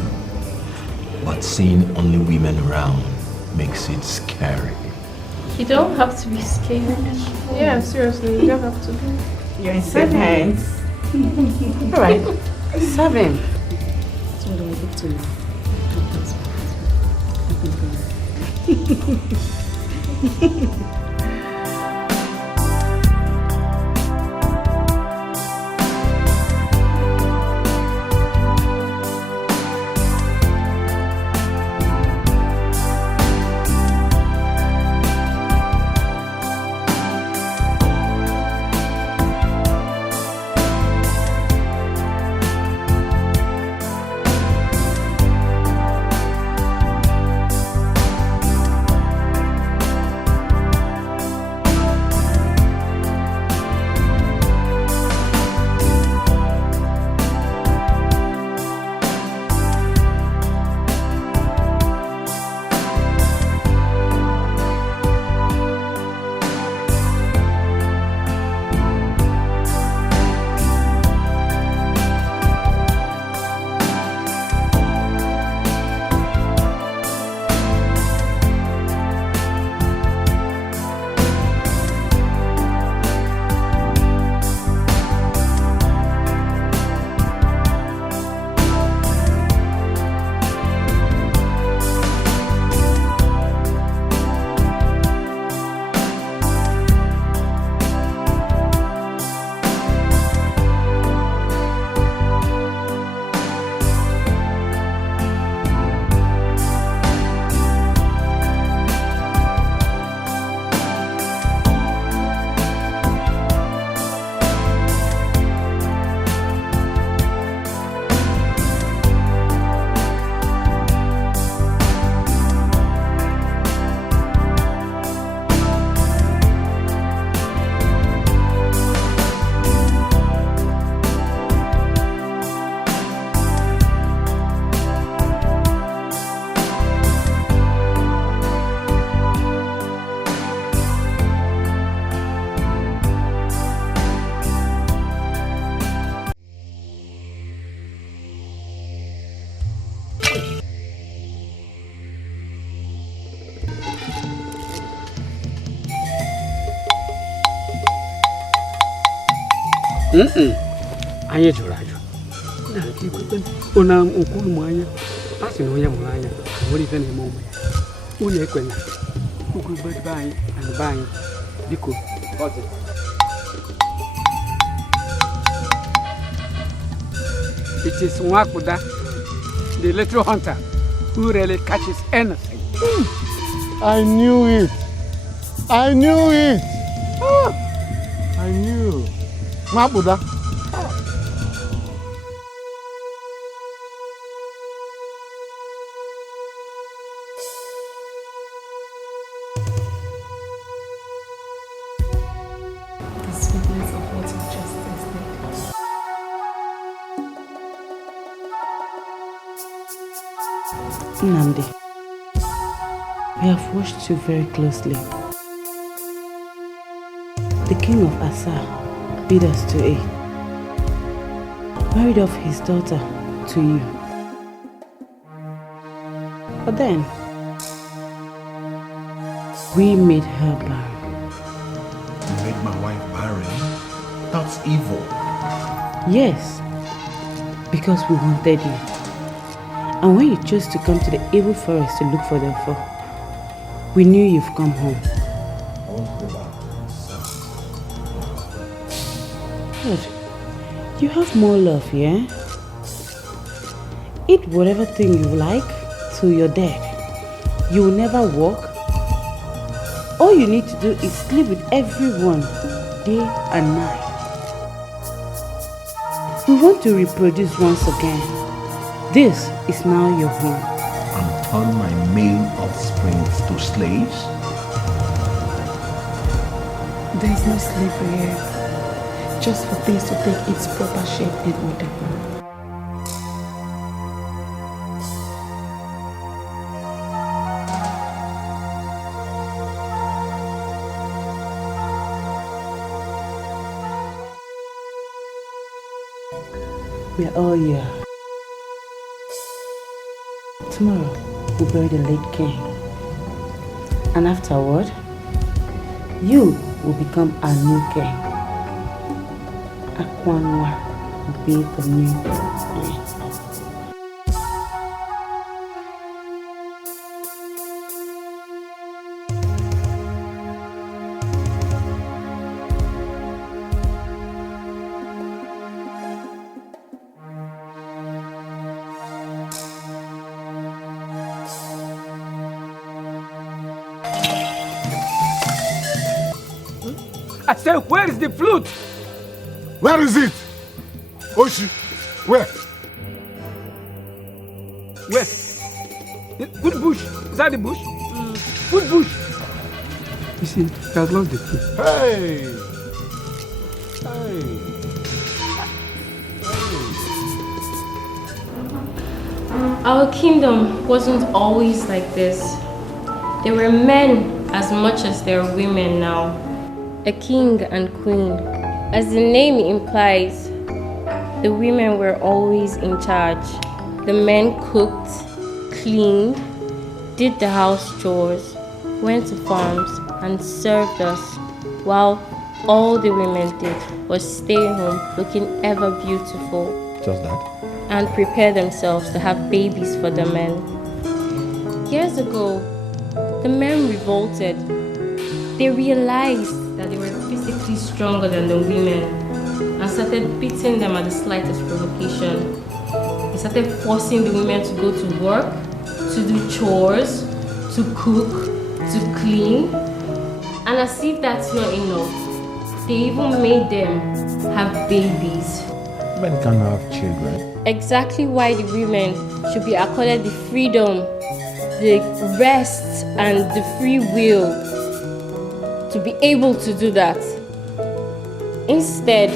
But seeing only women around makes it scary. You don't have to be scared. Yeah, seriously, you don't have to be. You're in safe hands. All right, 7. That's what I get to know. Anya jụrụ ajụ. Ona okwu m anya. Asị na onye mụrụ anya, nwere ife na-eme ụmụ ya. Unu ekwena. Ukwu be anyị and be anyị. Biko. It is Nwakuda, the little hunter, who really catches anything. I knew it. I knew it. I knew. Nwakuda. Nnamdi, we have watched you very closely. The king of Asa bid us to aid. Married off his daughter to you. But then, we made her barren. You made my wife barren? That's evil. Yes, because we wanted you. And when you chose to come to the evil forest to look for them for, we knew you've come home. I won't go back. Good. You have more love, yeah? Eat whatever thing you like till you're dead. You will never walk. All you need to do is sleep with everyone, day and night. We want to reproduce once again. This is now your home. And turn my male offspring to slaves? There is no slavery here. Just for things to take its proper shape and order. We are all here. Tomorrow, we'll bury the late king. And afterward, you will become our new king. Akwanwa will be the new king. I said, where is the flute? Where is it? Oshi, where? Where? Good bush. Is that the bush? Good bush. You see, he has lost the key. Hey! Our kingdom wasn't always like this. There were men as much as there are women now. A king and queen. As the name implies, the women were always in charge. The men cooked, cleaned, did the house chores, went to farms, and served us, while all the women did was stay home looking ever beautiful. Just that? And prepare themselves to have babies for the men. Years ago, the men revolted. They realized that they were physically stronger than the women and started beating them at the slightest provocation. They started forcing the women to go to work, to do chores, to cook, to clean. And as if that's not enough, they even made them have babies. Men can have children. Exactly why the women should be accorded the freedom, the rest, and the free will to be able to do that. Instead,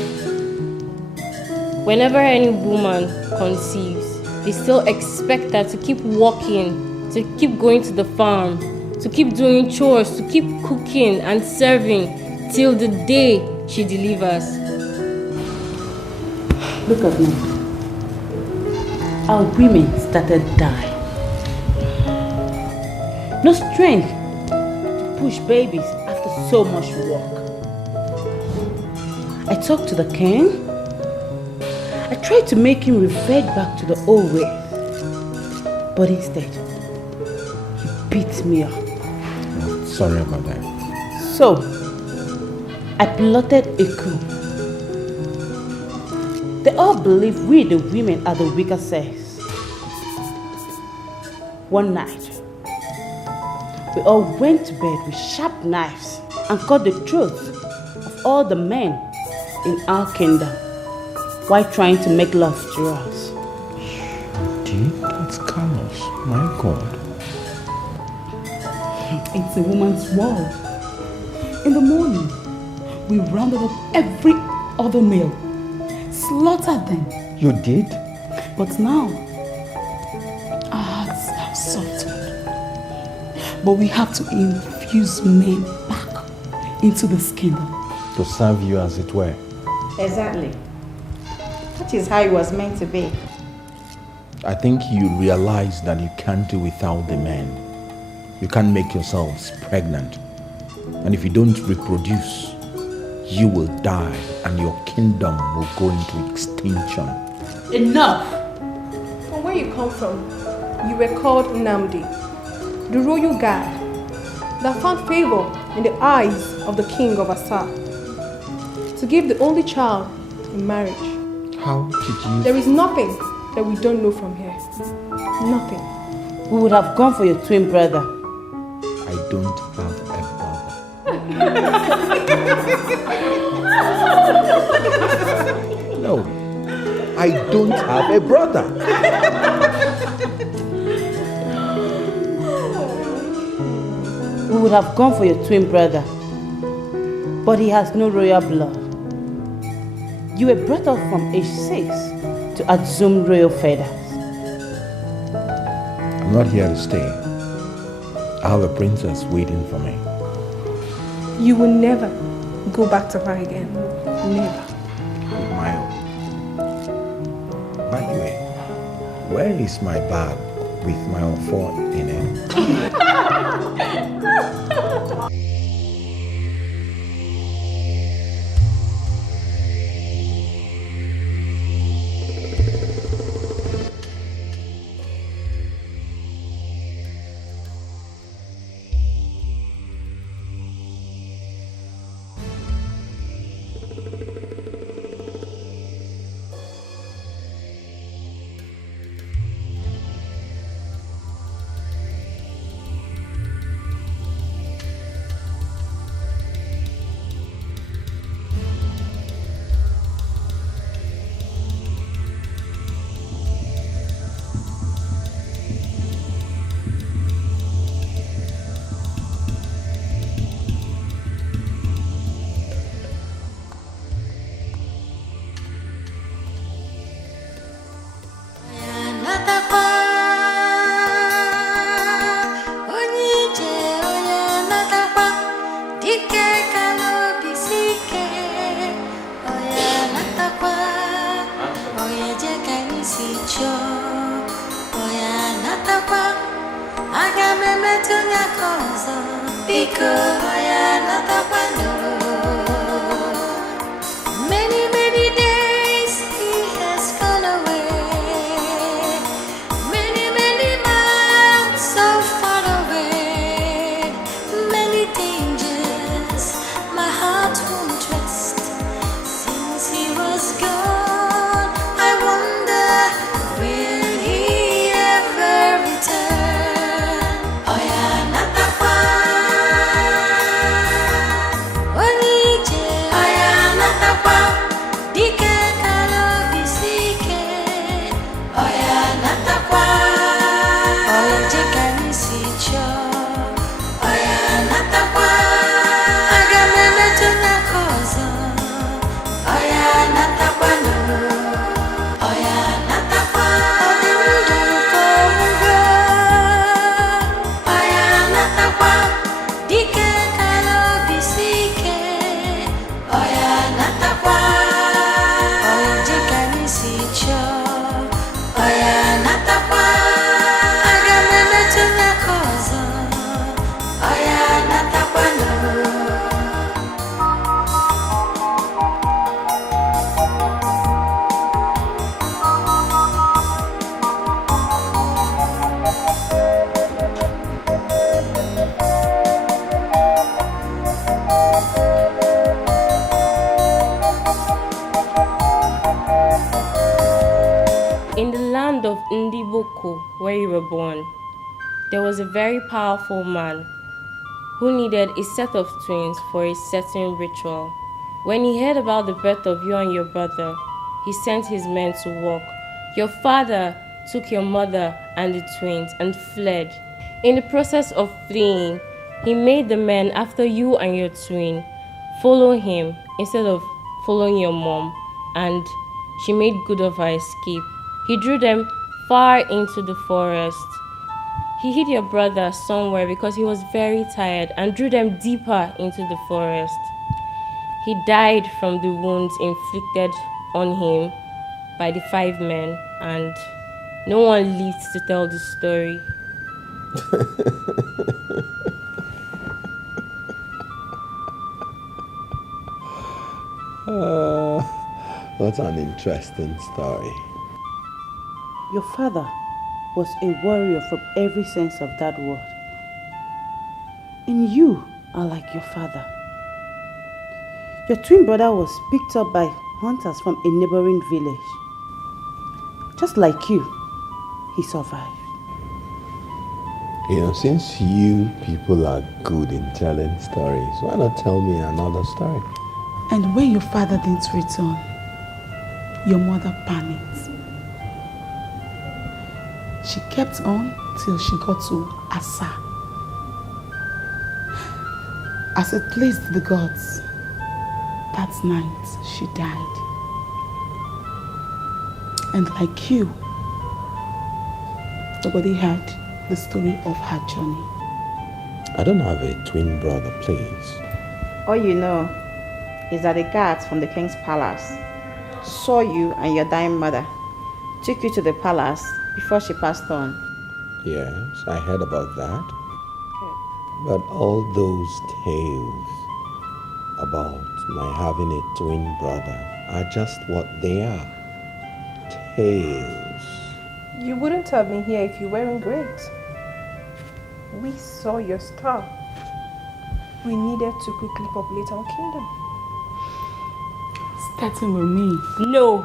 whenever any woman conceives, they still expect her to keep walking, to keep going to the farm, to keep doing chores, to keep cooking and serving till the day she delivers. Look at me. Our women started dying. No strength to push babies after so much work. I talked to the king. I tried to make him revert back to the old way. But instead, he beat me up. Oh, sorry about that. So, I plotted a coup. They all believe we, the women, are the weaker sex. One night, we all went to bed with sharp knives and cut the throats of all the men in our kingdom while trying to make love to us. Deep? That's callous. My God. It's a woman's world. In the morning, we rounded up every other male, slaughtered them. You did? But now, our hearts have softened. But we have to infuse men back into this kingdom. To serve you as it were. Exactly. That is how it was meant to be. I think you realize that you can't do without the men. You can't make yourselves pregnant. And if you don't reproduce, you will die and your kingdom will go into extinction. Enough! From where you come from, you were called Nnamdi, the royal guard that found favor in the eyes of the king of Asa to give the only child in marriage. How did you? There is nothing that we don't know from here. Nothing. We would have gone for your twin brother. I don't have a brother. No, I don't have a brother. We would have gone for your twin brother, but he has no royal blood. You were brought up from age 6 to assume royal feathers. I'm not here to stay. I have a princess waiting for me. You will never go back to her again. Never. With my own. By the way, where is my bag with my phone in it? Where you were born, there was a very powerful man who needed a set of twins for a certain ritual. When he heard about the birth of you and your brother, he sent his men to work. Your father took your mother and the twins and fled. In the process of fleeing, he made the men after you and your twin follow him instead of following your mom, and she made good of her escape. He drew them far into the forest. He hid your brother somewhere because he was very tired and drew them deeper into the forest. He died from the wounds inflicted on him by the 5 men, and no one lived to tell the story. What an interesting story. Your father was a warrior from every sense of that word. And you are like your father. Your twin brother was picked up by hunters from a neighboring village. Just like you, he survived. Since you people are good in telling stories, why not tell me another story? And when your father didn't return, your mother panicked. She kept on till she got to Asa. As it pleased the gods, that night she died. And like you, nobody heard the story of her journey. I don't have a twin brother, please. All you know is that the guards from the king's palace saw you and your dying mother, took you to the palace before she passed on. Yes, I heard about that. But all those tales about my having a twin brother are just what they are. Tales. You wouldn't have been here if you weren't great. We saw your star. We needed to quickly populate our kingdom. Starting with me. No,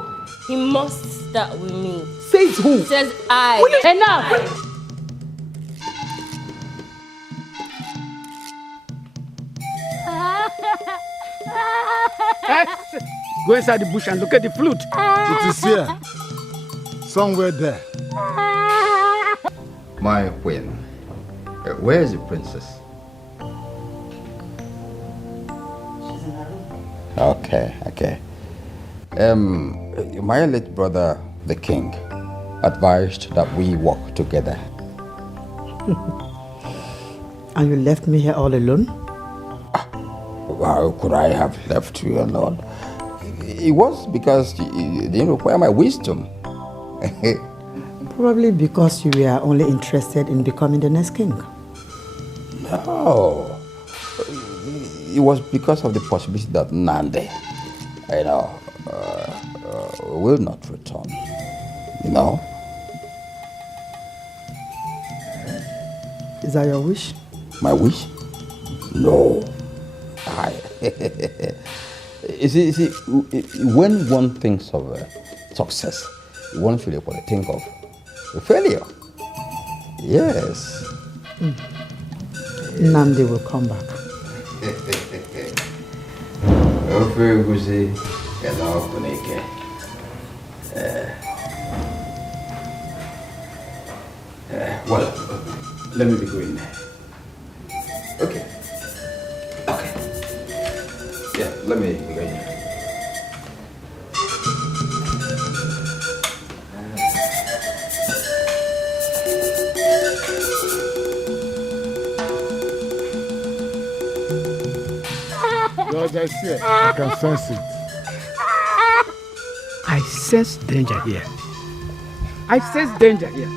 he must start with me. Says who? Says I. Enough! Go inside the bush and look at the flute. It is here. Somewhere there. My queen, where is the princess? Okay. My late brother, the king, advised that we work together. And you left me here all alone? How could I have left you alone? It was because you didn't require my wisdom. Probably because you were only interested in becoming the next king. No. It was because of the possibility that Nande, will not return. Is that your wish? My wish? No. You see, when one thinks of success, one should think of failure. Yes. Namdi will come back. Very busy. Well, let me be going. Okay. Yeah, let me be going. George, I see it. I can sense it. I sense danger here. I sense danger here.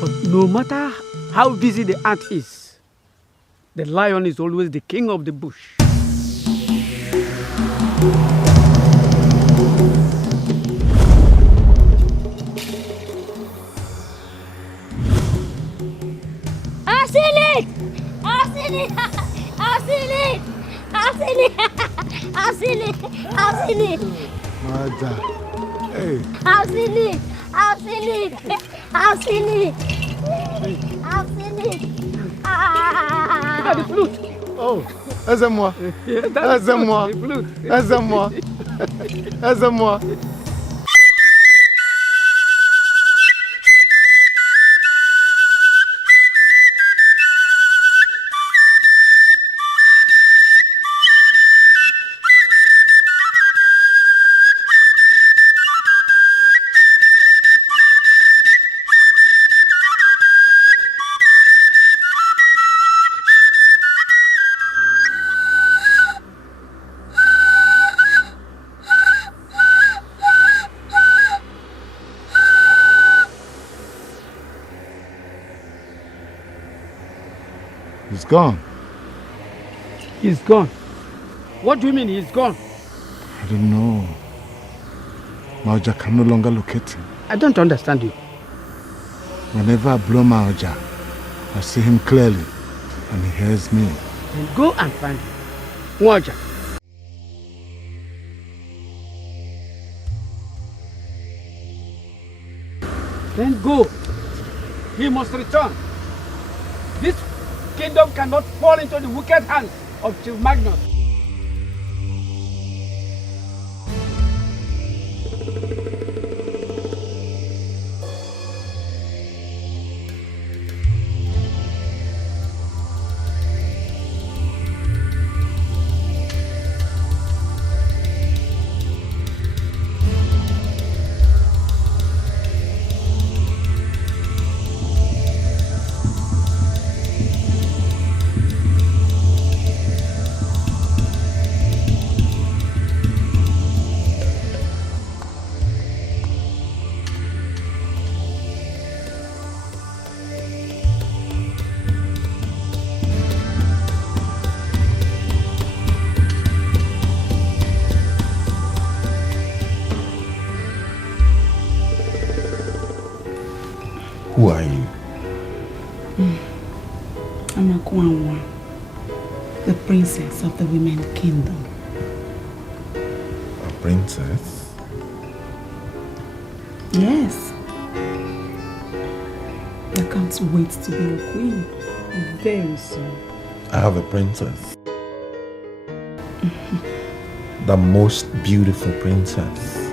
But no matter how busy the ant is, the lion is always the king of the bush. I've seen it. Mother. Hey. I've seen it. Ah, the flute. Oh, aide-moi. Aide-moi. Aide-moi. Aide-moi. He's gone. He's gone. What do you mean he's gone? I don't know. Maoja can no longer locate him. I don't understand you. Whenever I blow Maoja, I see him clearly and he hears me. Then go and find him. Maoja. Then go. He must return. This kingdom cannot fall into the wicked hands of Chief Magnus. Who are you? I'm Akwanwa, the princess of the women kingdom. A princess? Yes. I can't wait to be a queen very soon. I have a princess. The most beautiful princess.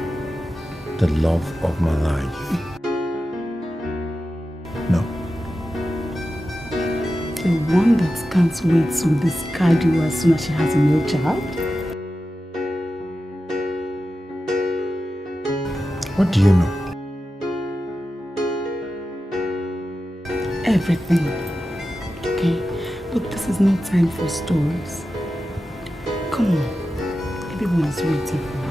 The love of my life. No. The one that can't wait to discard you as soon as she has a new child? What do you know? Everything. Okay? But this is no time for stories. Come on. Everyone is waiting for you.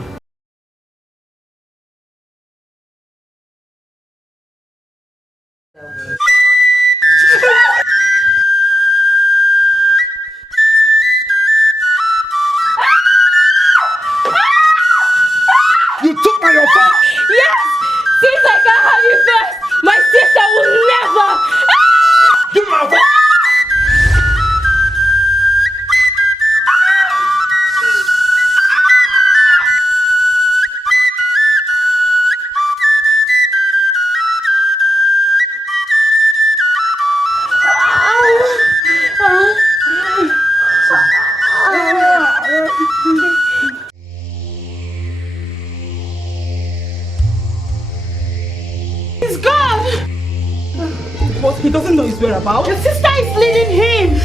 You took my phone! Yes! Since I can't have you first, my sister will never! Give me my phone! He's gone! What? He doesn't know his whereabouts? Your sister is leading him!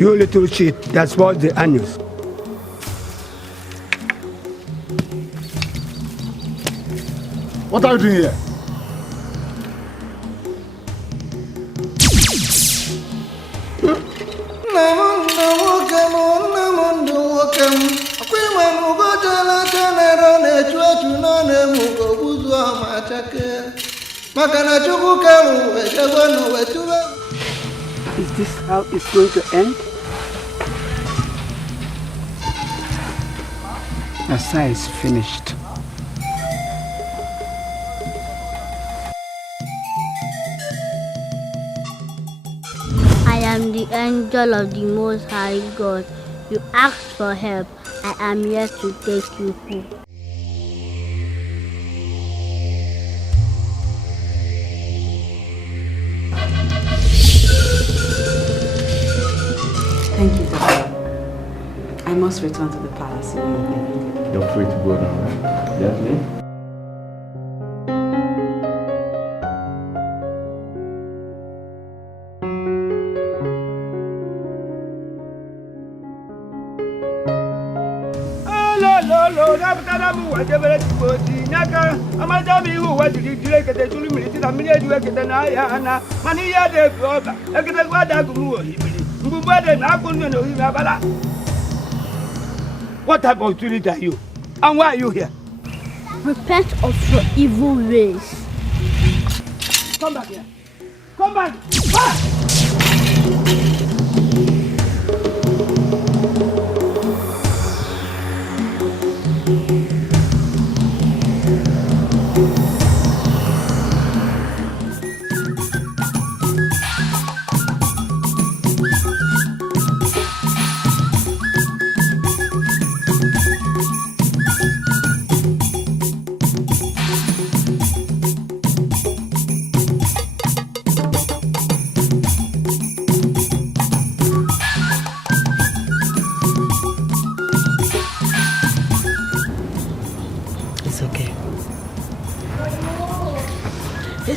You little shit, that's what the annuals. What are you doing here? Is this how it's going to end? Asa is finished. I am the angel of the Most High God. You asked for help. I am here to take you home. Thank you, Doctor. I must return to the palace immediately. You're free to go now, right? Definitely. What type of spirit are you? And why are you here? Repent of your evil ways. Come back here. Come back. Ah!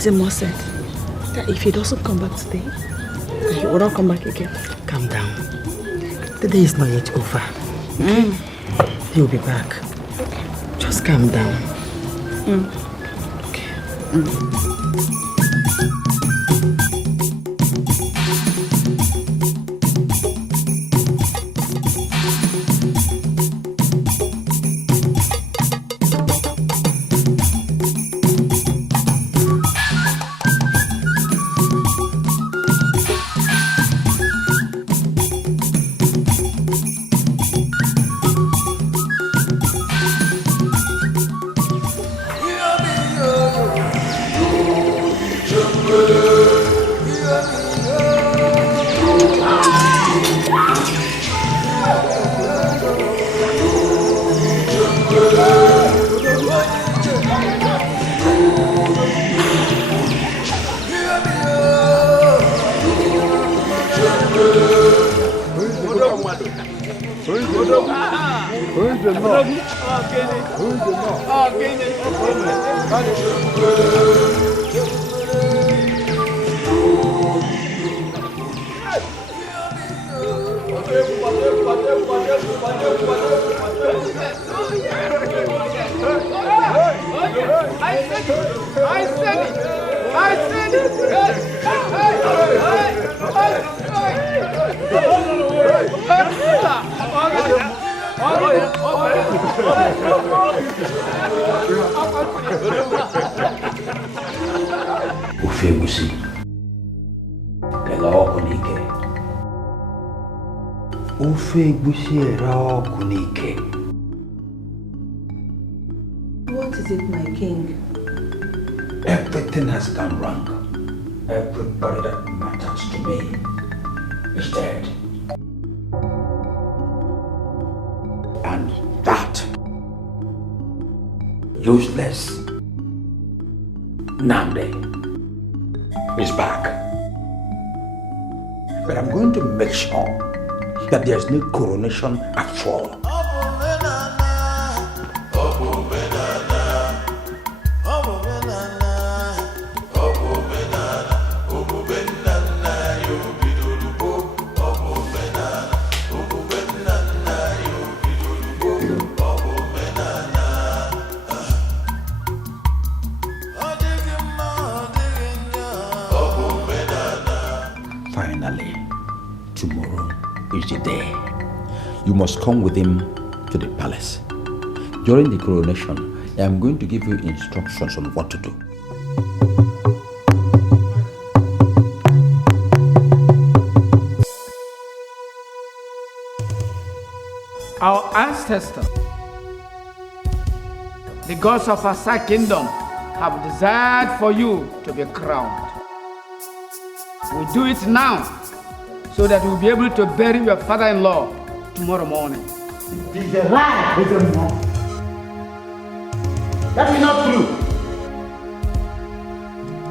Zemo said that if he doesn't come back today, he will not come back again. Calm down. The day is not yet over. He will be back. Just calm down. Okay. Ufegusi, kela okunike. Ufegusi era okunike. What is it, my king? Everything has gone wrong. Everybody that matters to me is dead. And that useless Namde is back. But I'm going to make sure that there's no coronation at all. reach there, you must come with him to the palace. During the coronation, I am going to give you instructions on what to do. Our ancestors, the gods of Asa Kingdom, have desired for you to be crowned. We do it now so that we'll be able to bury your father-in-law tomorrow morning. It is a lie, brother-in-law. That is not true.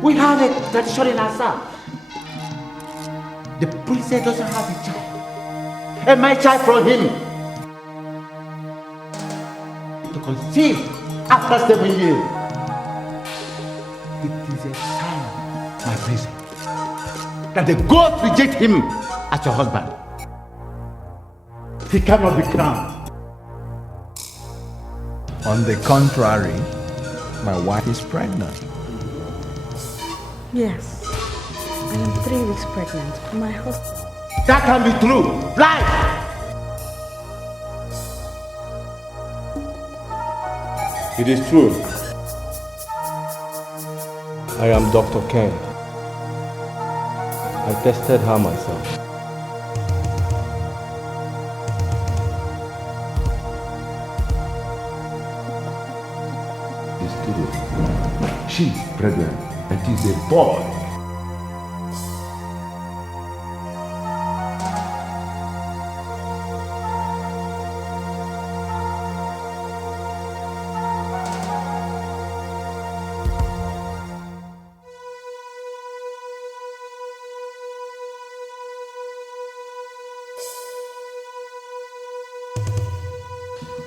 We have a tradition in Asa. The princess doesn't have a child. And my child from him to conceive after 7 years. It is a sign, my princess, that the gods reject him as your husband. He cannot be crowned. On the contrary, my wife is pregnant. Yes, I am 3 weeks pregnant for my husband. That can be true. Lie! It is true. I am Dr. Ken. I tested her myself. It's true. She's pregnant and she's a boy.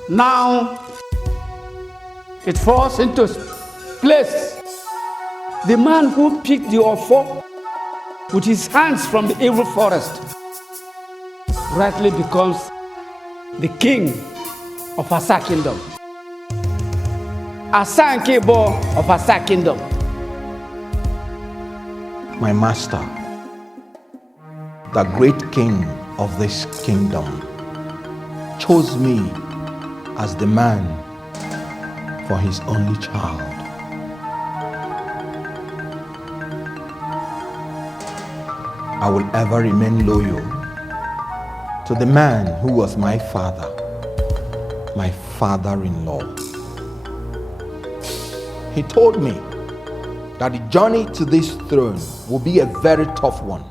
Now, it falls into place. The man who picked the offer with his hands from the evil forest rightly becomes the king of Asa Kingdom. Asa Nkebo of Asa Kingdom. My master, the great king of this kingdom, chose me as the man for his only child. I will ever remain loyal to the man who was my father, my father-in-law. He told me that the journey to this throne will be a very tough one.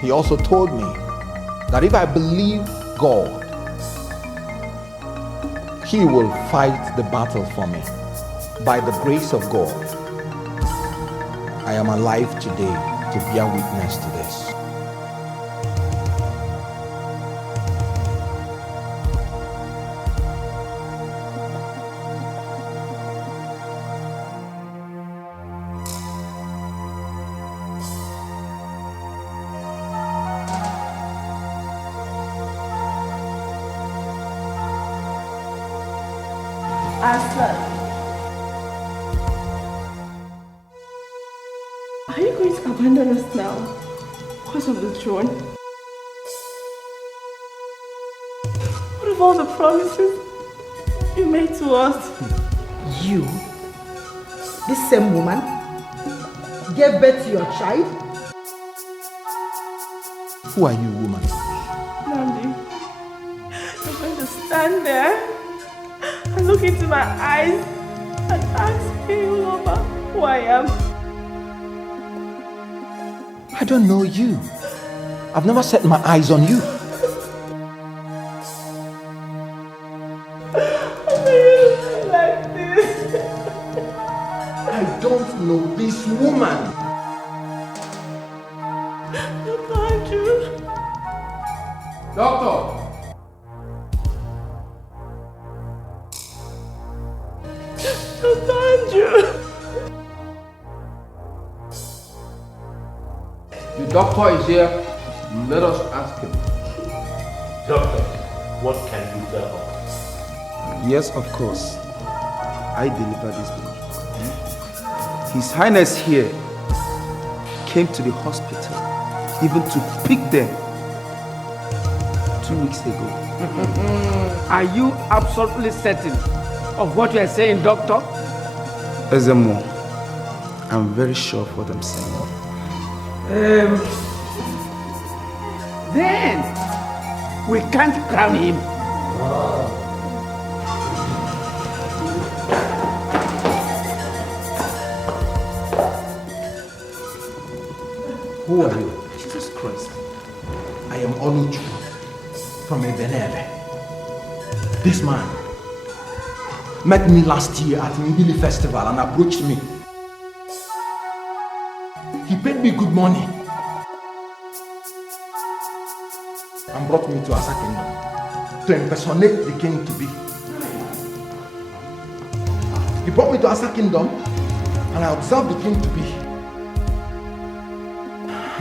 He also told me that if I believe God, He will fight the battle for me. By the grace of God, I am alive today to bear witness to this. Aslan, are you going to abandon us now because of the throne? What of all the promises you made to us? You, this same woman, gave birth to your child? Who are you, woman? Nandi, you're going to stand there and look into my eyes and ask me all over who I am. I don't know you. I've never set my eyes on you. Like this. I don't know this woman. Doctor! The doctor is here. Let us ask him. Doctor, what can you tell us? Yes, of course. I delivered this baby. His Highness here came to the hospital even to pick them 2 weeks ago. Are you absolutely certain of what you are saying, Doctor? Ezemo, I'm very sure of what I'm saying. Then we can't crown him. Who are you? Jesus Christ. I am Oluju from Ebenebe. This man met me last year at Mbili Festival and approached me. He paid me good money and brought me to Asa Kingdom to impersonate the king to be. He brought me to Asa Kingdom and I observed the king to be.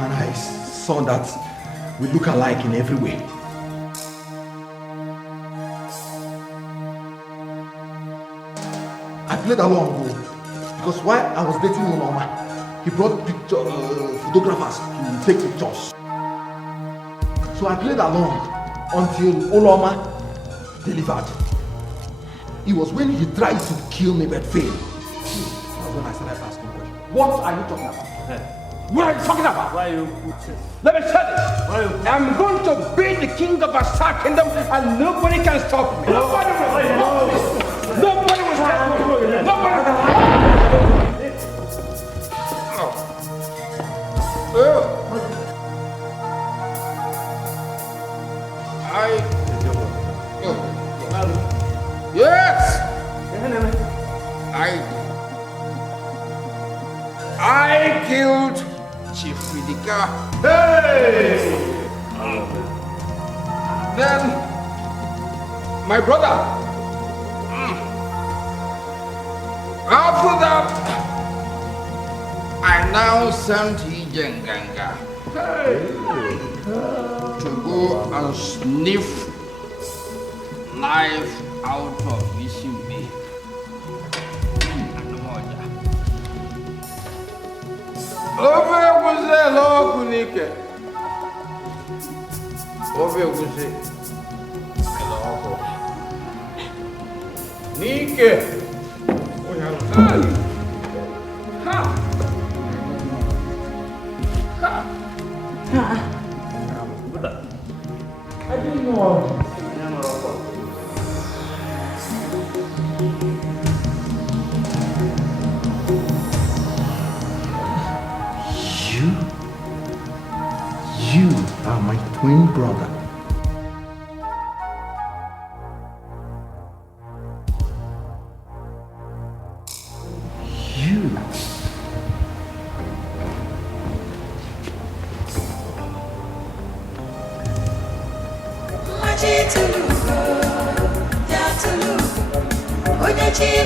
And I saw that we look alike in every way. I played along because while I was dating Uloma, he brought photographers to take pictures. So I played along until Uloma delivered. It was when he tried to kill me but failed. That's when I started asking questions. What are you talking about? What are you talking about? Why you? Let me tell you. I'm going to be the king of Asa Kingdom and nobody can stop me. Nobody will stop me. Nobody will stop me. Nobody will stop Yes! I killed Chief Widika. Hey! Then my brother. After that, I now sent Hijenganga to go and sniff life out of Ishibe. Ove guze lo kunike. Ove guze lo ko. Nike. Ha. Ha. Ha. I didn't know. You are my twin brother. You. Chief,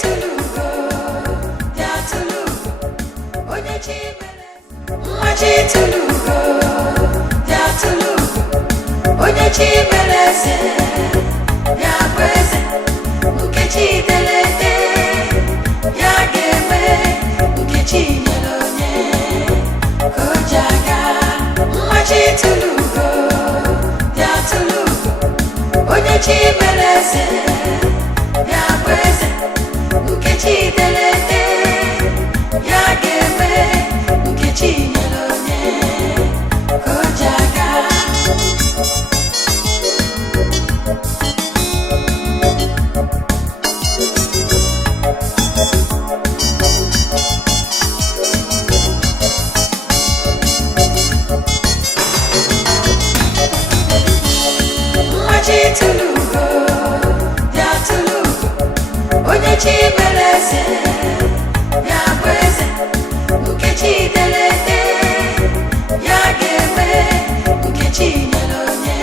Tulugo. onye chi meleze ya kweze nke chi delete ya ga-eme nke chi nyere onye ka o ji aga. Tulugo, ya tulugo, onye chi meleze, ya kweze, nke chi delete, ya ga-eme nke chi nyere onye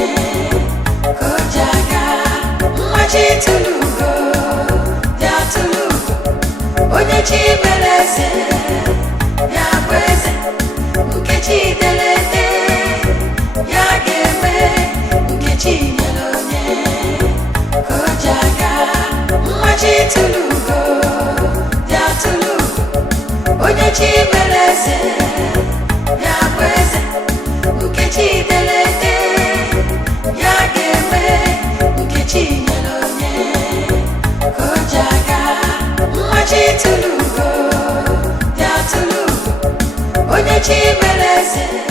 ka o ji aga. Nwa chi tulugo, ya tulugo, onye chi meleze, ya kweze, nke chi delete, ya ga-eme nke chi nyere onye ka o ji aga. Nwa chi tulugo, ya tulugo, onye chi meleze, ya kweze, nke chi delete, ya ga-eme nke chi nyere onye ka o ji aga. Nwa chi tulugo, ya tulugo, onye chi meleze.